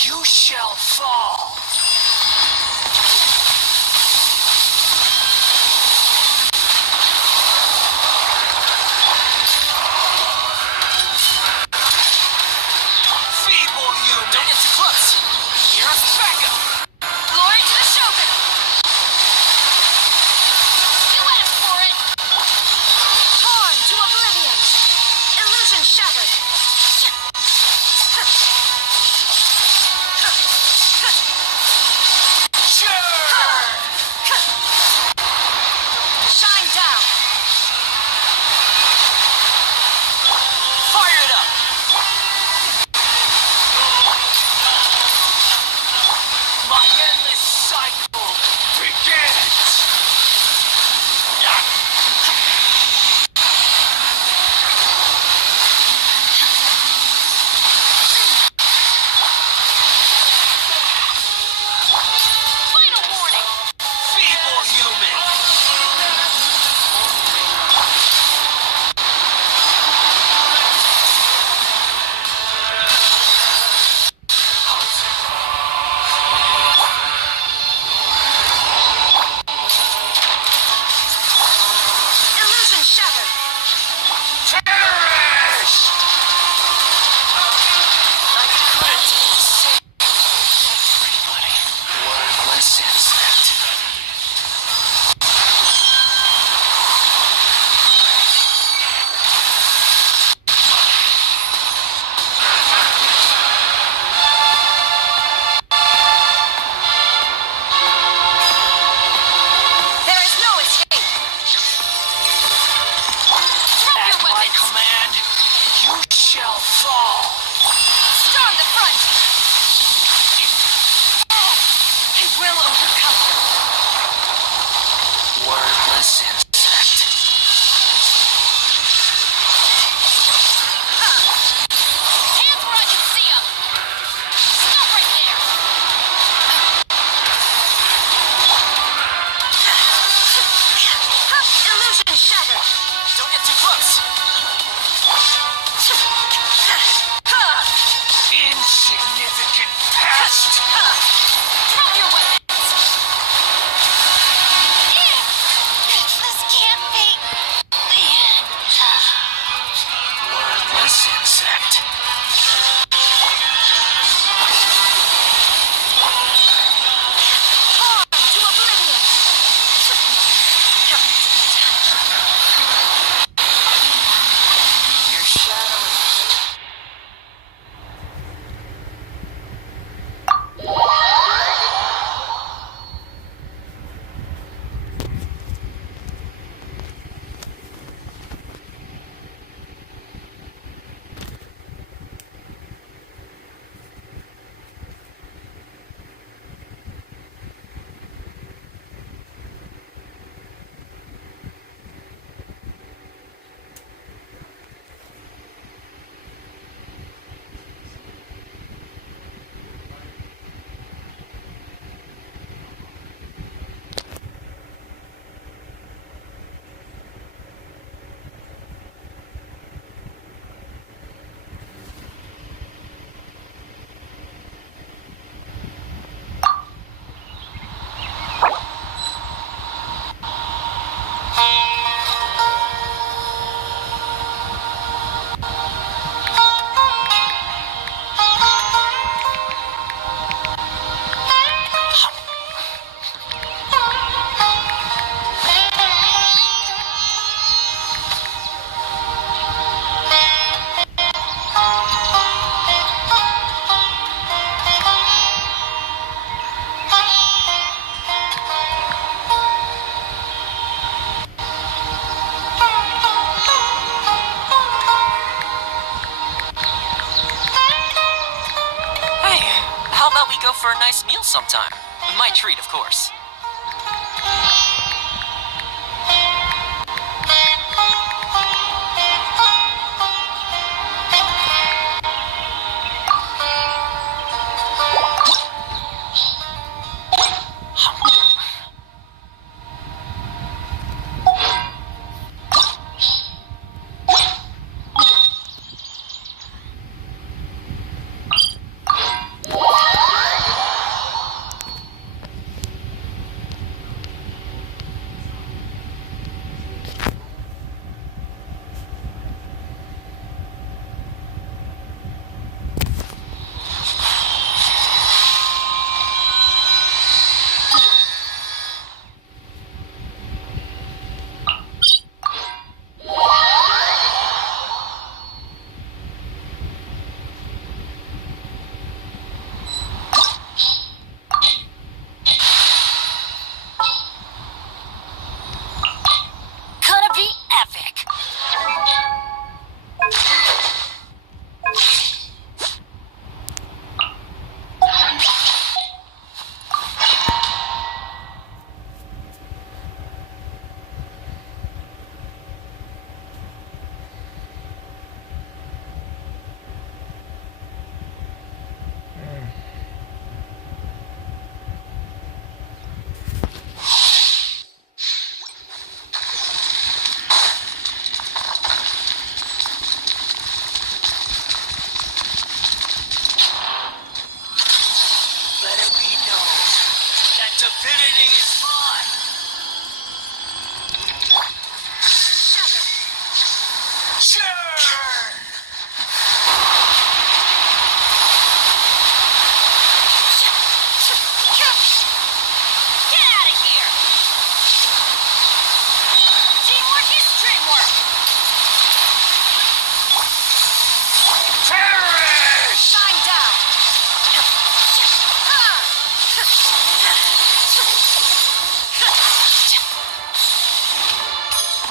you shall fall. Feeble human! Don't get too close. Here's backup. Glory to the Shogun! You asked for it! Torn to oblivion! we go for a nice meal sometime? My treat, of course.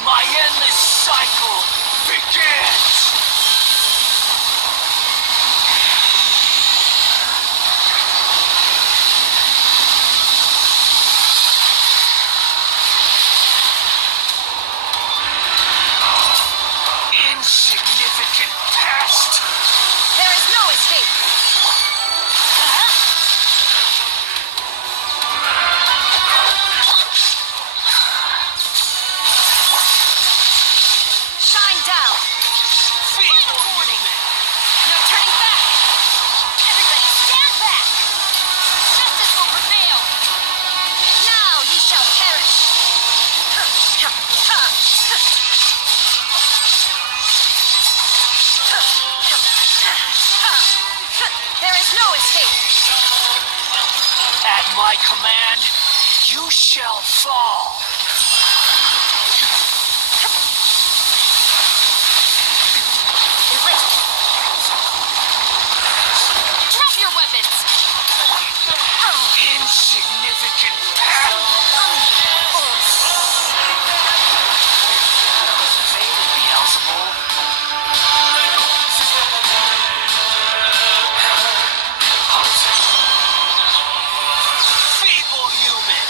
My endless cycle begins! Insignificant past! There is no escape! Shine down! Feeble warning! No turning back! Everybody stand back! Justice will prevail! Now ye shall perish! There is no escape! At my command, you shall fall! Drop your weapons! Insignificant past! Beelzebub? Feeble human!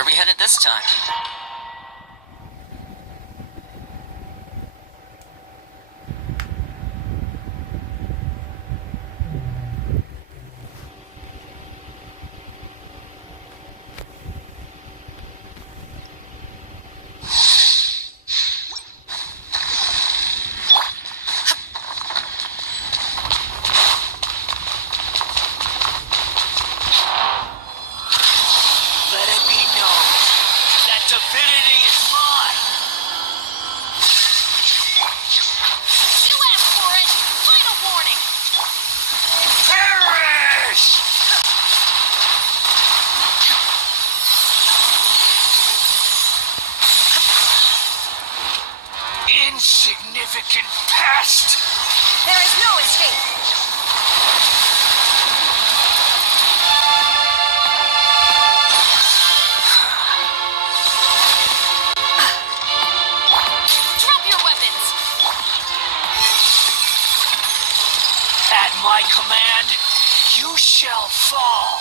Where are we headed this time? Insignificant past! There is no escape. Drop your weapons. At my command, you shall fall.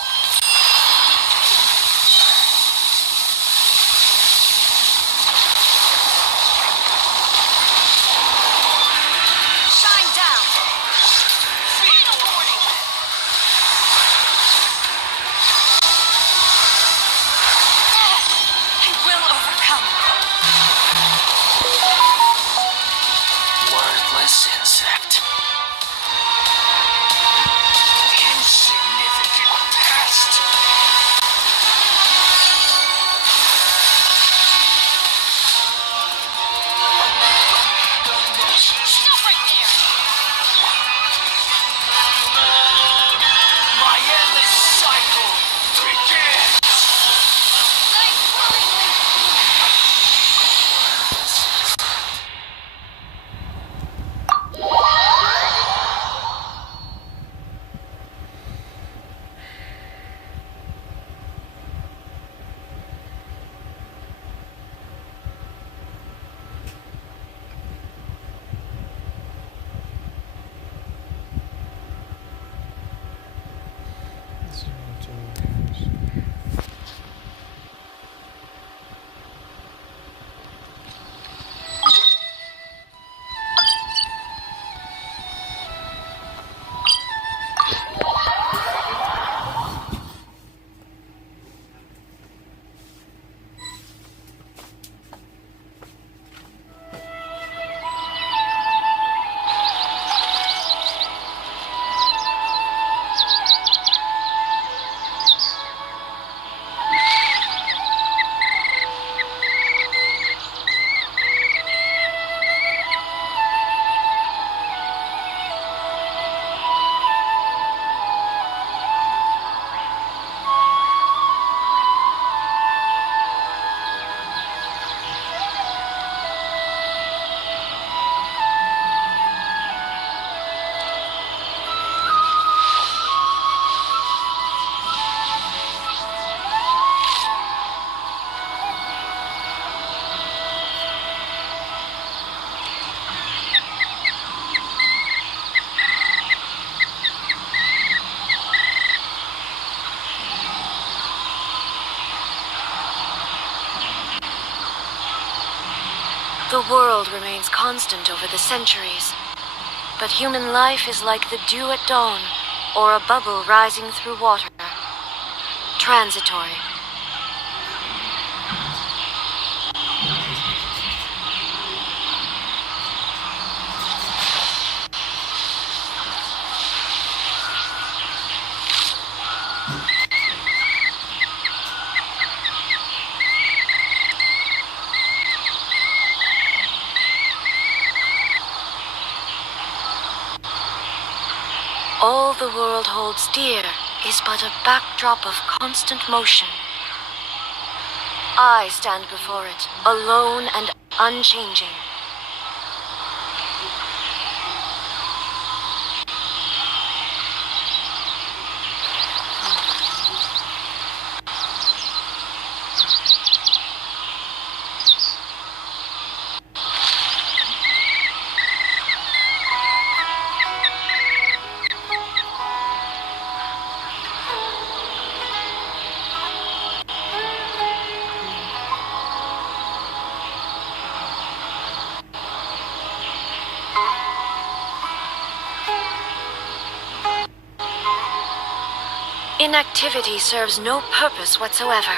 Shine down. Final warning! I will overcome. Wordless insect. Insignificant past. Stop right there. My endless cycle begins. Nice willingly. The world remains constant over the centuries, but human life is like the dew at dawn, or a bubble rising through water. Transitory. All the world holds dear is but a backdrop of constant motion. I stand before it, alone and unchanging. Inactivity serves no purpose whatsoever.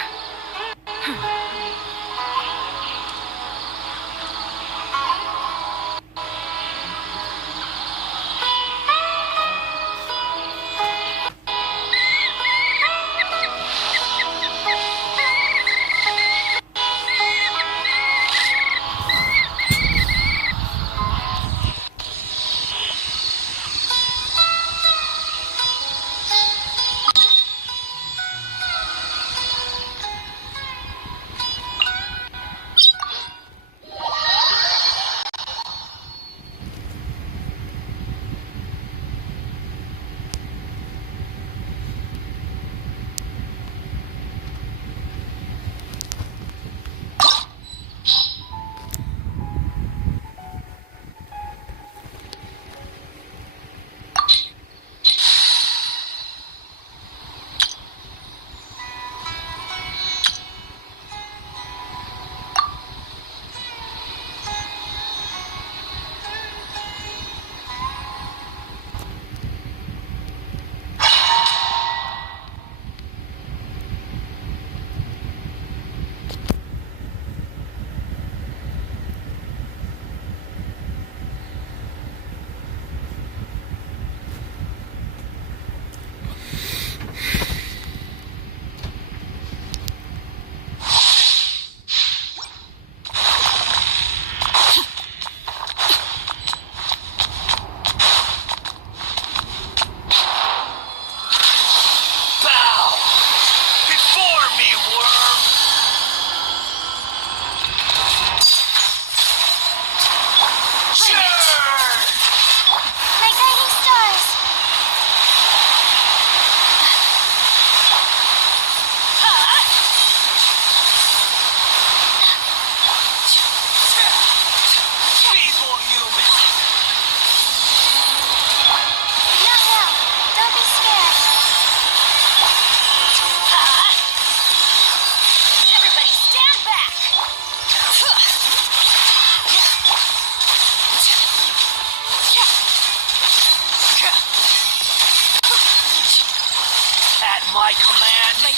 My command,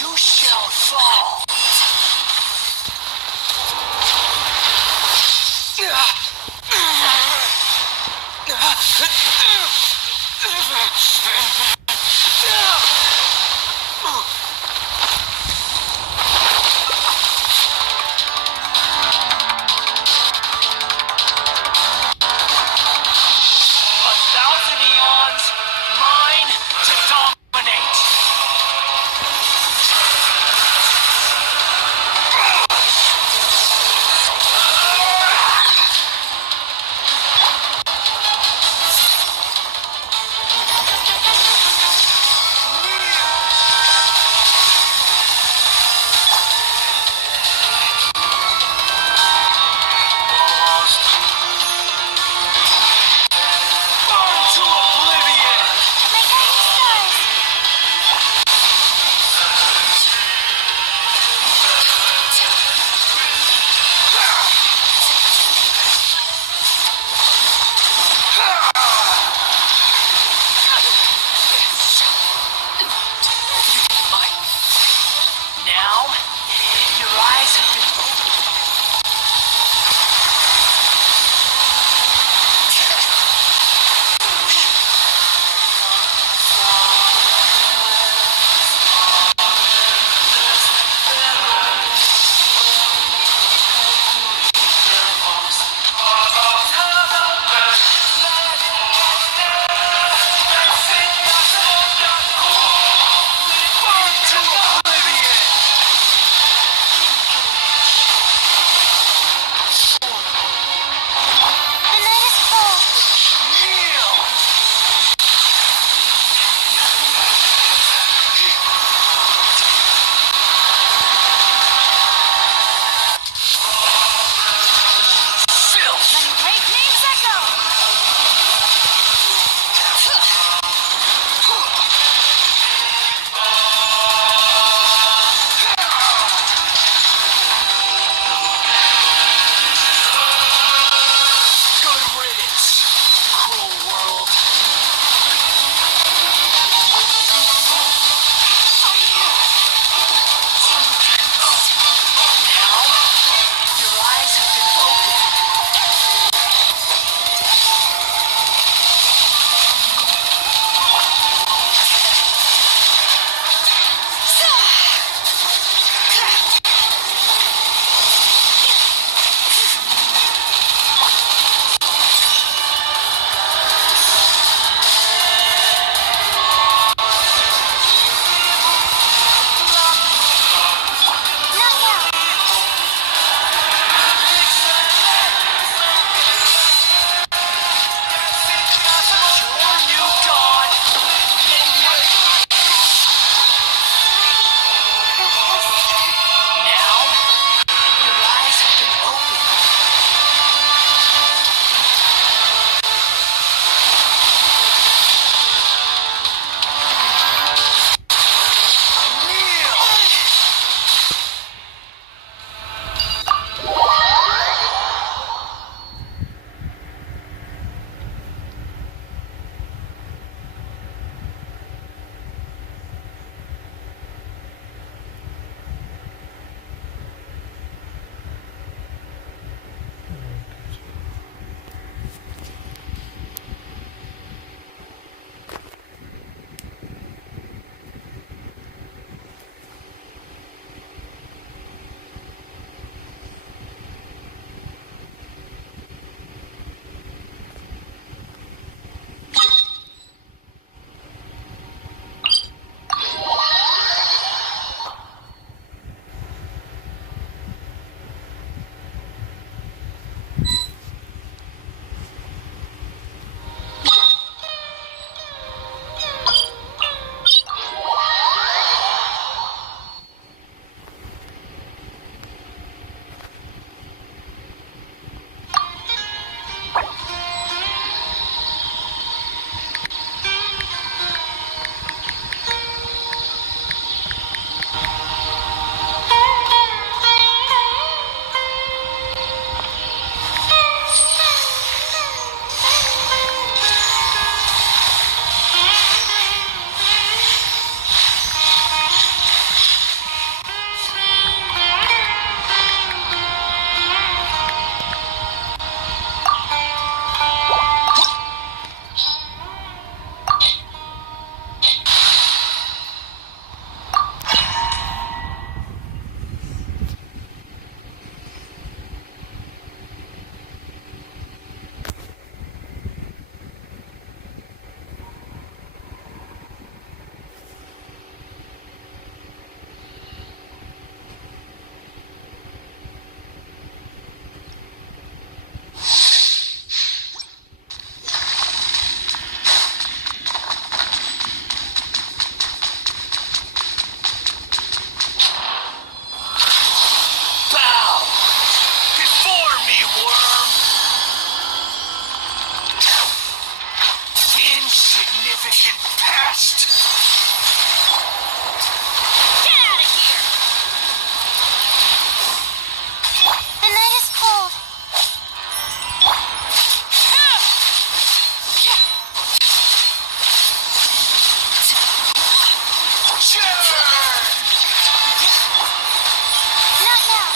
you shall fall. Not now.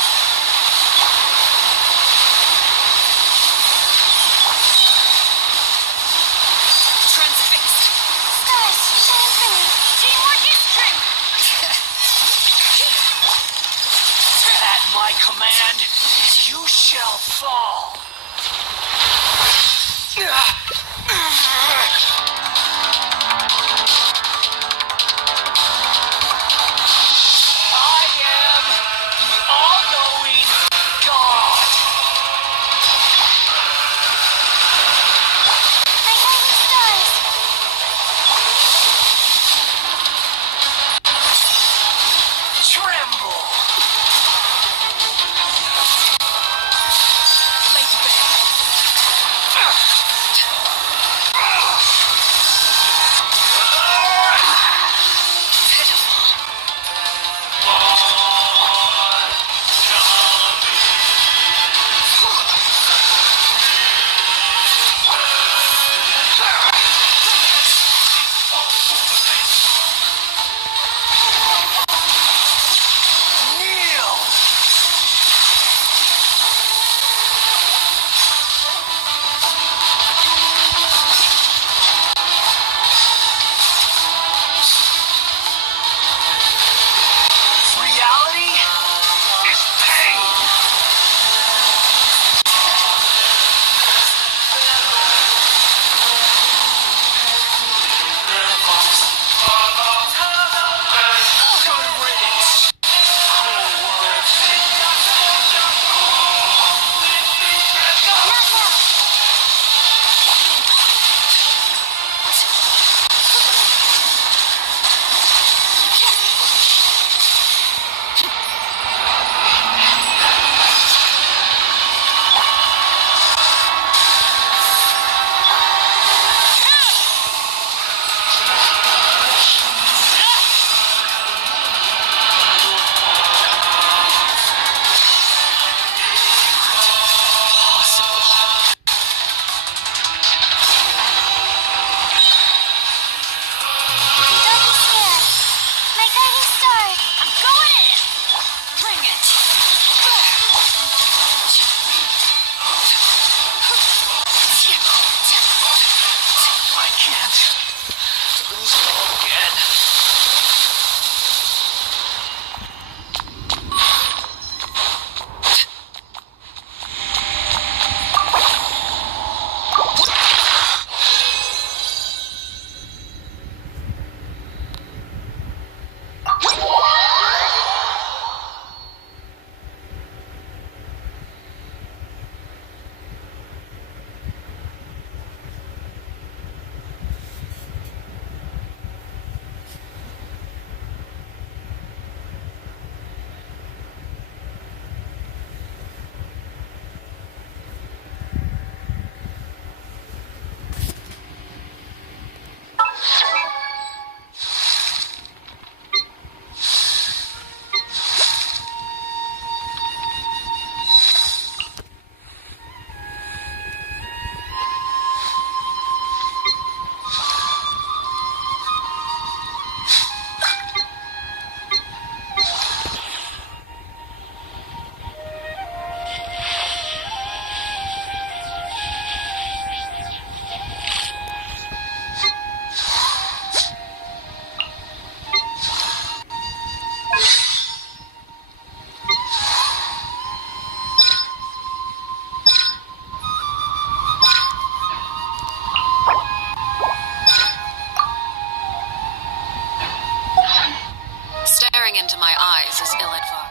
Transfixed. Stars, shine for me. Teamwork is strength. At my command, you shall fall. I am the all-knowing God. My guiding stars. Tremble. Staring into my eyes is ill-advised.